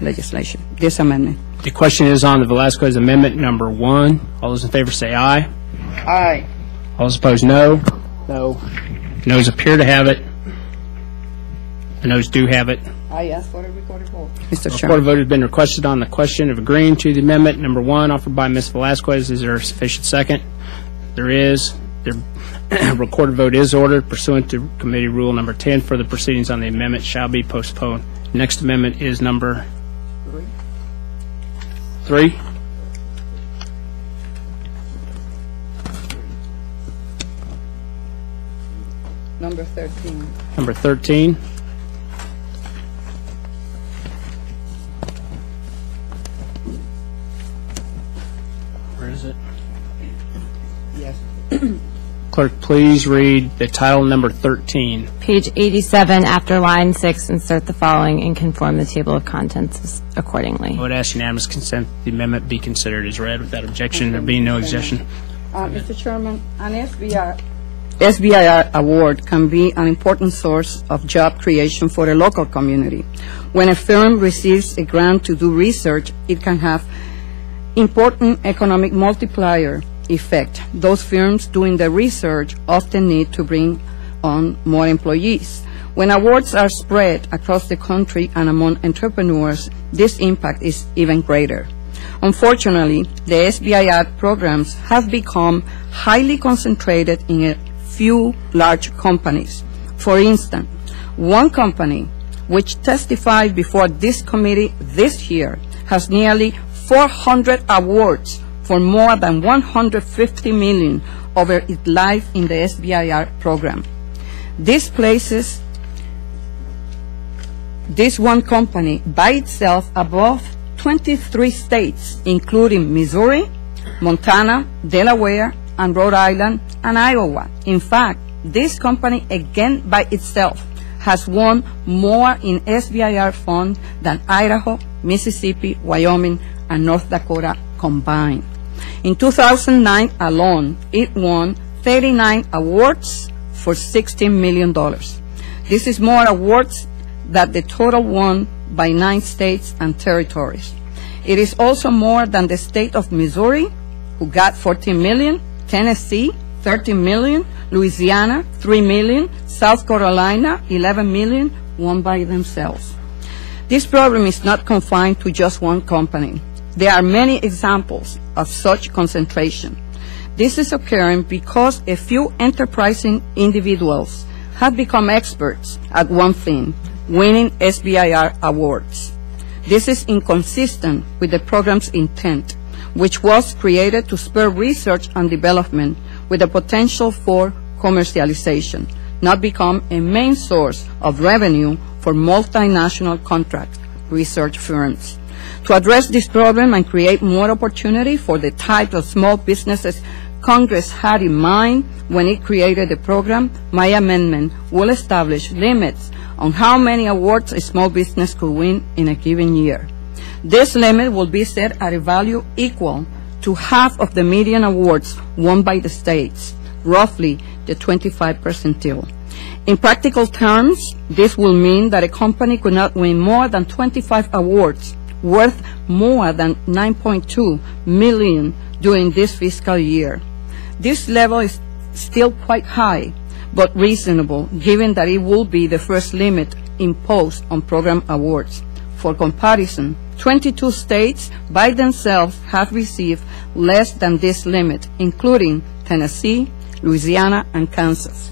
legislation, this amendment. The question is on the Velazquez Amendment number 1. All those in favor say aye. Aye. All those opposed, no. No. Noes appear to have it. The noes do have it. I ask for a recorded vote. Mr. A recorded Chairman. vote has been requested on the question of agreeing to the amendment number 1 offered by Ms. Velazquez. Is there a sufficient second? There is. The recorded vote is ordered pursuant to committee rule number 10. Further proceedings on the amendment shall be postponed. Next amendment is number 3. Number 13. Number 13. Where is it? Yes. Clerk, please read the title number 13. Page 87, after line 6, insert the following and conform the table of contents accordingly. I would ask unanimous consent the amendment be considered as read without objection. There being no objection. Mr. Chairman, an SBIR award can be an important source of job creation for a local community. When a firm receives a grant to do research, it can have important economic multiplier effect. Those firms doing the research often need to bring on more employees. When awards are spread across the country and among entrepreneurs, this impact is even greater. Unfortunately, the SBIR programs have become highly concentrated in a few large companies. For instance, one company which testified before this committee this year has nearly 400 awards for more than $150 million over its life in the SBIR program. This places this one company by itself above 23 states, including Missouri, Montana, Delaware, and Rhode Island, and Iowa. In fact, this company, again by itself, has won more in SBIR funds than Idaho, Mississippi, Wyoming, and North Dakota combined. In 2009 alone, it won 39 awards for $16 million. This is more awards than the total won by 9 states and territories. It is also more than the state of Missouri, who got $14 million, Tennessee, $13 million, Louisiana, $3 million, South Carolina, $11 million, won by themselves. This problem is not confined to just one company. There are many examples of such concentration. This is occurring because a few enterprising individuals have become experts at one thing, winning SBIR awards. This is inconsistent with the program's intent, which was created to spur research and development with the potential for commercialization, not become a main source of revenue for multinational contract research firms. To address this problem and create more opportunity for the type of small businesses Congress had in mind when it created the program, my amendment will establish limits on how many awards a small business could win in a given year. This limit will be set at a value equal to half of the median awards won by the states, roughly the 25 percentile. In practical terms, this will mean that a company could not win more than 25 awards worth more than $9.2 million during this fiscal year. This level is still quite high, but reasonable, given that it will be the first limit imposed on program awards. For comparison, 22 states by themselves have received less than this limit, including Tennessee, Louisiana, and Kansas.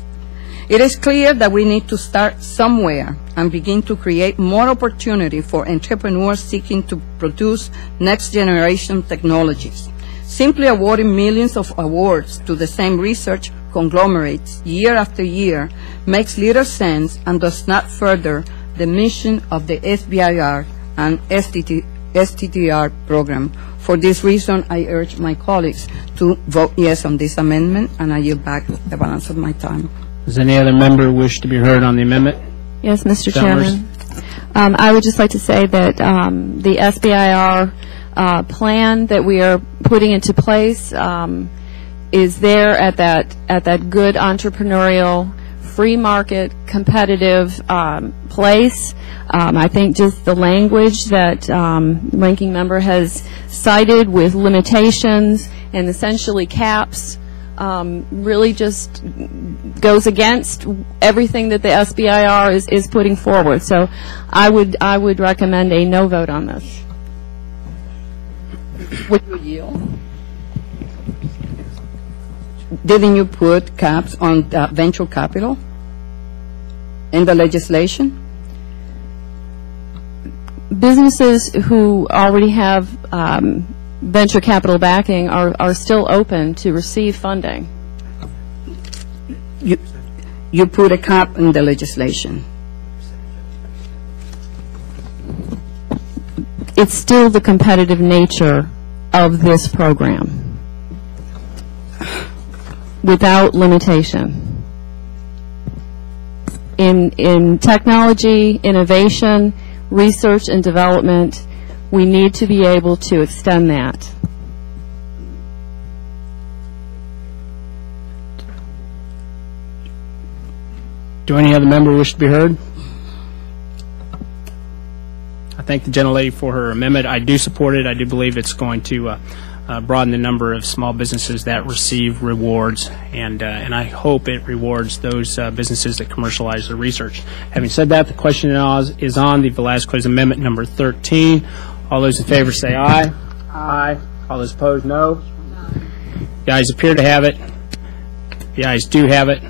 It is clear that we need to start somewhere and begin to create more opportunity for entrepreneurs seeking to produce next-generation technologies. Simply awarding millions of awards to the same research conglomerates year after year makes little sense and does not further the mission of the SBIR and STTR program. For this reason, I urge my colleagues to vote yes on this amendment, and I yield back the balance of my time. Does any other member wish to be heard on the amendment? Yes, Mr. Chalmers? Chairman. I would just like to say that the SBIR plan that we are putting into place is there at that good entrepreneurial free market, competitive place. I think just the language that ranking member has cited with limitations and essentially caps really just goes against everything that the SBIR is putting forward. So I would recommend a no vote on this. Would you yield? Didn't you put caps on venture capital in the legislation? Businesses who already have venture capital backing are still open to receive funding. You put a cap in the legislation. It's still the competitive nature of this program without limitation. In technology, innovation, research and development, we need to be able to extend that. Do any other member wish to be heard? I thank the gentlelady for her amendment. I do support it. I do believe it's going to broaden the number of small businesses that receive rewards, and I hope it rewards those businesses that commercialize their research. Having said that, the question now is on the Velazquez Amendment number 13. All those in favor say aye. Aye. All those opposed, no. The ayes appear to have it. The ayes do have it.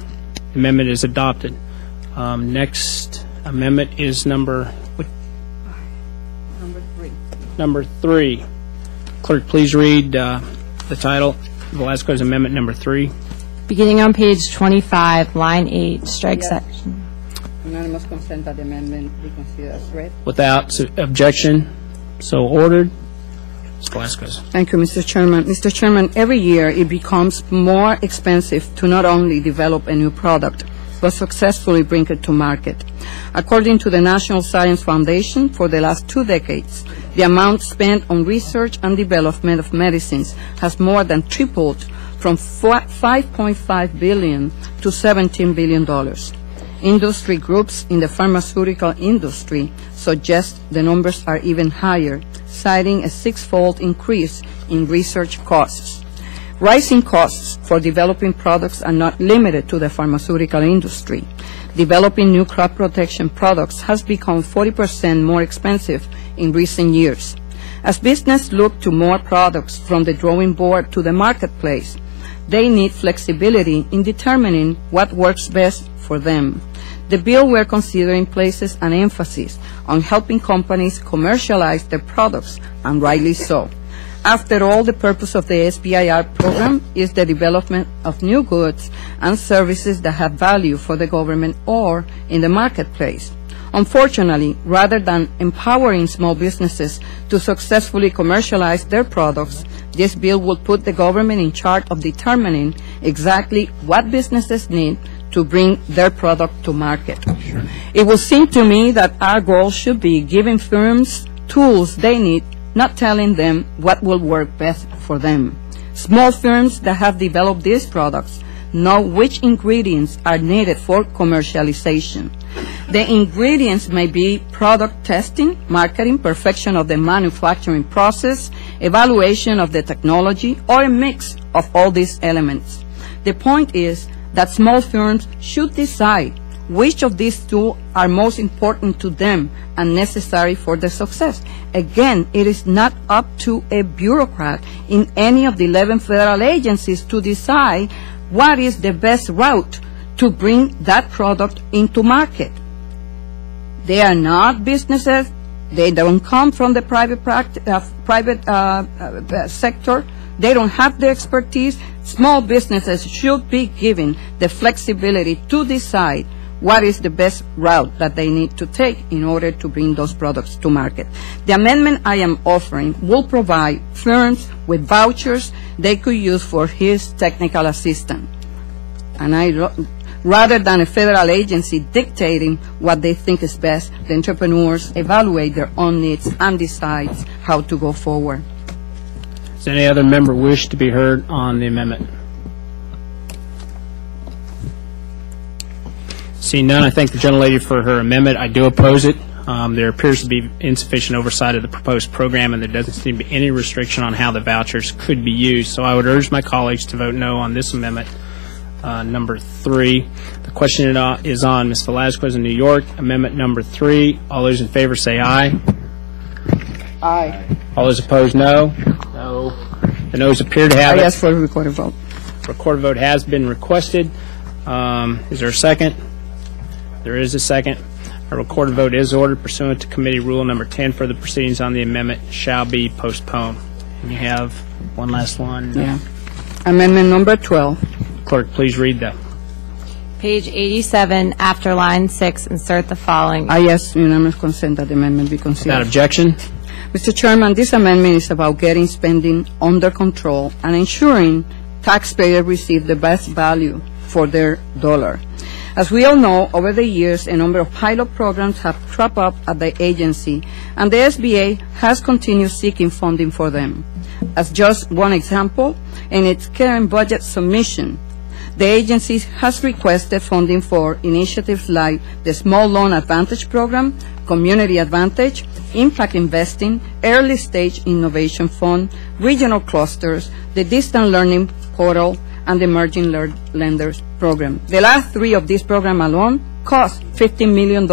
The amendment is adopted. Next amendment is number 3. Clerk, please read the title, Velazquez Amendment number 3. Beginning on page 25, line 8, strike section. Unanimous consent that the amendment be considered as read. Without objection, so ordered. Ms. Velazquez. Thank you, Mr. Chairman. Mr. Chairman, every year it becomes more expensive to not only develop a new product, but successfully bring it to market. According to the National Science Foundation, for the last 2 decades, the amount spent on research and development of medicines has more than tripled from $5.5 billion to $17 billion. Industry groups in the pharmaceutical industry suggest the numbers are even higher, citing a 6-fold increase in research costs. Rising costs for developing products are not limited to the pharmaceutical industry. Developing new crop protection products has become 40% more expensive in recent years. As businesses look to more products from the drawing board to the marketplace, they need flexibility in determining what works best for them. The bill we're considering places an emphasis on helping companies commercialize their products, and rightly so. After all, the purpose of the SBIR program is the development of new goods and services that have value for the government or in the marketplace. Unfortunately, rather than empowering small businesses to successfully commercialize their products, this bill will put the government in charge of determining exactly what businesses need to bring their product to market. Sure. It will seem to me that our goal should be giving firms tools they need, not telling them what will work best for them. Small firms that have developed these products know which ingredients are needed for commercialization. The ingredients may be product testing, marketing, perfection of the manufacturing process, evaluation of the technology, or a mix of all these elements. The point is that small firms should decide which of these two are most important to them and necessary for their success. Again, it is not up to a bureaucrat in any of the 11 federal agencies to decide what is the best route to bring that product into market. They are not businesses. They don't come from the private sector. They don't have the expertise. Small businesses should be given the flexibility to decide what is the best route that they need to take in order to bring those products to market. The amendment I am offering will provide firms with vouchers they could use for his technical assistant. And rather than a federal agency dictating what they think is best, the entrepreneurs evaluate their own needs and decide how to go forward. Does any other member wish to be heard on the amendment? Seeing none, I thank the gentlelady for her amendment. I do oppose it. There appears to be insufficient oversight of the proposed program, and there doesn't seem to be any restriction on how the vouchers could be used. So I would urge my colleagues to vote no on this amendment, number 3. The question is on Ms. Velazquez in New York, amendment number 3. All those in favor say aye. Aye. All those opposed, no. No. The noes appear to have I it. ask for a recorded vote. Recorded vote has been requested. Is there a second? There is a second. A recorded vote is ordered pursuant to committee rule number 10. Further proceedings on the amendment shall be postponed. And you have one last one. Yeah. Amendment number 12. Clerk, please read that. Page 87, after line 6, insert the following. I ask unanimous consent that the amendment be considered. Without objection. Mr. Chairman, this amendment is about getting spending under control and ensuring taxpayers receive the best value for their dollar. As we all know, over the years, a number of pilot programs have cropped up at the agency, and the SBA has continued seeking funding for them. As just one example, in its current budget submission, the agency has requested funding for initiatives like the Small Loan Advantage Program, Community Advantage, Impact Investing, Early Stage Innovation Fund, Regional Clusters, the Distant Learning Portal, and the Emerging Lenders Program. The last 3 of this program alone cost $15 million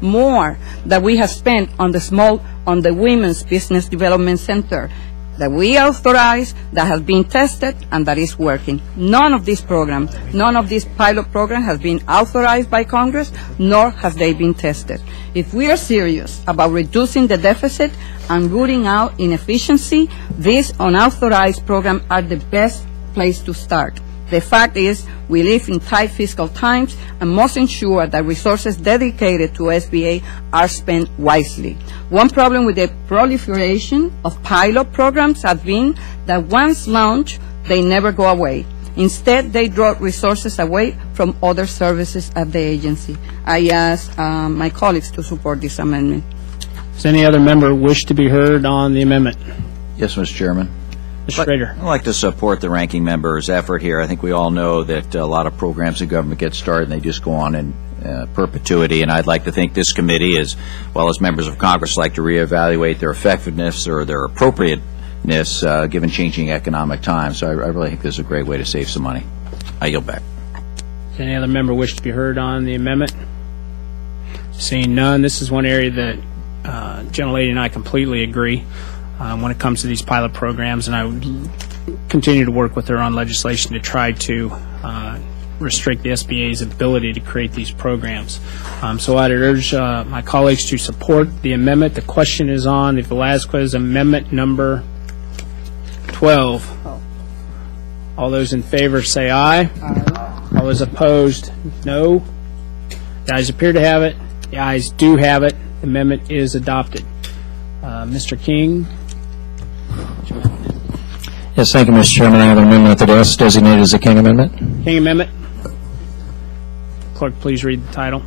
more than we have spent on the Women's Business Development Center that we authorized, that has been tested, and that is working. None of these pilot programs has been authorized by Congress, nor has they been tested. If we are serious about reducing the deficit and rooting out inefficiency, these unauthorized programs are the best place to start. The fact is, we live in tight fiscal times and must ensure that resources dedicated to SBA are spent wisely. One problem with the proliferation of pilot programs has been that once launched, they never go away. Instead, they draw resources away from other services at the agency. I ask my colleagues to support this amendment. Does any other member wish to be heard on the amendment? Yes, Mr. Chairman. Mr. Schrader. I'd like to support the ranking member's effort here. I think we all know that a lot of programs in government get started and they just go on in perpetuity, and I'd like to think this committee, as well as members of Congress, like to reevaluate their effectiveness or their appropriateness given changing economic times. So I really think this is a great way to save some money. I yield back. Does any other member wish to be heard on the amendment? Seeing none, this is one area that gentlelady and I completely agree when it comes to these pilot programs, and I would continue to work with her on legislation to try to restrict the SBA's ability to create these programs. So I'd urge my colleagues to support the amendment. The question is on the Velazquez amendment number 12. All those in favor say aye. Aye. All those opposed, no. The ayes appear to have it. The ayes do have it. The amendment is adopted. Mr. King. Yes, thank you, Mr. Chairman. I have an amendment that is designated as a King Amendment. King Amendment. Clerk, please read the title.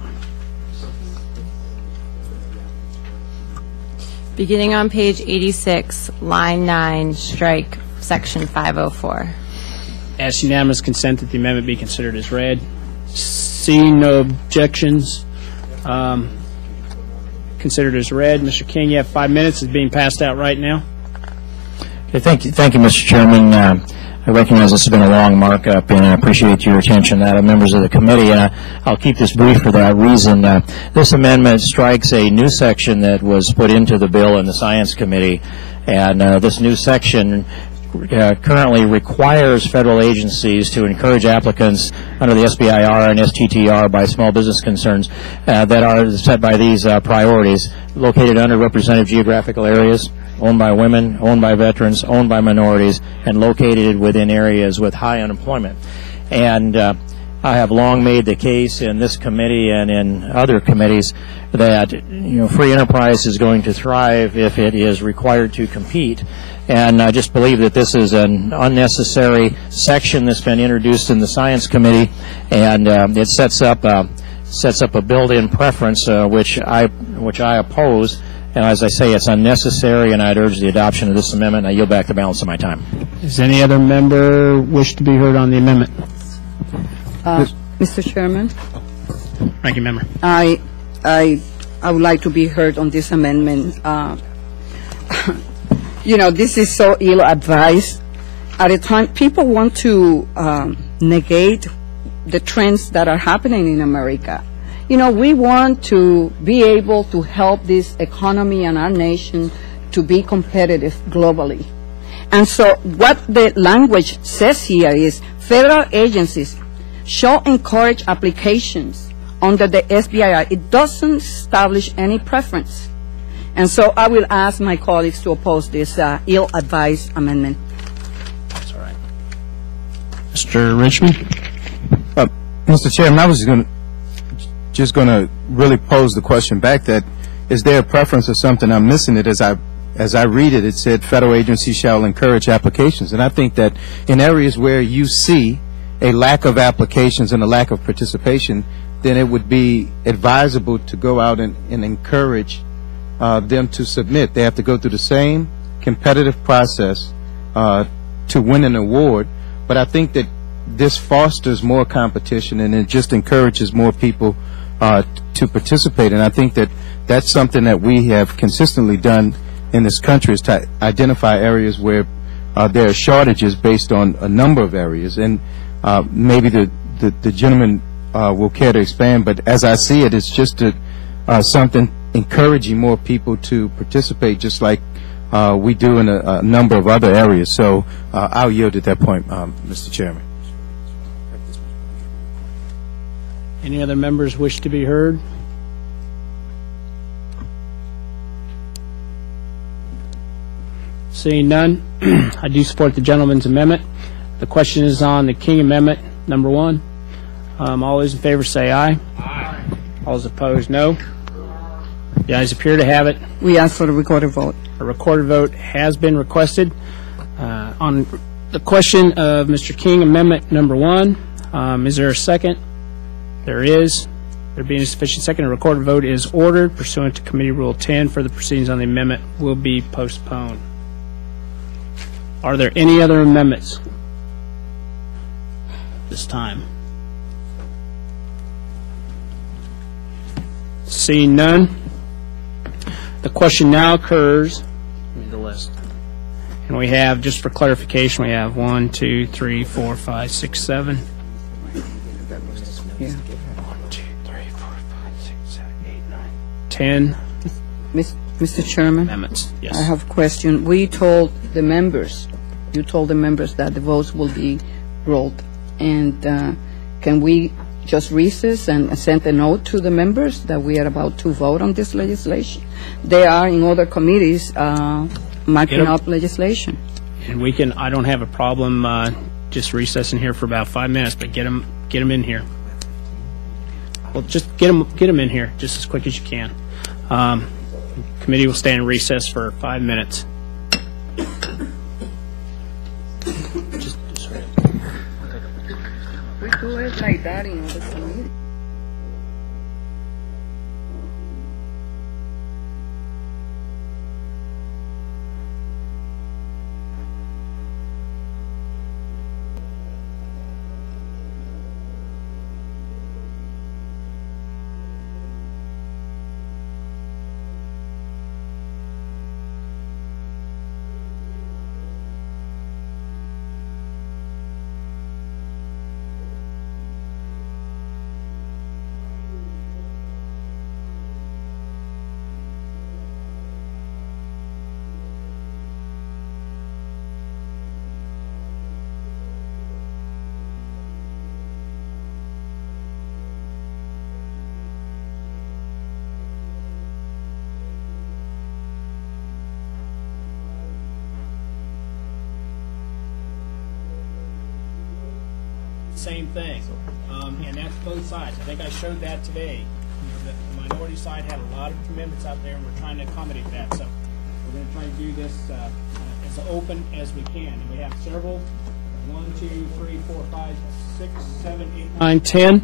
Beginning on page 86, line 9, strike section 504. Ask unanimous consent that the amendment be considered as read. Seeing no objections, considered as read. Mr. King, you have 5 minutes. It's being passed out right now. Okay, thank you, Mr. Chairman. I recognize this has been a long markup, and I appreciate your attention to that, members of the committee. And I'll keep this brief for that reason. This amendment strikes a new section that was put into the bill in the Science Committee, and this new section currently requires federal agencies to encourage applicants under the SBIR and STTR by small business concerns that are set by these priorities: located underrepresented geographical areas, owned by women, owned by veterans, owned by minorities, and located within areas with high unemployment. And I have long made the case in this committee and in other committees that free enterprise is going to thrive if it is required to compete. And I just believe that this is an unnecessary section that's been introduced in the Science Committee, and it sets up a built-in preference which I oppose. And as I say, it's unnecessary, and I'd urge the adoption of this amendment. I yield back the balance of my time. Does any other member wish to be heard on the amendment? Mr. Chairman, Ranking Member. I would like to be heard on this amendment. You know, this is so ill-advised. At a time, people want to negate the trends that are happening in America. You know, we want to be able to help this economy and our nation to be competitive globally. And so what the language says here is federal agencies shall encourage applications under the SBIR. It doesn't establish any preference. And so I will ask my colleagues to oppose this ill-advised amendment. That's all right. Mr. Richmond? Mr. Chairman, I was just going to really pose the question back that, is there a preference or something I'm missing it? As I read it, it said federal agencies shall encourage applications. And I think that in areas where you see a lack of applications and a lack of participation, then it would be advisable to go out and encourage them to submit. They have to go through the same competitive process to win an award. But I think that this fosters more competition and it just encourages more people to participate. And I think that that's something that we have consistently done in this country, is to identify areas where there are shortages based on a number of areas. And maybe the gentleman will care to expand, but as I see it, it's just something encouraging more people to participate, just like we do in a number of other areas. So I'll yield at that point, Mr. Chairman. Any other members wish to be heard? Seeing none, I do support the gentleman's amendment. The question is on the King Amendment, number 1. All those in favor say aye. Aye. All those opposed, no. The ayes appear to have it. We ask for a recorded vote. A recorded vote has been requested. On the question of Mr. King Amendment number 1, is there a second? There is. There being a sufficient second, a recorded vote is ordered pursuant to Committee Rule 10. Further proceedings on the amendment will be postponed. Are there any other amendments this time? Seeing none, the question now occurs. Give me the list. And we have, just for clarification, we have 1, 2, 3, 4, 5, 6, 7. Yeah. 1, 2, 3, 4, 5, 6, 7, 8, 9, 10 Mr. Chairman, amendments. Yes. I have a question. We told the members, you told the members that the votes will be rolled. And can we just recess and send a note to the members that we are about to vote on this legislation? They are in other committees marking up legislation. And we can, I don't have a problem just recessing here for about 5 minutes, but get them in here. Well, just get them in here just as quick as you can. Committee will stay in recess for 5 minutes. We do it like that in other committees. Same thing, and that's both sides. I think I showed that today. The minority side had a lot of commitments out there, and we're trying to accommodate that. So we're going to try to do this as open as we can. And we have several, 1, 2, 3, 4, 5, 6, 7, 8, 9, 10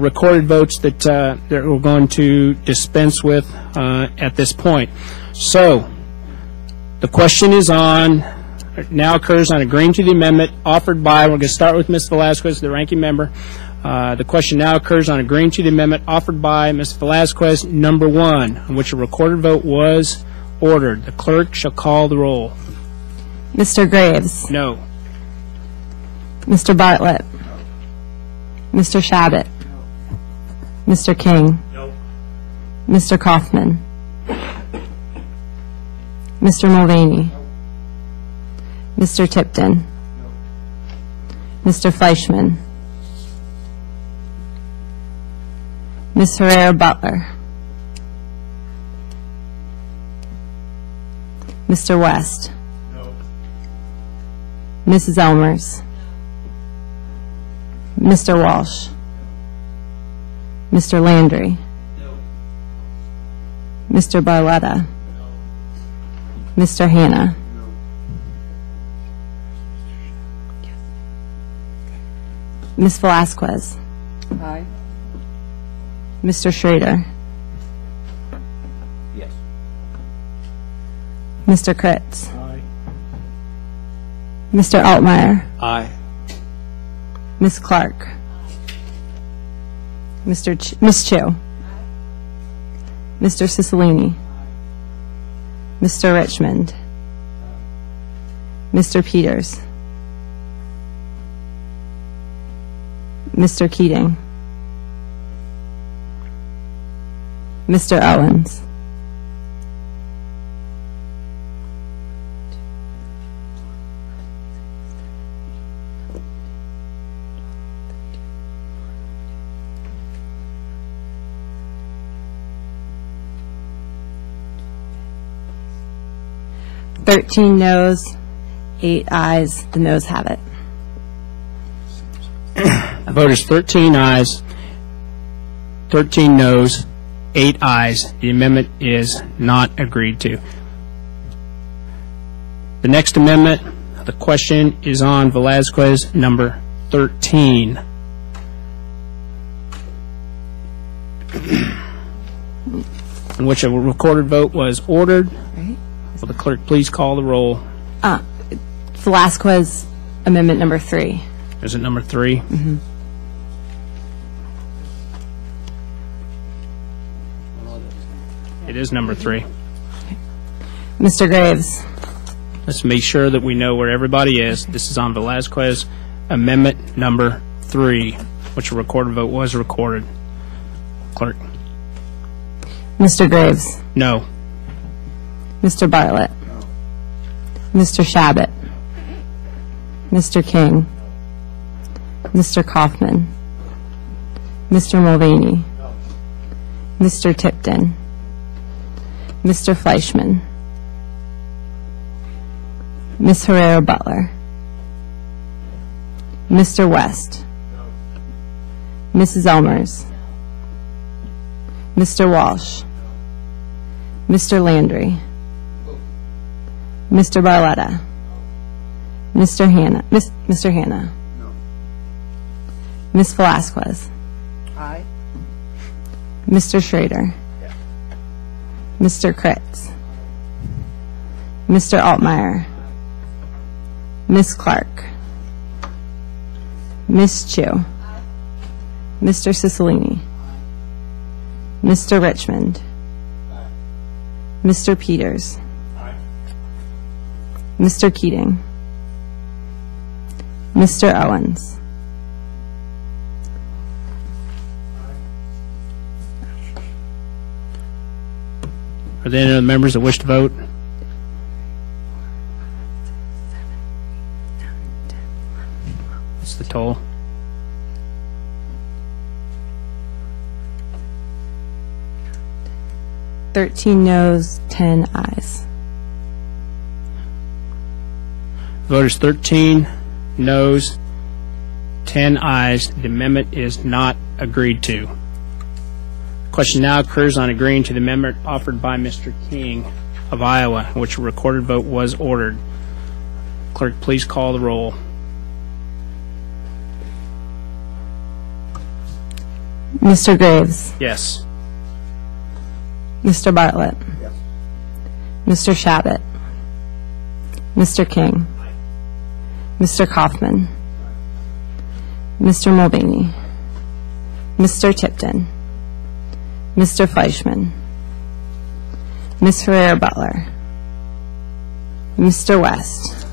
recorded votes that we're going to dispense with at this point. So the question is on. Now occurs on agreeing to the amendment offered by, we're going to start with Ms. Velazquez, the ranking member, The question now occurs on agreeing to the amendment offered by Ms. Velazquez, number 1, on which a recorded vote was ordered. The clerk shall call the roll. Mr. Graves. No. Mr. Bartlett. Mr. Shabbat. Mr. King. Mr. Kaufman. Mr. Mulvaney. Mr. Tipton. Mr. Fleischman. Ms. Herrera-Butler. Mr. West. Mrs. Elmers. Mr. Walsh. Mr. Landry. Mr. Barletta. Mr. Hanna. Ms. Velazquez. Aye. Mr. Schrader. Yes. Mr. Kritz. Mr. Altmeyer. Aye. Ms. Clark. Ms. Chu. Mr. Cicilline. Mr. Richmond. Mr. Peters. Mr. Keating. Mr. Owens. Thirteen noes, 8 ayes. The noes have it. The vote is 13 ayes, 13 noes, 8 ayes. The amendment is not agreed to. The next amendment, the question is on Velazquez number 13. In which a recorded vote was ordered. Right. Will the clerk please call the roll? Velazquez, amendment number 3. Is it number 3? Mm-hmm. It is number 3. Mr. Graves. Let's make sure that we know where everybody is. This is on Velazquez amendment number 3, which a recorded vote was recorded. Clerk. Mr. Graves. No. Mr. Bartlett. Mr. Shabbat. Mr. King. Mr. Kaufman. Mr. Mulvaney. Mr. Tipton. Mr. Fleischman. Ms. Herrera-Butler. Mr. West. Mrs. Elmers. Mr. Walsh. Mr. Landry. Mr. Barletta. Mr. Hanna. Mr. Hanna. Ms. Velazquez. Aye. Mr. Schrader. Mr. Kritz. Mr. Altmeyer. Ms. Clark. Ms. Chu. Mr. Cicilline. Mr. Richmond. Mr. Peters. Mr. Keating. Mr. Owens. Are there any other members that wish to vote? What's the total? $13 noes, 10 ayes. Vote is 13 noes, 10 ayes. The amendment is not agreed to. Question now occurs on agreeing to the amendment offered by Mr. King of Iowa, in which a recorded vote was ordered. Clerk, please call the roll. Mr. Graves. Yes. Mr. Bartlett. Mr. Shabbat. Mr. King. Mr. Kaufman. Mr. Mulvaney. Mr. Tipton, Mr. Fleischman, Ms. Ferrer-Butler, Mr. West,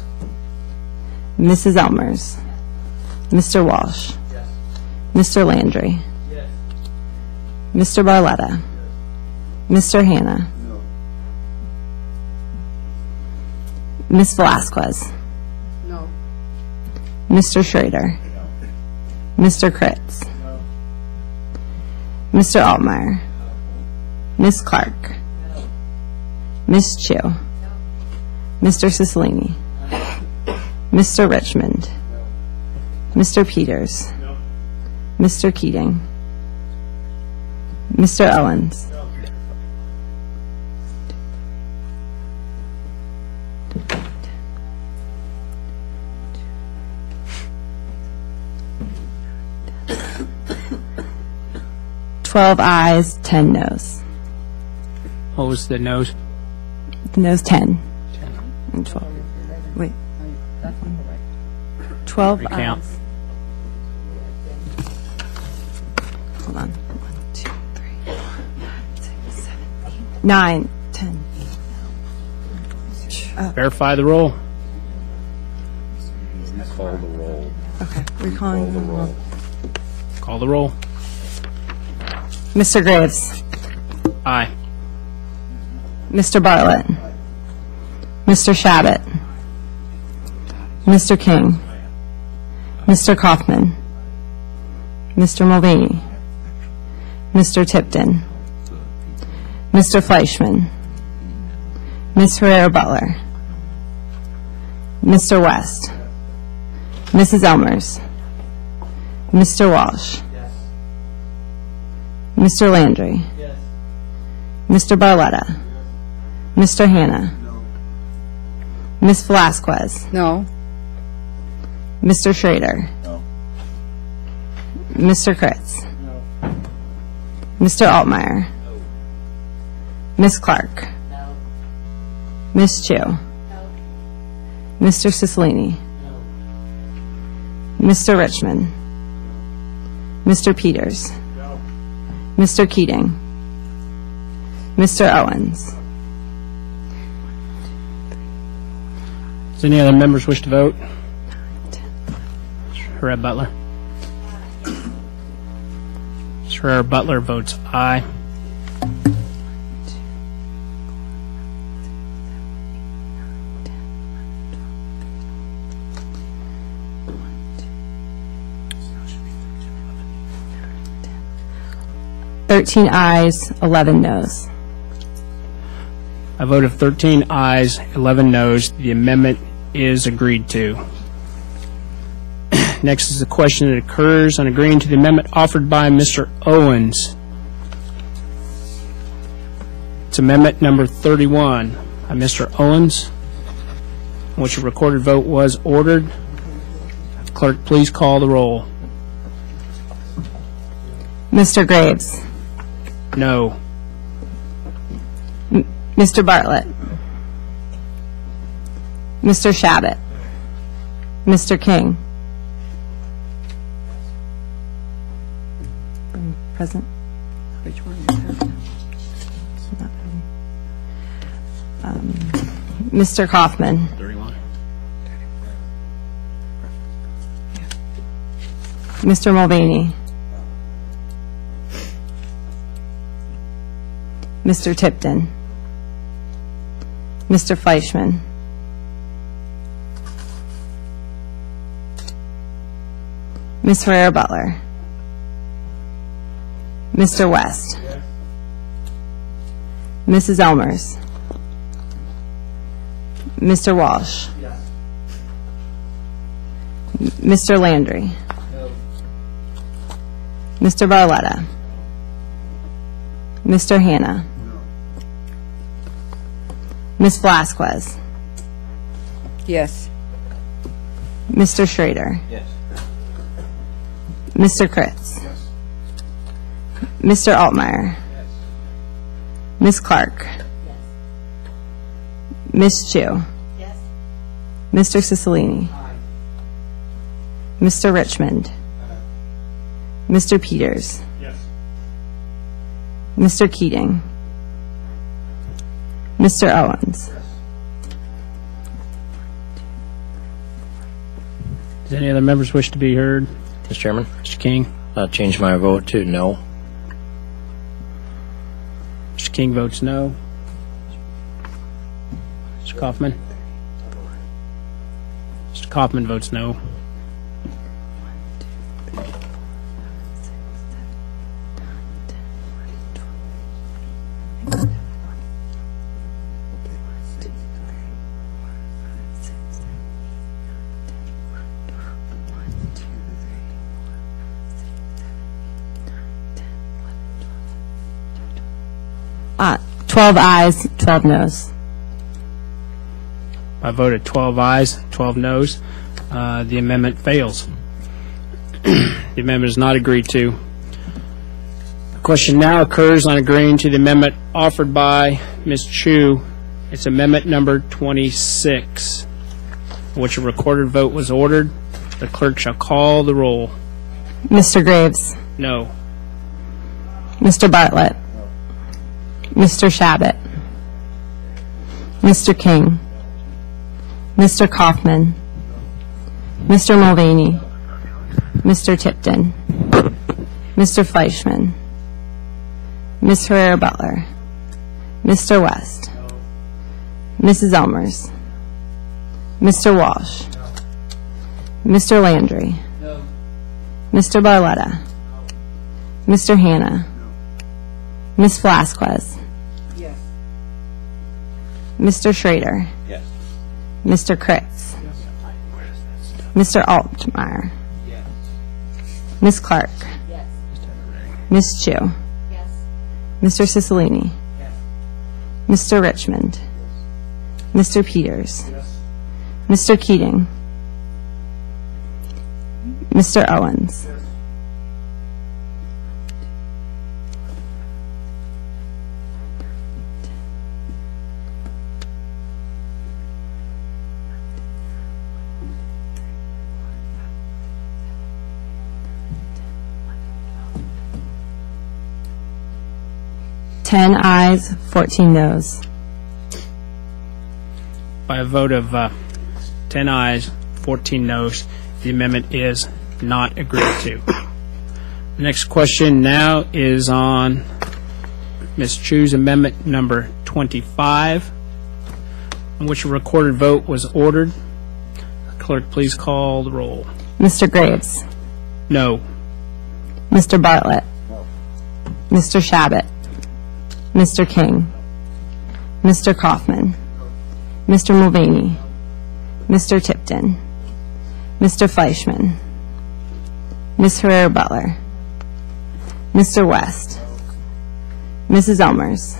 Mrs. Elmers, Mr. Walsh, Mr. Landry, Mr. Barletta, Mr. Hanna, Ms. Velasquez, Mr. Schrader, Mr. Kritz, Mr. Altmeyer, Ms. Clark, Ms. Chu, Mr. Cicilline, Mr. Richmond, Mr. Peters, Mr. Keating, Mr. Owens, "12 ayes, 10 noes." What was the noes? The noes 10. And 12. Wait. 12 Recount. ayes. Hold on. 1, 2, 3, 4, 5, 6, 7, 8, 9, 10. Verify the roll. Call the roll. Okay. Recalling the roll. Call the roll. Mr. Graves. Aye. Mr. Bartlett. Mr. Shabbat. Mr. King. Mr. Kaufman. Mr. Mulvaney. Mr. Tipton. Mr. Fleischman. Ms. Ferrer-Butler. Mr. West. Mrs. Elmers. Mr. Walsh. Mr. Landry. Mr. Barletta. Mr. Hanna. Ms. Velasquez. No. Mr. Schrader. Mr. Kritz. Mr. Altmeyer. Ms. Clark. Ms. Chu. Mr. Cicilline. Mr. Richmond. Mr. Peters. Mr. Keating. Mr. Owens. Does any other members wish to vote? Ferrer-Butler. Ferrer-Butler votes aye. "13 ayes, 11 noes." A vote of 13 ayes, 11 noes. The amendment is agreed to. Next is the question that occurs on agreeing to the amendment offered by Mr. Owens. It's amendment number 31 by Mr. Owens, in which a recorded vote was ordered. Clerk, please call the roll. Mr. Graves. No. Mr. Bartlett. Mr. Shabbat. Mr. King. Present. Which one is that? Mr. Kaufman. 31. Mr. Mulvaney. Mr. Tipton. Mr. Fleischman. Ms. Ferrer-Butler. Mr. West. Mrs. Elmers. Mr. Walsh. Mr. Landry. Mr. Barletta. Mr. Hanna. Ms. Velasquez. Yes. Mr. Schrader. Mr. Kritz. Mr. Altmeyer. Ms. Clark. Ms. Chu. Mr. Cicilline. Mr. Richmond. Mr. Peters. Mr. Keating, Mr. Owens. Does any other members wish to be heard? Mr. Chairman, Mr. King? I'll change my vote to no. Mr. King votes no. Mr. Kaufman? Mr. Kaufman votes no. Uh, 12 ayes, 12 noes. By vote of 12 ayes, 12 noes, the amendment fails. The amendment is not agreed to. The question now occurs on agreeing to the amendment offered by Ms. Chu. It's amendment number 26, in which a recorded vote was ordered. The clerk shall call the roll. Mr. Graves, No. Mr. Bartlett, Mr. Shabbat, Mr. King, Mr. Kaufman, Mr. Mulvaney, Mr. Tipton, Mr. Fleischman, Ms. Herrera-Butler, Mr. West, Mrs. Elmers, Mr. Walsh, Mr. Landry, Mr. Barletta, Mr. Hanna, Ms. Velasquez, Mr. Schrader, Mr. Kritz, Mr. Altmeyer, Ms. Clark, Ms. Chu, Mr. Cicilline, Mr. Richmond, Mr. Peters, Mr. Keating, Mr. Owens, Ten ayes, 14 noes. By a vote of 10 ayes, 14 noes, the amendment is not agreed to. The next question now is on Ms. Chu's amendment number 25, in which a recorded vote was ordered. Clerk, please call the roll. Mr. Graves, No. Mr. Bartlett, Mr. Shabbat, Mr. King, Mr. Kaufman, Mr. Mulvaney, Mr. Tipton, Mr. Fleischman, Ms. Herrera-Butler, Mr. West, Mrs. Elmers,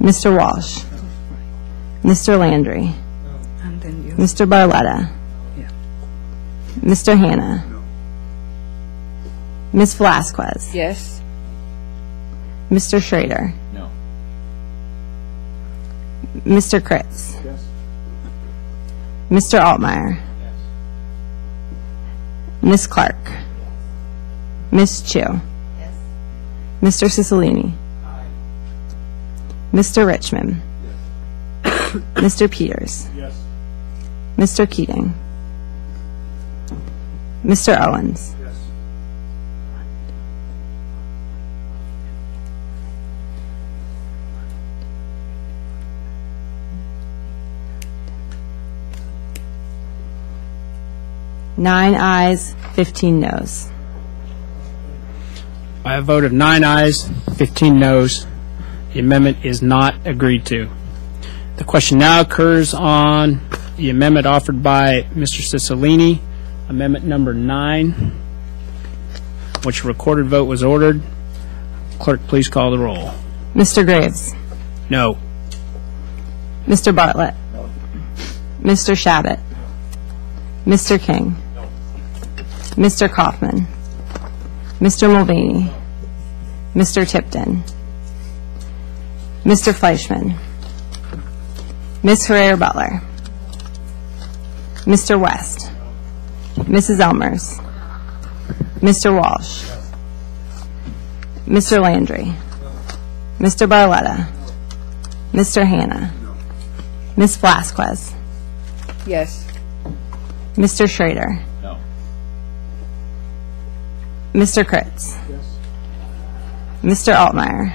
Mr. Walsh, Mr. Landry, Mr. Barletta, Mr. Hanna, Ms. Velasquez, Yes. Mr. Schrader, No. Mr. Kritz, Mr. Altmeyer, Ms. Clark, Ms. Chu, Mr. Cicilline, Mr. Richmond, Mr. Peters, Mr. Keating, Mr. Owens, Nine ayes, 15 noes. By a vote of 9 ayes, 15 noes, the amendment is not agreed to. The question now occurs on the amendment offered by Mr. Cicilline, amendment number 9, which a recorded vote was ordered. Clerk, please call the roll. Mr. Graves, No. Mr. Bartlett, Mr. Shabbat, Mr. King, Mr. Kaufman, Mr. Mulvaney, Mr. Tipton, Mr. Fleischman, Ms. Herrera-Butler, Mr. West, Mrs. Elmers, Mr. Walsh, Mr. Landry, Mr. Barletta, Mr. Hanna, Ms. Velasquez, Yes. Mr. Schrader, No. Mr. Kritz, Mr. Altmeyer,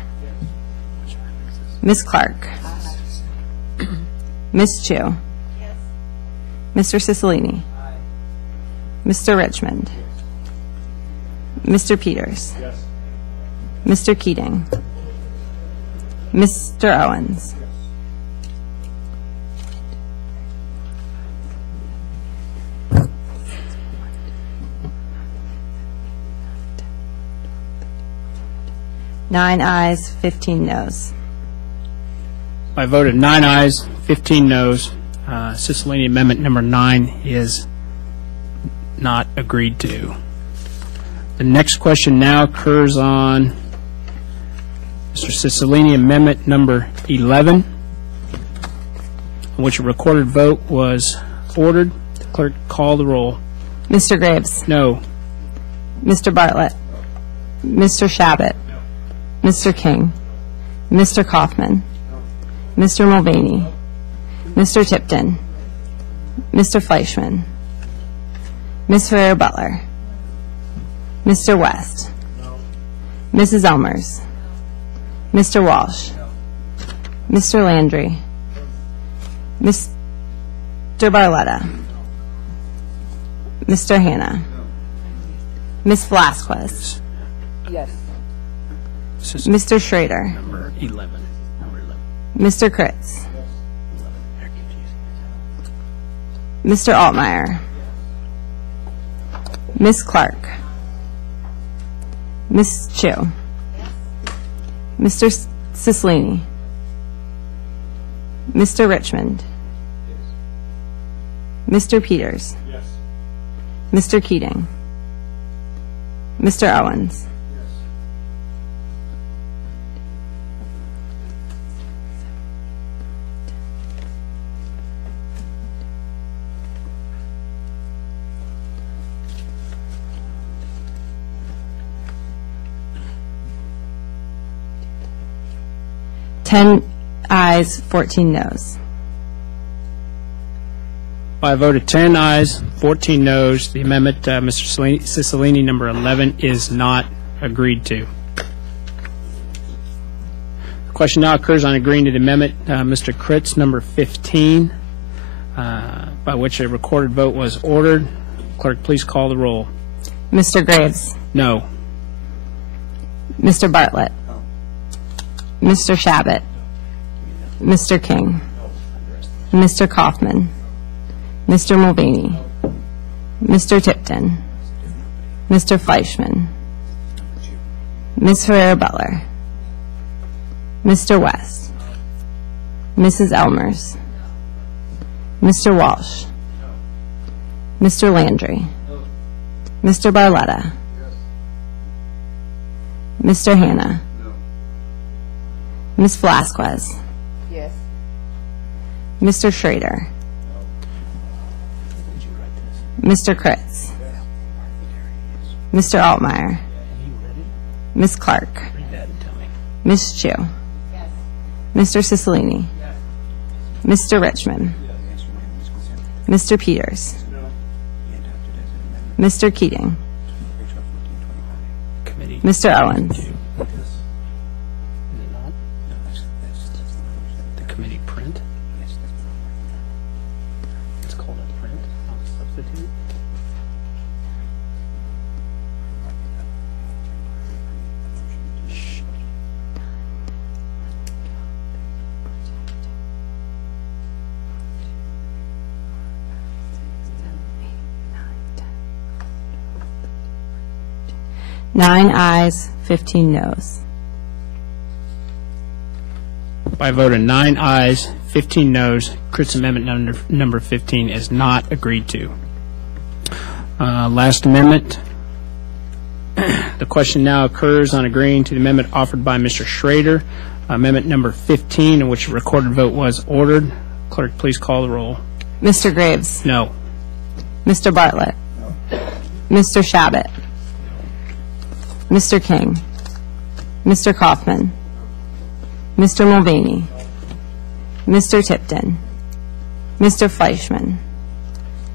Ms. Clark, Ms. Chu, Mr. Cicilline, Mr. Richmond, Mr. Peters, Mr. Keating, Mr. Owens, Nine ayes, 15 noes. By a vote of 9 ayes, 15 noes, Cicilline Amendment Number 9 is not agreed to. The next question now occurs on Mr. Cicilline Amendment Number 11, on which a recorded vote was ordered. The clerk call the roll. Mr. Graves, No. Mr. Bartlett, Mr. Shabbat, Mr. King, Mr. Kaufman, Mr. Mulvaney, Mr. Tipton, Mr. Fleischman, Ms. Ferrer-Butler, Mr. West, Mrs. Elmers, Mr. Walsh, Mr. Landry, Mr. Barletta, Mr. Hanna, Ms. Velasquez, Yes. This is Mr. Schrader, number 11. Number 11. Mr. Kritz, Mr. Altmeyer, Ms. Clark, Ms. Chu, Mr. Cicilline, Mr. Richmond, Mr. Peters, Mr. Keating, Mr. Owens, Ten ayes, 14 noes. By a vote of 10 ayes, 14 noes, the amendment, Mr. Cicilline, number 11, is not agreed to. The question now occurs on agreeing to the amendment, Mr. Kritz, number 15, by which a recorded vote was ordered. Clerk, please call the roll. Mr. Graves, No. Mr. Bartlett, Mr. Shabbat, Mr. King, Mr. Kaufman, Mr. Mulvaney, Mr. Tipton, Mr. Fleischman, Ms. Ferrer-Butler, Mr. West, Mrs. Elmers, Mr. Walsh, Mr. Landry, Mr. Barletta, Mr. Hanna, Ms. Velasquez, Yes. Mr. Schrader, Mr. Kritz, Mr. Altmeyer, Ms. Clark, Ms. Chu, Mr. Cicilline, Mr. Richmond, Mr. Peters, Mr. Keating, Mr. Owens, The committee print? It's called a print, not a substitute. Nine ayes, 15 noes. By a vote of 9 ayes, 15 noes, Kritz Amendment number 15 is not agreed to. Last amendment. The question now occurs on agreeing to the amendment offered by Mr. Schrader, amendment number 15, in which a recorded vote was ordered. Clerk, please call the roll. Mr. Graves, No. Mr. Bartlett, Mr. Shabbat, Mr. King, Mr. Kaufman, Mr. Mulvaney, Mr. Tipton, Mr. Fleischman,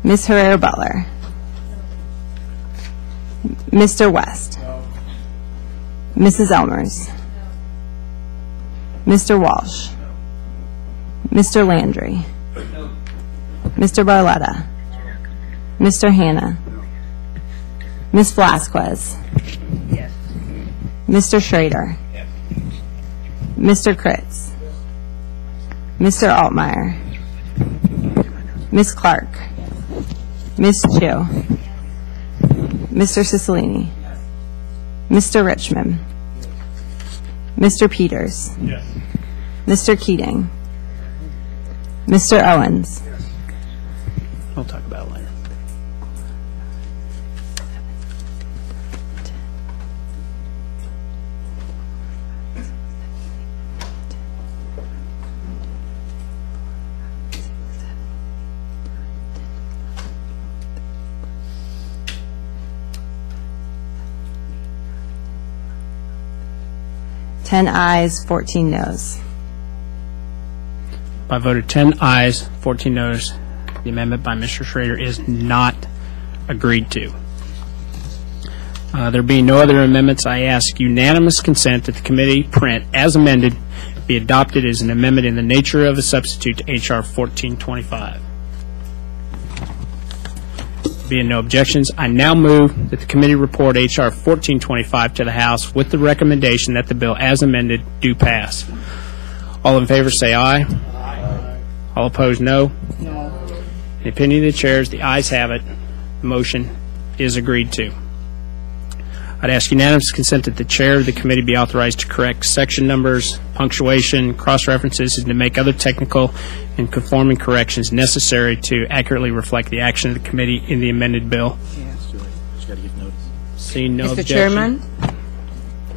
Ms. Herrera-Butler, Mr. West, Mrs. Elmers, Mr. Walsh, Mr. Landry, Mr. Barletta, Mr. Hanna, Ms. Velasquez, Mr. Schrader, Mr. Kritz, Mr. Altmeyer, Ms. Clark, Ms. Chu, Mr. Cicilline, Mr. Richmond, Mr. Peters, Mr. Keating, Mr. Owens, We'll talk about it later. Ten ayes, 14 noes. By a vote of 10 ayes, 14 noes, the amendment by Mr. Schrader is not agreed to. There being no other amendments, I ask unanimous consent that the committee print as amended be adopted as an amendment in the nature of a substitute to H.R. 1425. Being no objections, I now move that the committee report H.R. 1425 to the House with the recommendation that the bill as amended do pass. All in favor say aye. Aye. All opposed, no. No. In the opinion of the chairs, the ayes have it. The motion is agreed to. I'd ask unanimous consent that the chair of the committee be authorized to correct section numbers, punctuation, cross-references, and to make other technical and conforming corrections necessary to accurately reflect the action of the committee in the amended bill. Seeing no objection. Mr. Chairman,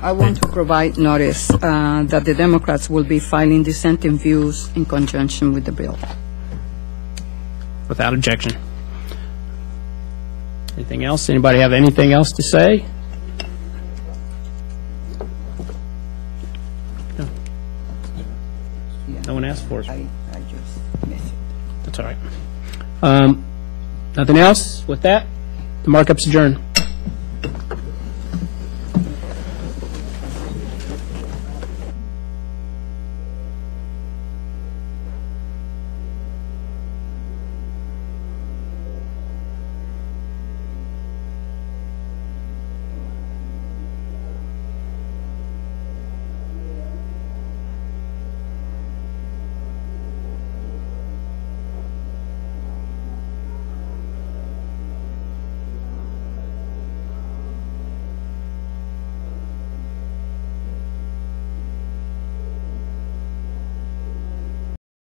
I want to provide notice that the Democrats will be filing dissenting views in conjunction with the bill. Without objection. Anything else? Anybody have anything else to say? No. No one asked for it. I just missed it. That's all right. Nothing else? With that, the markup's adjourned.